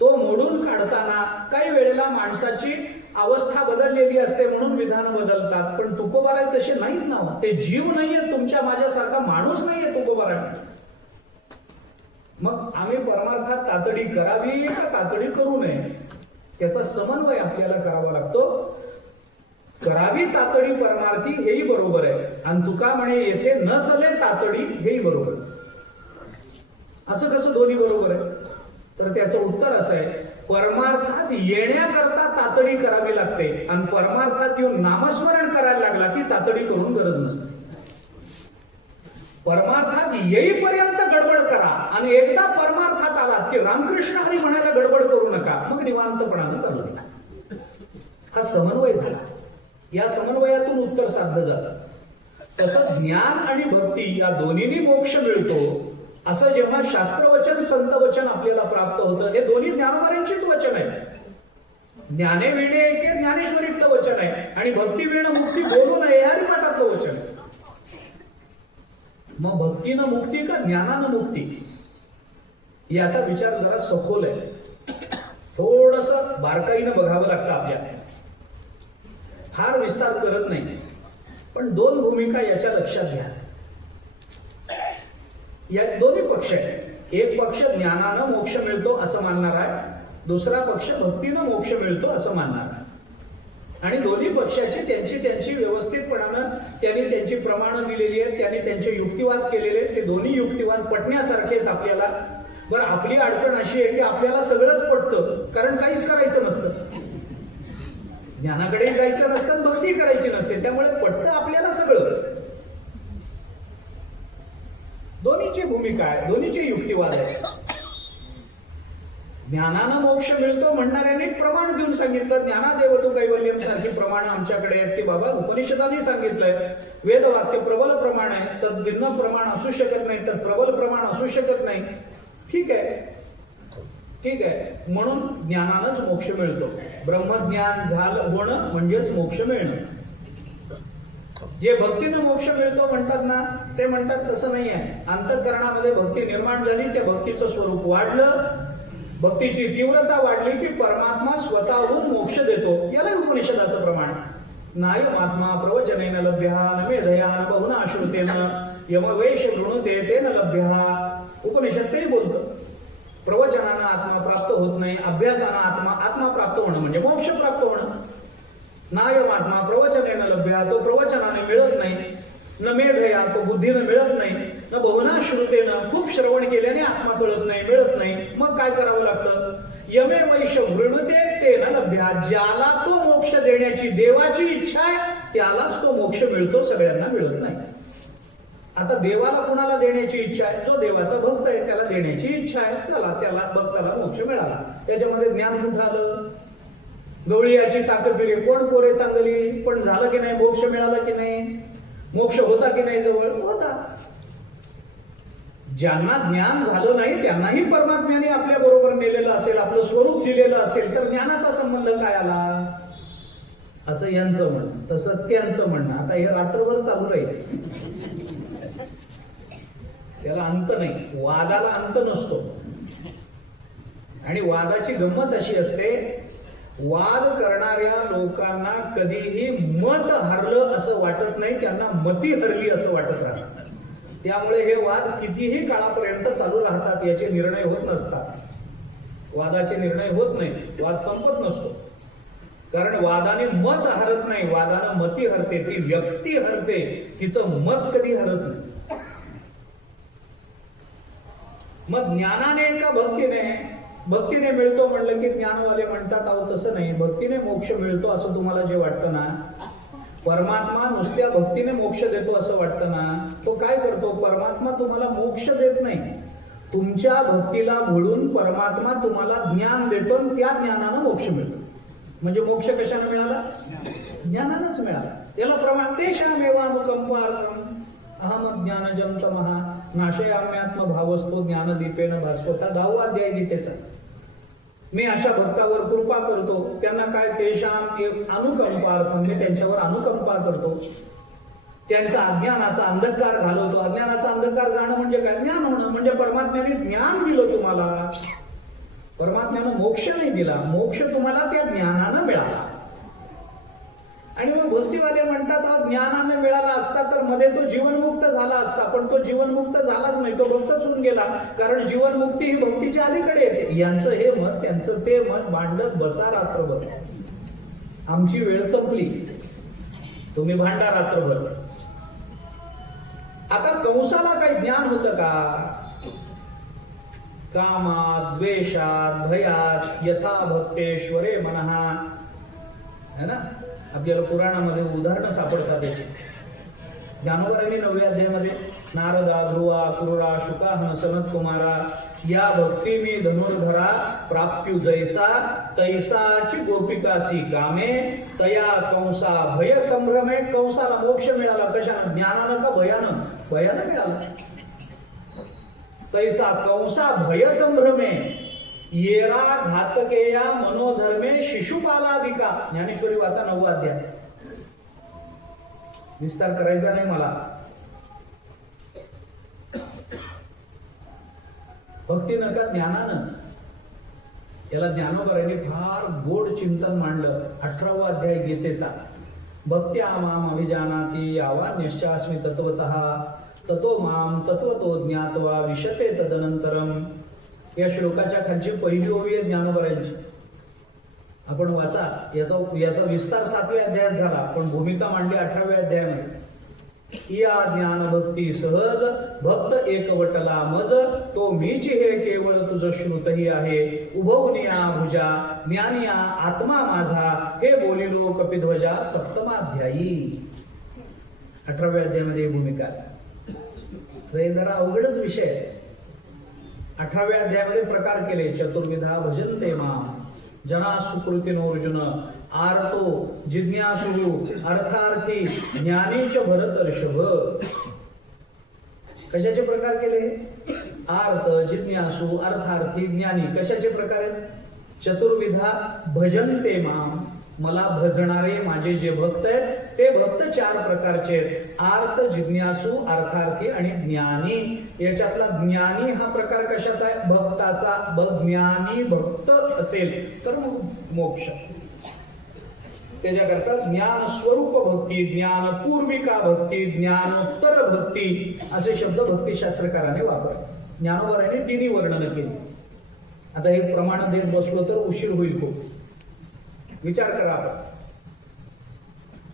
तो मोडून काढताना काही वेळेला माणसाची अवस्था बदललेली असते म्हणून विधान बदलतात. पण तुकोबाराय तसे नाहीत ना. ते जीव नाहीये, तुमच्या माझ्यासारखा माणूस नाहीये तुकोबाराय. मग आम्ही परमार्थात तातडी करावी का तातडी करू नये त्याचा समन्वय आपल्याला करावा लागतो. करावी तातडी परमार्थी हेही बरोबर आहे आणि तुका म्हणे येथे न चले तातडी हेही बरोबर. असं कसं दोन्ही बरोबर आहे? तर त्याचं उत्तर असं आहे, परमार्थात येण्याकरता तातडी करावी लागते आणि परमार्थात येऊन नामस्मरण करायला लागला की तातडी करून गरज नसते. परमार्थात येईपर्यंत गडबड करा आणि एकदा परमार्थात आलात की रामकृष्ण हरी म्हणायला गडबड करू नका, मग निवांतपणानं चालू द्या. हा समन्वय झाला. या समन्वयातून उत्तर साधलं जातं. तसं ज्ञान आणि भक्ती या दोन्हीनी मोक्ष मिळतो असं जेव्हा शास्त्रवचन संत वचन आपल्याला प्राप्त होतं, हे दोन्ही ज्ञानोबारांचीच वचन आहे. ज्ञाने विणे एके ज्ञानेश्वरीतलं वचन आहे आणि भक्ती विणं मुक्ती बोलू नये या हरिपाठातलं वचन आहे. मग भक्तीनं मुक्ती का ज्ञानानं मुक्ती याचा विचार जरा सखोल आहे. थोडस बारकाईनं बघावं लागतं आपल्याला. फार विस्तार करत नाही, पण 2 भूमिका याच्या लक्षात घ्या. या दोन्ही पक्ष आहेत. एक पक्ष ज्ञानानं मोक्ष मिळतो असं मानणार आहे, दुसरा पक्ष भक्तीनं मोक्ष मिळतो असं मानणार आहे. आणि दोन्ही पक्षाची त्यांची व्यवस्थितपणानं त्यांनी त्यांची प्रमाणं दिलेली आहेत, त्यांनी त्यांचे युक्तिवाद केलेले आहेत. ते दोन्ही युक्तिवाद पटण्यासारखे आहेत आपल्याला. बरं, आपली अडचण अशी आहे की आपल्याला सगळंच पटतं कारण काहीच करायचं नसतं. ज्ञानाकडे जायचं नसतं, भक्ती करायची नसते, त्यामुळे पटतं आपल्याला सगळं. दोन्हीची भूमिका आहे, दोन्हीचे युक्तिवाद आहे. ज्ञानानं मोक्ष मिळतो म्हणणाऱ्याने प्रमाण देऊन सांगितलं. ज्ञानादेव तू कैवल्यम सारखी प्रमाण आमच्याकडे आहेत की बाबा उपनिषदांनी सांगितलंय. वेदवाक्य प्रबल प्रमाण आहे, तर भिन्न प्रमाण असू शकत नाही, तर प्रबल प्रमाण असू शकत नाही. ठीक आहे, म्हणून ज्ञानानंच मोक्ष मिळतो. ब्रह्मज्ञान झालं होणं म्हणजेच मोक्ष मिळणं. जे भक्तीनं मोक्ष मिळतो म्हणतात ना, ते म्हणतात तसं नाही आहे. अंतःकरणामध्ये भक्ती निर्माण झाली, त्या भक्तीचं स्वरूप वाढलं, भक्तीची तीव्रता वाढली की परमात्मा स्वतःहून मोक्ष देतो. याला उपनिषदाचं प्रमाण. नाय महात्मा प्रवचनेन लभ्यः न मेधया न बहुना श्रुतेन यमवेश वृणुते तेन लभ्यः. उपनिषद तेही बोलतं प्रवचनानं आत्मा प्राप्त होत नाही, अभ्यासानं आत्मा प्राप्त होणं म्हणजे मोक्ष प्राप्त होणं. नाय महात्मा प्रवचनेन लभ्यः, तो प्रवचनाने मिळत नाही. न मेधया, तो बुद्धीनं मिळत नाही. न बहुना श्रुतेनं, खूप श्रवण केल्याने आत्मा कळत नाही, मिळत नाही. मग काय करावं लागतं? यमे वैश वृणुते तेन लभ्यः. ज्याला तो मोक्ष देण्याची देवाची इच्छा आहे त्यालाच तो मोक्ष मिळतो, सगळ्यांना मिळत नाही. आता देवाला कुणाला देण्याची इच्छा आहे? जो देवाचा भक्त आहे त्याला देण्याची इच्छा आहे, चला त्याला भक्ताला मोक्ष मिळाला. त्याच्यामध्ये ज्ञान कुठं आलं? गवळीयाची ताकद दिली, कोण पोरे चांगली, पण झालं की नाही? मोक्ष मिळाला की नाही? मोक्ष होता की नाही? जवळ होता. ज्यांना ज्ञान झालं नाही त्यांनाही परमात्म्याने आपल्या बरोबर नेलेलं असेल, आपलं स्वरूप दिलेलं असेल, तर ज्ञानाचा संबंध काय आला? असं यांचं म्हणणं, तसं त्यांचं म्हणणं. आता हे रात्रभर चालू राहील, त्याला अंत नाही. वादाला अंत नसतो. आणि वादाची गंमत अशी असते, वाद करणाऱ्या लोकांना कधीही मत हरलं असं वाटत नाही, त्यांना मती हरली असं वाटत राहतं. त्यामुळे हे वाद कितीही काळापर्यंत चालू राहतात, याचे निर्णय होत नसतात. वादाचे निर्णय होत नाही, वाद संपत नसतो. कारण वादाने मत हरत नाही, वादानं मती हरते, ती व्यक्ती हरते, तिचं मत कधी हरत नाही. मग ज्ञानाने का भक्तीने? भक्तीने मिळतो म्हणलं की ज्ञानवाले म्हणतात अहो तसं नाही, भक्तीने मोक्ष मिळतो असं तुम्हाला जे वाटतं ना, परमात्मा नुसत्या भक्तीने मोक्ष देतो असं वाटतं ना, तो काय करतो? परमात्मा तुम्हाला मोक्ष देत नाही, तुमच्या भक्तीला भुलून परमात्मा तुम्हाला ज्ञान देतो, त्या ज्ञानानं मोक्ष मिळतो. म्हणजे मोक्ष कशाने मिळाला? ज्ञानानंच मिळाला. त्याला प्रमाण तेषामेवानुकंपार्थम अहम ज्ञानजं तमः नाशयाम्यात्म भावस्तो ज्ञानदीपेन भास्वता. 10वा अध्याय गीतेचा. मी अशा भक्तावर कृपा करतो, त्यांना काय? तेषाम अनुकंपार्थम, मी त्यांच्यावर अनुकंपा करतो, त्यांचा अज्ञानाचा अंधकार घालवतो. अज्ञानाचा अंधकार जाणं म्हणजे काय? ज्ञान होणं. म्हणजे परमात्म्याने ज्ञान दिलं तुम्हाला, परमात्म्यानं मोक्ष नाही दिला, मोक्ष तुम्हाला त्या ज्ञानानं मिळाला. आणि मग भक्तीवाले म्हणतात ज्ञानाने मिळाला असता तर मध्ये तो जीवनमुक्त झाला असता, पण तो जीवनमुक्त झालाच नाही, तो भक्तच होऊन गेला. कारण जीवनमुक्ती ही भक्तीच्या अलीकडे येते. यांचं हे मत, त्यांचं ते मत भांडत बसा रात्रभर. आमची वेळ संपली, तुम्ही भांडा रात्रभर. आता कंसाला काही ज्ञान होतं का? कामात, द्वेषात, भयात यथा भक्तेश्वरे मनहा, है ना? आपल्याला पुराणामध्ये उदाहरणं सापडतात याची. ज्ञानोबरांनी 9व्या अध्यायामध्ये नारदा, ध्रुवा, क्रूरा, शुका, सनत कुमारा या भक्ती मी धनुर्धरा प्राप्त्यू जैसा तैसाची गोपिकासी कामे तया कंसा भय संभ्रमे. कंसाला मोक्ष मिळाला कशानं? ज्ञानानं का भयानं? भयानं मिळाला. तैसा कंसा भय संभ्रमे येरा घातकेया मनोधर्मे शिशुपालाधिका. ज्ञानेश्वरी वाचा 9वा अध्याय. विस्तार करायचा नाही मला. भक्ती नका ज्ञानानं. याला ज्ञानोबरांनी फार गोड चिंतन मांडलं. 18वा अध्याय गीतेचा. भक्त्या माम अभिजानाति यावान्यश्चास्मि तत्वतः ततो माम तत्वतो ज्ञात्वा विशते तदनंतरम. या श्लोकाच्या खालची पहिली ओवी आहे ज्ञानोबरांची. आपण वाचा. याचा विस्तार 7व्या अध्यायात झाला, पण भूमिका मांडली 18व्या अध्यायामध्ये. या ज्ञान भक्ती सहज भक्त एकवटला मज तो मीच हे केवळ तुझ श्रुतही आहे. उभवनिया भुजा ज्ञानिया आत्मा माझा हे बोलिलो कपिध्वजा. 7वा-अध्यायी 18व्या अध्यायामध्ये भूमिका. जरा अवघडच विषय आहे. 18व्या अध्यायामध्ये प्रकार केले. चतुर्विधा भजन्ते माम जना सुकृतीनो अर्जुन आर्तो जिज्ञासु अर्थार्थी ज्ञानीच भरतर्षभ. कशाचे प्रकार केले? आर्त, जिज्ञासु, अर्थार्थी, ज्ञानी. कशाचे प्रकार आहेत? चतुर्विधा भजन्ते माम, मला भजणारे माझे जे भक्त आहेत ते भक्त 4 प्रकारचे आहेत. आर्त, जिज्ञासु, अर्थार्थी आणि ज्ञानी. याच्यातला ज्ञानी हा प्रकार कशाचा आहे? भक्ताचा. ज्ञानी भक्त असेल तर मोक्ष. त्याच्याकरता ज्ञान स्वरूप भक्ती, ज्ञान पूर्विका भक्ती, ज्ञानोत्तर भक्ती असे शब्द भक्तिशास्त्रकाराने वापरले. ज्ञानोबरांनी 3 वर्णनं केली. आता हे प्रमाण देत बसलो तर उशीर होईल खूप. विचार करा.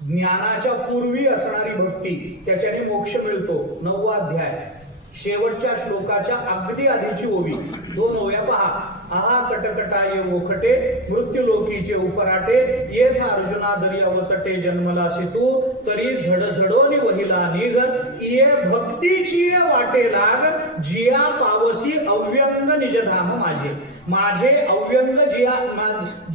ज्ञानाच्या पूर्वी असणारी भक्ती, त्याच्याने मोक्ष मिळतो. 9वा अध्याय शेवटच्या श्लोकाच्या अगदी आधीची ओवी. 2 ओव्या पहा. आहा कटकटा ये ओखटे मृत्यूलोकीचे उपराटे येथा अर्जुना जरी अवचटे जन्मला सितू तरी झडझडोनी वहिला निघत ये भक्तीची वाटे लाग जिया पावसी अव्यंग निजधाम माझे. माझे अव्यंग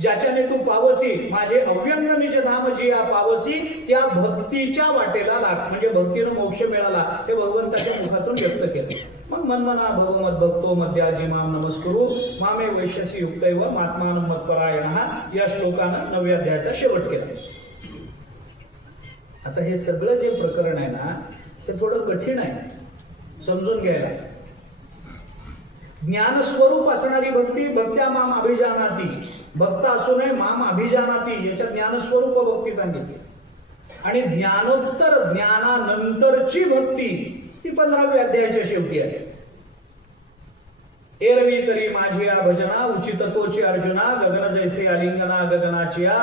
ज्याच्याने तू पावसी, माझे अव्यंग निजधाम जिया पावसी, त्या भक्तीच्या वाटेला लाग. म्हणजे भक्तीनं मोक्ष मिळाला हे भगवंताच्या मुखातून व्यक्त केलं. मग मनमना भवमत भक्तो मध्याजी माम नमस्कुरु मामे वैश्यसी युक्तैव महात्मानं मत्परायण या श्लोकानं 9व्या अध्यायाचा शेवट केला. आता हे सगळं जे प्रकरण आहे ना ते थोडं कठीण आहे समजून घ्यायला. ज्ञानस्वरूप असणारी भक्ती भक्त्या माम अभिजानाती, भक्त असू नये माम अभिजानाती, याच्यात ज्ञानस्वरूप भक्ती सांगितली. आणि ज्ञानोत्तर ज्ञानानंतरची भक्ती ती 15व्या अध्यायाच्या शेवटी आहे. एरवी तरी माझी या भजना उचित तोची अर्जुना गगन जैसे आलिंगना गगनाचिया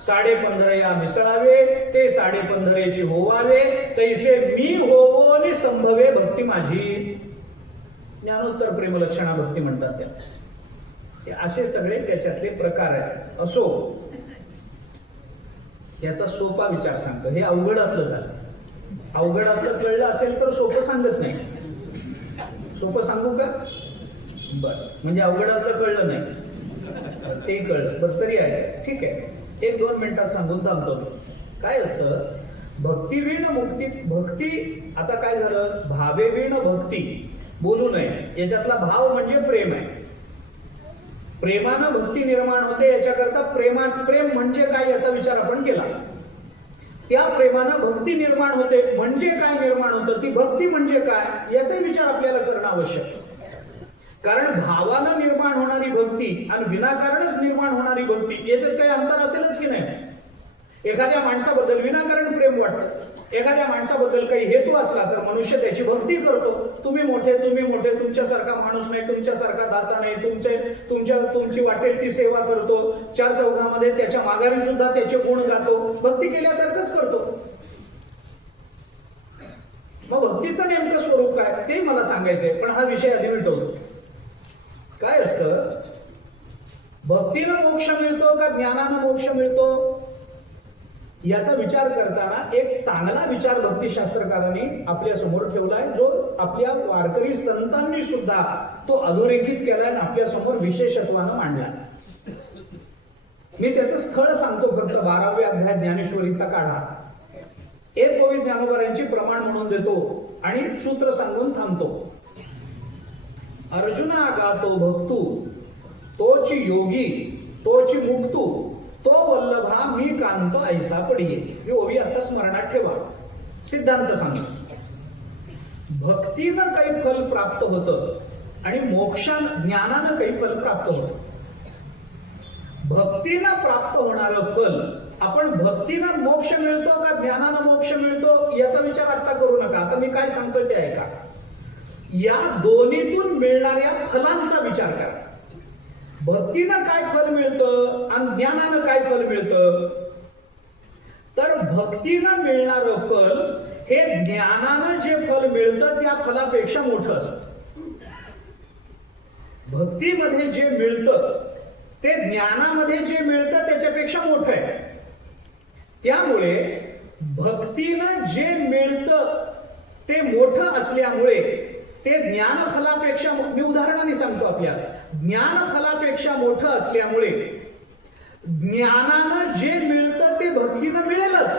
15.5 मिसळावे ते 15.5 होवावे तैसे मी होवो नि संभवे भक्ती माझी. ज्ञानोत्तर प्रेमलक्षणा भक्ती म्हणतात त्या. ते असे सगळे त्याच्यातले प्रकार आहेत. असो, याचा सोपा विचार सांगतो. हे अवघडातलं झालं. अवघडातलं कळलं असेल तर सोपं सांगत नाही. सोपं सांगू का? बर, म्हणजे अवघडातलं कळलं नाही ते कळलं बरं तरी आहे. ठीक आहे, 1-2 मिनिटात सांगून थांबतो. काय असतं भक्तिवीण मुक्ती भक्ती. आता काय झालं, भावेवीण भक्ती बोलू नये. याच्यातला भाव म्हणजे प्रेम आहे. प्रेमानं भक्ती निर्माण होते. याच्याकरता प्रेम म्हणजे काय याचा विचार आपण केला. त्या प्रेमानं भक्ती निर्माण होते म्हणजे काय निर्माण होतं, ती भक्ती म्हणजे काय याचा विचार आपल्याला करणं आवश्यक. कारण भावानं निर्माण होणारी भक्ती आणि विनाकारणच निर्माण होणारी भक्ती याच्यात काही अंतर असेलच की नाही. एखाद्या माणसाबद्दल विनाकारण प्रेम वाटतं. एखाद्या माणसाबद्दल काही हेतू असला तर मनुष्य त्याची भक्ती करतो. तुम्ही मोठे, तुमच्यासारखा माणूस नाही, तुमच्यासारखा दाता नाही, तुमची वाटेल ती सेवा करतो. 4 चौघामध्ये त्याच्या माघारी सुद्धा त्याचे गुण गातो. भक्ती केल्यासारखंच करतो. मग भक्तीचं नेमकं स्वरूप काय ते मला सांगायचंय, पण हा विषय आधी मिटवतो. काय असतं, भक्तीनं मोक्ष मिळतो का ज्ञानानं मोक्ष मिळतो याचा विचार करताना एक चांगला विचार भक्तिशास्त्रकारांनी आपल्या समोर ठेवलाय, जो आपल्या वारकरी संतांनी सुद्धा तो अधोरेखित केलाय आणि आपल्या समोर विशेषत्वानं मांडलाय. मी त्याचं स्थळ सांगतो फक्त. 12व्या अध्याय ज्ञानेश्वरीचा काढा. एक ओवी ज्ञानोबा प्रमाण म्हणून देतो आणि सूत्र सांगून थांबतो. अर्जुना गातो भक्तू तोची योगी तोची मुक्तू तो वल्लभा मी कांत ऐसा पडिये. ही ओवी आता स्मरणात ठेवा. सिद्धांत सांगतो. भक्तीनं काही फल प्राप्त होतं आणि ज्ञानानं काही फल प्राप्त होतं. भक्तीनं प्राप्त होणारं फल, आपण भक्तीनं मोक्ष मिळतो का ज्ञानानं मोक्ष मिळतो याचा विचार आता करू नका. आता मी काय सांगतोय ते ऐका. या दोन्हीतून मिळणाऱ्या फलांचा विचार करा. भक्तीनं काय फल मिळतं आणि ज्ञानानं काय फल मिळतं. तर भक्तीनं मिळणारं फल हे ज्ञानानं जे फल मिळतं त्या फलापेक्षा मोठं असतं. भक्तीमध्ये जे मिळतं ते ज्ञानामध्ये जे मिळतं त्याच्यापेक्षा मोठं आहे. त्यामुळे भक्तीनं जे मिळतं ते मोठं असल्यामुळे ते ज्ञानफलापेक्षा, मी उदाहरणाने सांगतो आपल्याला, ज्ञानफलापेक्षा मोठं असल्यामुळे ज्ञानानं जे मिळतं ते भक्तीनं मिळेलच,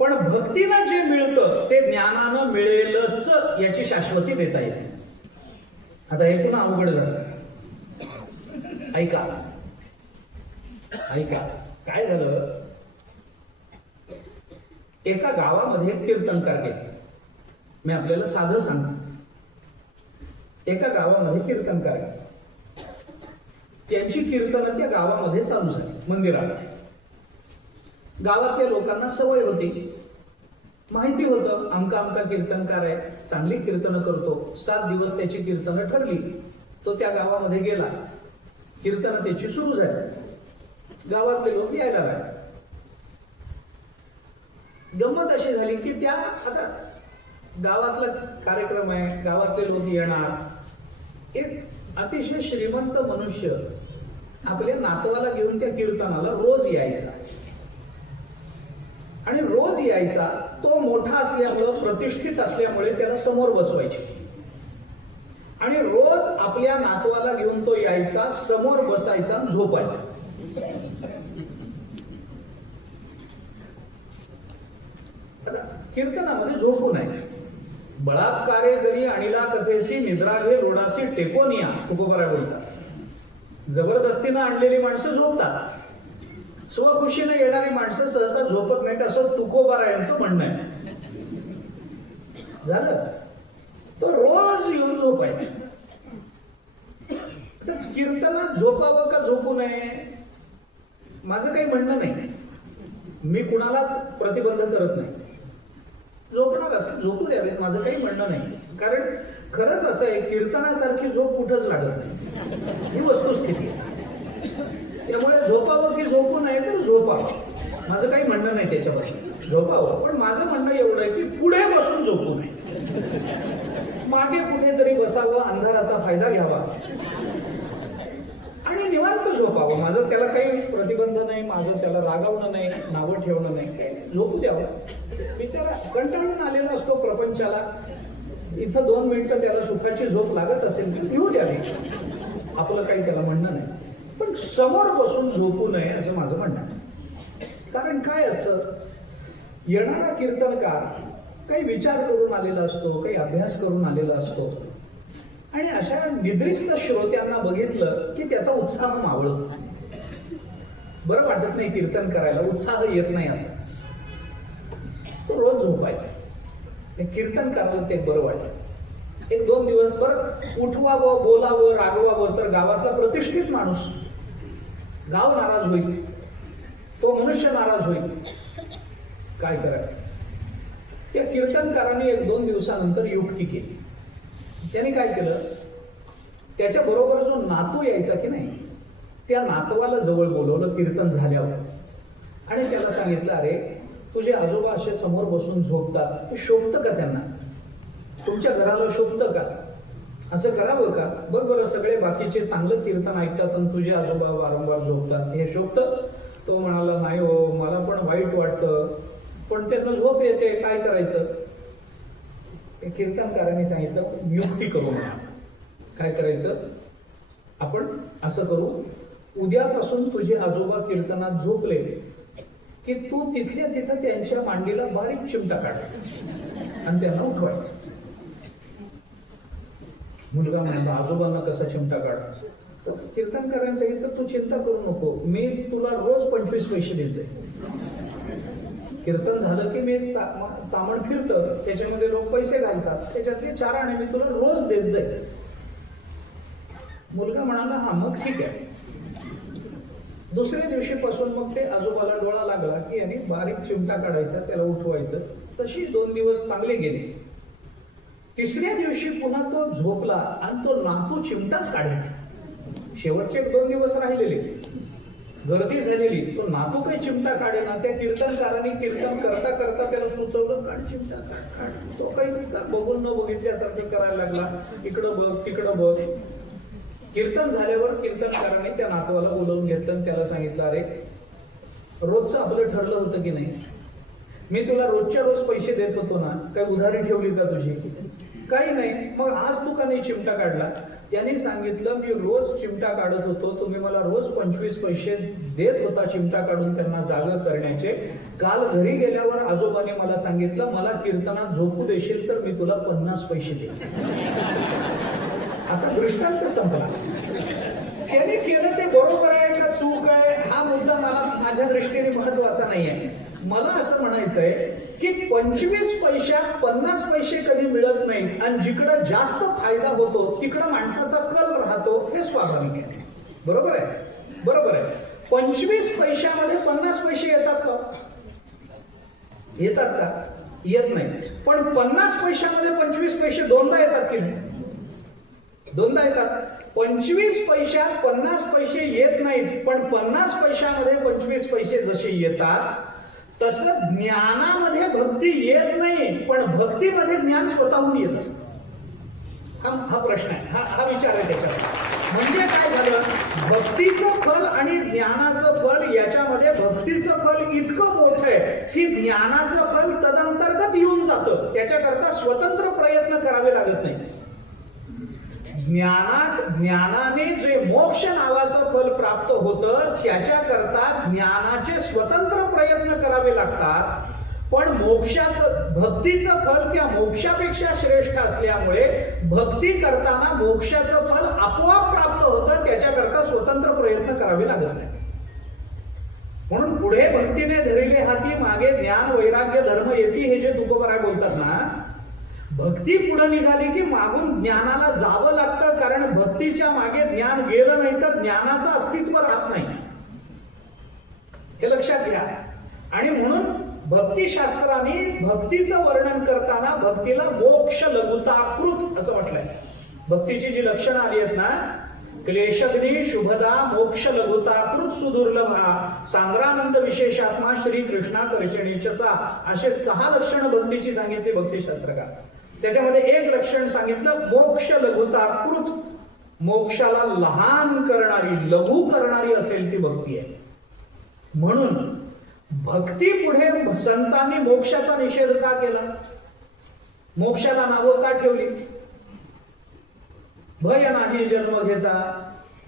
पण भक्तीनं जे मिळतं ते ज्ञानानं मिळेलच याची शाश्वती देता येते. आता हे पुन्हा अवघड झालं. ऐका काय झालं. एका गावामध्ये कीर्तनकार गेले. मी आपल्याला साधं सांगतो. एका गावामध्ये कीर्तनकार गेले. त्यांची कीर्तनं त्या गावामध्ये चालू झाली. मंदिरात गावातल्या लोकांना सवय होती, माहिती होतं आमका कीर्तनकार आहे, चांगली कीर्तनं करतो. 7 दिवस त्याची कीर्तनं ठरली. तो त्या गावामध्ये गेला. कीर्तनं त्याची सुरू झाली. गावातले लोक यायला लागले. गंमत अशी झाली की त्या आता गावातला कार्यक्रम आहे, गावातले लोक येणार. एक अतिशय श्रीमंत मनुष्य आपल्या नातवाला घेऊन त्या कीर्तनाला रोज यायचा आणि रोज यायचा. तो मोठा असल्यामुळं, प्रतिष्ठित असल्यामुळे त्याला समोर बसवायचे आणि रोज आपल्या नातवाला घेऊन तो यायचा, समोर बसायचा, झोपायचा. आता कीर्तनामध्ये झोपू नये. बळात्कारे जरी आणिला कथेसी निद्रा घे रोडासी टेकोनिया, तुकोबाराय बोलतात. जबरदस्तीनं आणलेली माणसं झोपतात, स्वखुशीने येणारी माणसं सहसा झोपत नाहीत, असं तुकोबारायांचं म्हणणं आहे. झालं. तो रोज येऊन झोपायचा. तर कीर्तनात झोपावं का झोपू नये माझं काही म्हणणं नाही. मी कुणालाच प्रतिबंध करत नाही. झोपणार असेल झोपू द्यावेत, माझं काही म्हणणं नाही. कारण खरंच असं आहे, कीर्तनासारखी झोप कुठंच लागत नाही, ही वस्तुस्थिती आहे. त्यामुळे झोपावं की झोपू नये तर झोपावं, माझं काही म्हणणं नाही त्याच्याबद्दल. झोपावं, पण माझं म्हणणं एवढं आहे की पुढे बसून झोपू नये. मागे कुठेतरी बसावं, अंधाराचा फायदा घ्यावा आणि निवांत झोपावं. माझं त्याला काही प्रतिबंध नाही, माझं त्याला रागावणं नाही, नावं ठेवणं नाही, काही झोपू द्यावं. बिचारा कंटाळून आलेला असतो प्रपंचाला, इथं 2 मिनिटं त्याला सुखाची झोप लागत असेल तर येऊ द्यावी, आपलं काही त्याला म्हणणं नाही. पण समोर बसून झोपू नये असं माझं म्हणणं आहे. कारण काय असतं, येणारा कीर्तनकार काही विचार करून आलेला असतो, काही अभ्यास करून आलेला असतो आणि अशा निद्रिस्त श्रोत्यांना बघितलं की त्याचा उत्साह मावळतो. बरं वाटत नाही कीर्तन करायला, उत्साह येत नाही. आता तो रोज झोपायचा. ते कीर्तन करायला ते बरं वाटतं. 1-2 दिवस बरं उठवावं, बोलावं, रागवावं तर गावातला प्रतिष्ठित माणूस, गाव नाराज होईल, तो मनुष्य नाराज होईल. काय करायचं. त्या कीर्तनकाराने 1-2 दिवसानंतर युक्ती केली. त्याने काय केलं, त्याच्या बरोबर जो नातू यायचा की नाही, त्या नातवाला जवळ बोलवलं कीर्तन झाल्यावर आणि त्याला सांगितलं, अरे तुझे आजोबा असे समोर बसून झोपतात, ते शोभतं का त्यांना? तुमच्या घराला शोभतं का? असं करावं का? बघ बरं, सगळे बाकीचे चांगलं कीर्तन ऐकतात आणि तुझे आजोबा वारंवार झोपतात, हे शोभतं? तो म्हणाला, नाही हो, मला पण वाईट वाटतं, पण त्यांना झोप येते, काय करायचं? कीर्तनकारांनी सांगितलं, युक्ती करू नका. काय करायचं, आपण असं करू, उद्यापासून तुझे आजोबा कीर्तनात झोपले की तू तिथल्या तिथं त्यांच्या मांडीला बारीक चिमटा काढायचा आणि त्यांना उठवायचं. मुलगा म्हणाला, आजोबांना कसा चिमटा काढा? तर कीर्तनकारांनी सांगितलं, तू चिंता करू नको, मी तुला रोज 25 पैसे देत जाईल. कीर्तन झालं की मी तामण फिरतं, त्याच्यामध्ये लोक पैसे घालतात, त्याच्यातले 4 आणे मी तुला रोज देत जाईल. मुलगा म्हणाला, हा मग ठीक आहे. दुसऱ्या दिवशीपासून मग ते आजोबाला डोळा लागला की यांनी बारीक चिमटा काढायचा, त्याला उठवायचं. तशी 2 दिवस चांगले गेले. 3ऱ्या दिवशी पुन्हा तो झोपला आणि तो नातू चिमटाच काढला. शेवटचे 2 दिवस राहिलेले, गर्दी झालेली, तो नातू काही चिमटा काढेना. त्या कीर्तनकारांनी कीर्तन करता करता त्याला सुचवलं, काढ चिमटा, काढ. तो काही बघून न बघितल्यासारखं करायला लागला, इकडं बघ तिकडं बघ. कीर्तन झाल्यावर कीर्तनकारांनी त्या नातवाला बोलवून घेतलं आणि त्याला सांगितलं, अरे रोजचं आपलं ठरलं होतं की नाही, मी तुला रोजच्या रोज पैसे देत होतो ना, काही उधारी ठेवली का तुझी? काही नाही, मग आज तू का नाही चिमटा काढला? त्यांनी सांगितलं, मी रोज चिमटा काढत होतो, तुम्ही मला रोज 25 पैसे देत होता चिमटा काढून त्यांना जागा करण्याचे. काल घरी गेल्यावर आजोबाने मला सांगितलं, मला कीर्तनात झोपू देशील तर मी तुला 50 पैसे देईन. आता दृष्टांत संपला. त्याने केलं ते बरोबर आहे का चूक आहे हा मुद्दा मला माझ्या दृष्टीने महत्वाचा नाही आहे. मला असं म्हणायचंय की 25 पैशात 50 पैसे कधी मिळत नाहीत आणि जिकडं जास्त फायदा होतो तिकडं माणसाचा कल राहतो, हे स्वाभाविक आहे. बरोबर आहे, बरोबर आहे. 25 पैशामध्ये 50 पैसे येतात का? येतात का? येत नाही. पण 50 पैशामध्ये 25 पैसे दोनदा येतात की नाही? दोनदा येतात. 25 पैशात 50 पैसे येत नाहीत, पण 50 पैशामध्ये 25 पैसे जसे येतात तसं ज्ञानामध्ये भक्ती येत नाही, पण भक्तीमध्ये ज्ञान स्वतःहून येत असतं. हा प्रश्न आहे, हा विचार आहे त्याच्यावर. म्हणजे काय झालं, भक्तीचं फल आणि ज्ञानाचं फल याच्यामध्ये भक्तीचं फल इतकं मोठं आहे की ज्ञानाचं फल तदंतर्गत येऊन जातं. त्याच्याकरता स्वतंत्र प्रयत्न करावे लागत नाही. ज्ञानाने जे मोक्ष नावाचं फल प्राप्त होतं त्याच्याकरता ज्ञानाचे स्वतंत्र प्रयत्न करावे लागतात. पण भक्तीचं फल त्या मोक्षापेक्षा श्रेष्ठ असल्यामुळे भक्ती करताना मोक्षाचं फल आपोआप प्राप्त होतं, त्याच्याकरता स्वतंत्र प्रयत्न करावे लागत नाही. म्हणून पुढे भक्तीने धरिले हाती मागे ज्ञान वैराग्य धर्म येती, हे जे तुकोबराय बोलतात ना, भक्ती पुढे निघाली की मागून ज्ञानाला जावं लागतं. कारण भक्तीच्या मागे ज्ञान गेलं नाही तर ज्ञानाचं अस्तित्व राहत नाही, हे लक्षात घ्या. आणि म्हणून भक्तिशास्त्राने भक्तीचं वर्णन करताना भक्तीला मोक्ष लघुताकृत असं म्हटलंय. भक्तीची जी लक्षणं आली आहेत ना, क्लेशग्नी शुभदा मोक्ष लघुताकृत सुदुर्लभा सांग्रानंद विशेषात्मा श्री कृष्णा कर्षणीचा, असे 6 लक्षणं भक्तीची सांगितली भक्तिशास्त्रकार. त्याच्यामध्ये एक लक्षण सांगितलं मोक्ष लघुताकृत. मोक्षाला लहान करणारी, लघु करणारी असेल ती भक्ती आहे. म्हणून भक्ती पुढे संतांनी मोक्षाचा निषेध का केला, मोक्षाला नावं का ठेवली. भय नाही जन्म घेता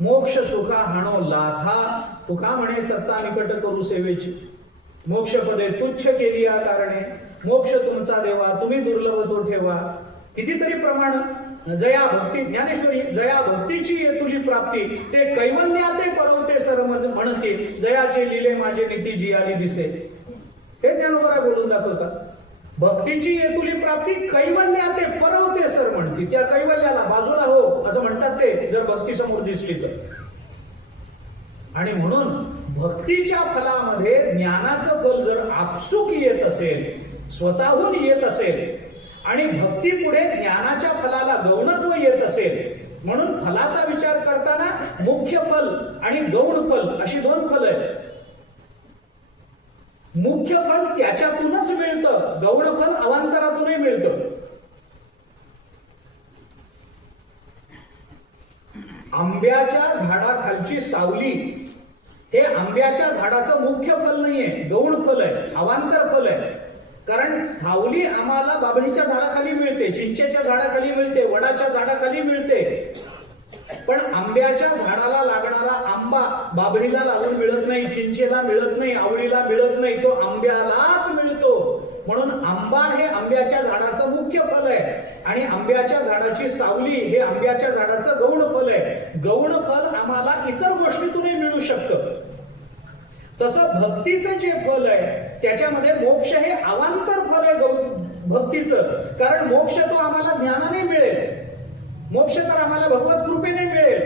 मोक्ष सुखा हाणो लाथा, तुका म्हणे सत्ता निकट करू सेवेची. मोक्ष पदे तुच्छ केली या कारणे, मोक्ष तुमचा देवा तुम्ही दुर्लभ तो ठेवा. कितीतरी प्रमाण जया भक्ती, ज्ञानेश्वरी जया भक्तीची येतुली प्राप्ती, ते कैवल्याते परवते सर म्हणते, जयाचे लिले माझे नीती जियाली दिसे. हे ज्ञानोबराय बोलून दाखवतात. भक्तीची येतुली प्राप्ती कैवल्याते परवते सर म्हणते, त्या कैवल्याला बाजूला हो असं म्हणतात ते, जर भक्ती समोर दिसली तर. आणि म्हणून भक्तीच्या फलामध्ये ज्ञानाचं फल जर आपसूक येत असेल, स्वतःहून येत असेल, आणि भक्ती पुढे ज्ञानाच्या फलाला गौणत्व येत असेल, म्हणून फलाचा विचार करताना मुख्य फल आणि गौण फल अशी 2 फल आहेत. मुख्य फल त्याच्यातूनच मिळतं, गौण फल अवांतरातूनही मिळतं. आंब्याच्या झाडाखालची सावली हे आंब्याच्या झाडाचं मुख्य फल नाहीये, गौण फल आहे, अवांतर फल आहे. कारण सावली आम्हाला बाभळीच्या झाडाखाली मिळते, चिंचेच्या झाडाखाली मिळते, वडाच्या झाडाखाली मिळते. पण आंब्याच्या झाडाला लागणारा आंबा बाभळीला लागून मिळत नाही, चिंचेला मिळत नाही, आवळीला मिळत नाही, तो आंब्यालाच मिळतो. म्हणून आंबा हे आंब्याच्या झाडाचं मुख्य फल आहे आणि आंब्याच्या झाडाची सावली हे आंब्याच्या झाडाचं गौण फल आहे. गौण फल आम्हाला इतर गोष्टीतूनही मिळू शकतं. तसं भक्तीचं जे फल आहे त्याच्यामध्ये मोक्ष हे अवांतर फल आहे भक्तीचं. कारण मोक्ष तो आम्हाला ज्ञानाने मिळेल, मोक्ष तर आम्हाला भगवत कृपेने मिळेल.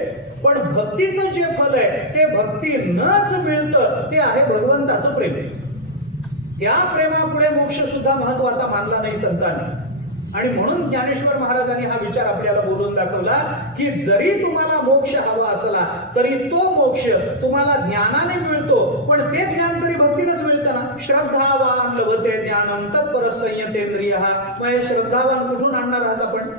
पण भक्तीचं जे फल आहे ते भक्तीनंच मिळतं, ते आहे भगवंताचं प्रेम. त्या प्रेमापुढे मोक्ष सुद्धा महत्वाचा मानला नाही संतांनी. आणि म्हणून ज्ञानेश्वर महाराजांनी हा विचार आपल्याला बोलून दाखवला की जरी तुम्हाला मोक्ष हवा असला तरी तो मोक्ष तुम्हाला ज्ञानाने मिळतो, पण ते ज्ञान तरी भक्तीनंच मिळतं ना. श्रद्धावान लभते ज्ञानम तत्पर संयतेंद्रिय. मग श्रद्धावान कुठून आणणार आहात आपण?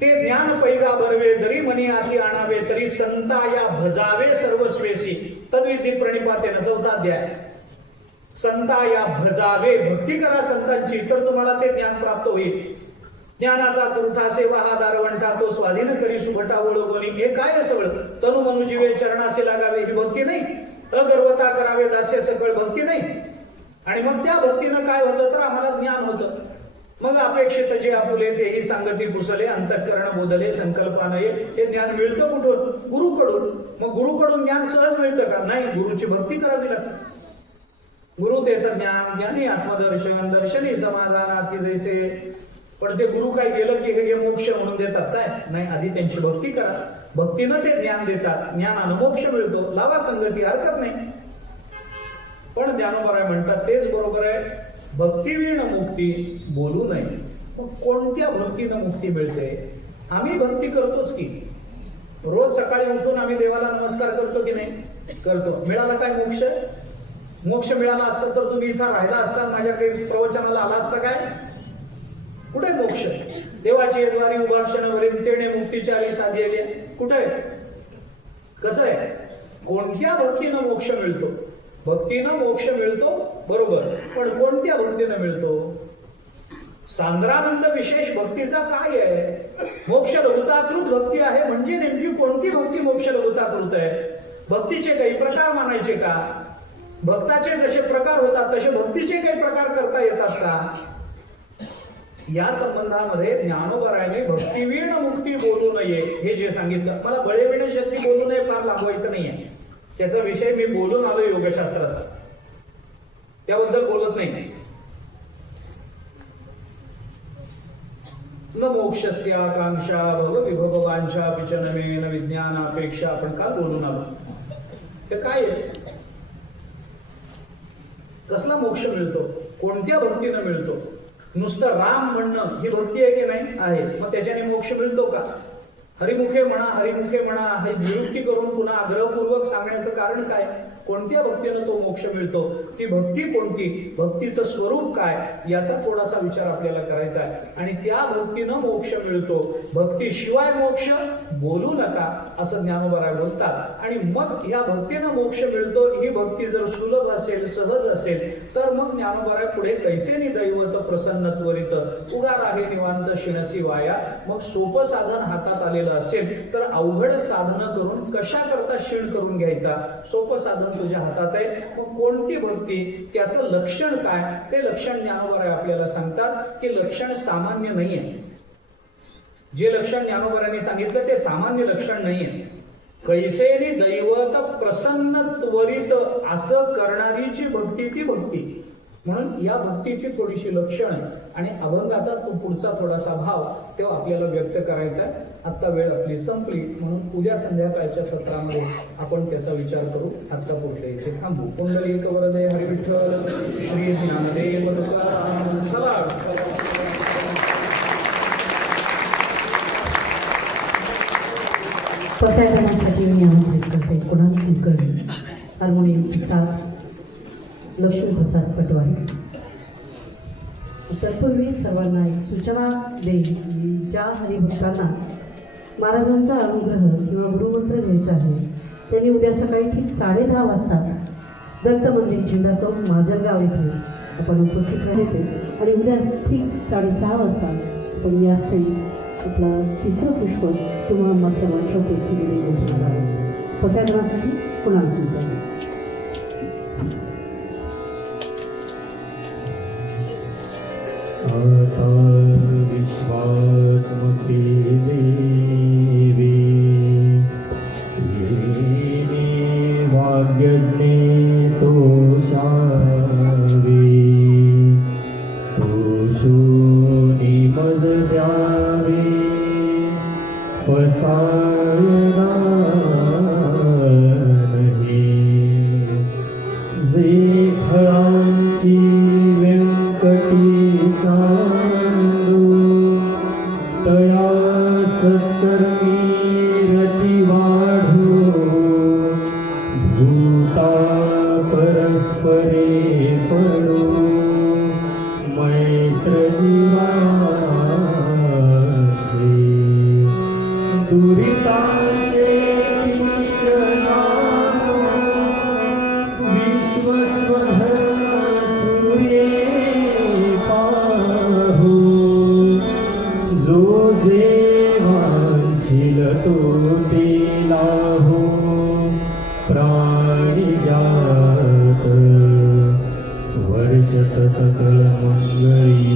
ते ज्ञान पैगा बरवे जरी मनी आधी आणावे, तरी संता या भजावे सर्वस्वेसी. तद्विधी प्रणिपातेनं 4था अध्याय. संता या भजावे, भक्ती करा संतांची, तर तुम्हाला ते ज्ञान प्राप्त होईल. ज्ञानाचा कुंठा सेवा हा दारवंटा, तो स्वाधीन करी सुभटा ओळखोनी. हे काय सगळं? तनु मनुजीवे चरणासे लागावे ही भक्ती नाही. अगर्वता करावे दास्य सकळ भक्ती नाही. आणि मग त्या भक्तीनं काय होतं तर आम्हाला ज्ञान होतं. मग अपेक्षित जे आपुले तेही सांगती कुसले, अंतःकरण बोधले संकल्पानये. हे ज्ञान मिळतं कुठून? गुरुकडून. मग गुरुकडून ज्ञान सहज मिळतं का? नाही, गुरुची भक्ती करावी लागते. गुरु देत ज्ञान, ज्ञानी आत्मदर्शन, दर्शनी समाधानार्थी जैसे. पण ते गुरु काय गेलं की हे मोक्ष म्हणून देतात काय? नाही, आधी त्यांची भक्ती करा, भक्तीनं ते ज्ञान देतात, ज्ञानानं मोक्ष मिळतो. लावा संगती, हरकत नाही. पण ज्ञानोबराय म्हणतात तेच बरोबर आहे, भक्तीवीण मुक्ती बोलू नये. मग कोणत्या भक्तीनं मुक्ती मिळते? आम्ही भक्ती करतोच की, रोज सकाळी उठून आम्ही देवाला नमस्कार करतो की नाही? करतो. मिळाला काय मोक्ष? मोक्ष मिळाला असता तर तुम्ही इथं राहिला असता, माझ्या काही प्रवचनाला आला असता काय? कुठे मोक्ष? देवाची द्वारी उभाक्षण वरील तेणे मुक्तीचारी साधेले कुठे? कसं आहे? कोणत्या भक्तीनं मोक्ष मिळतो? भक्तीनं मोक्ष मिळतो बरोबर, पण कोणत्या भक्तीनं मिळतो? सांद्रानंद विशेष भक्तीचा काय आहे? मोक्ष लघुताकृत भक्ती आहे म्हणजे नेमकी कोणती भक्ती मोक्ष लघुताकृत आहे? भक्तीचे काही प्रकार मानायचे का? भक्ताचे जसे प्रकार होतात तसे भक्तीचे काही प्रकार करता येतात का? या संबंधामध्ये ज्ञानोबरायांनी भक्तिवीण मुक्ती बोलू नये हे जे सांगितलं, मला बळेविण शक्ती बोलू नये फार लांबवायचं नाहीये, त्याचा विषय मी बोलून आलो योगशास्त्राचा, त्याबद्दल बोलत नाही. न मोक्षस्य आकांक्षा भव विभवांच्या पिचनमेन विज्ञानापेक्षा आपण काल बोलून आलो. ते काय आहे? कसला मोक्ष मिळतो? कोणत्या भक्तीनं मिळतो? नुसतं राम म्हणणं ही भक्ती आहे की नाही? आहे. मग त्याच्याने मोक्ष मिळतो का? हरिमुखे म्हणा हरिमुखे म्हणा हे नियुक्ती करून पुन्हा आग्रहपूर्वक सांगण्याचं कारण काय? कोणत्या भक्तीनं तो मोक्ष मिळतो? ती भक्ती कोणती? भक्तीचं स्वरूप काय? याचा थोडासा विचार आपल्याला करायचा आहे. आणि त्या भक्तीनं मोक्ष मिळतो, भक्तीशिवाय मोक्ष बोलू नका असं ज्ञानोबराय बोलतात. आणि मग या भक्तीनं मोक्ष मिळतो, ही भक्ती जर सुलभ असेल, सहज असेल, तर मग ज्ञानोबराय पुढे कैसेनी दैवत प्रसन्न त्वरित उगार आहे निवांत शिनसी वाया. मग सोपं साधन हातात आलेलं असेल तर अवघड साधनं करून कशा करता क्षीण करून घ्यायचा? सोपं साधन तुझ्या हातात आहे. मग कोणती भक्ती, त्याचं लक्षण काय? ते लक्षण ज्ञानोबराय आपल्याला सांगतात की लक्षण सामान्य नाहीये. जे लक्षण ज्ञानोबरायांनी सांगितलं ते सामान्य लक्षण नाहीये. कैसेनी दैवत प्रसन्न त्वरित असं करणारी जी भक्ती ती भक्ती. म्हणून या भक्तीची थोडीशी लक्षण आणि अभंगाचा तो पुढचा थोडासा भाव तेव्हा आपल्याला व्यक्त करायचा आहे. आत्ता वेळ आपली संपली, म्हणून उद्या संध्याकाळच्या सत्रामध्ये आपण त्याचा विचार करू. आत्ता पुढे इथे थांबू. कुंडलिक वरदे हरी विठ्ठल श्री ज्ञानदेव तुकाराम. चला. पसाय करण्यासाठी मी आमंत्रित करते कुणाल कुलकर्णी, हार्मोनियमची साथ लक्ष्मीप्रसाद पटवारी. तत्पूर्वी सर्वांना एक सूचना देईल. ज्या हरिभक्तांना महाराजांचा अनुग्रह किंवा गुरुमंत्र घ्यायचा आहे त्यांनी उद्या सकाळी ठीक 10:30 वाजता दत्त मंदिर चिंदा चौक माजलगाव येथे आपण उपस्थित राहायचे. आणि उद्या ठीक 6:30 वाजता आपण या स्थळी आपला तिसरं पुष्प तुम्हाला सर्वांच्या उपस्थितीने घेऊन आला आहे. पसायदानासाठी कुणाल कुलकर्णी. विश्वात्मके देवी येने वाग्यज्ञे तोषावे तोषोनी मज द्यावे पसायना नाही जे फळांची व्यंकटी सांडू तया सत्कर्मी रती वाढू भूता परस्परे पडू मैत्र जीवाचे दुरिताचे प्राणिजात वर्षत सकल मंगळी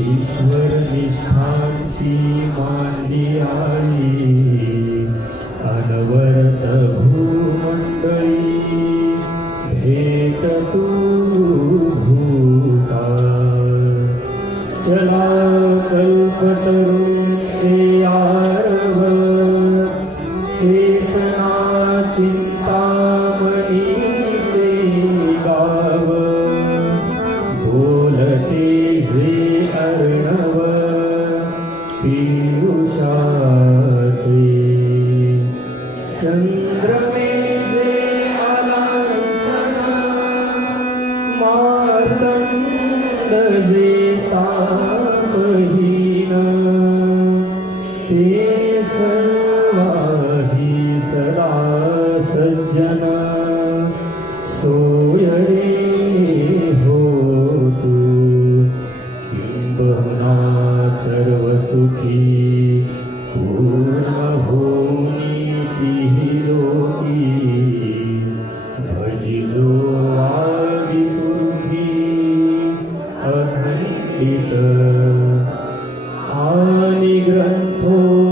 ईश्वर निष्ठांची मांडी आली अनवरत भूमंडळी भेट तू भूता चला कल्पतरुंचे आरव चेतना चिंतामणीचे गाव बोलते जे अर्णव पियुषाचे चंद्रमे जे आलांछन मार्तंड जे तारे ते सर्वाही सदा सज्जन सोय रे हो तू किंबहुना सर्व सुखी पूर्ण भूमी ती लोकी भजिलो आदि पूर्वी अखंडित आणि ग्रंथो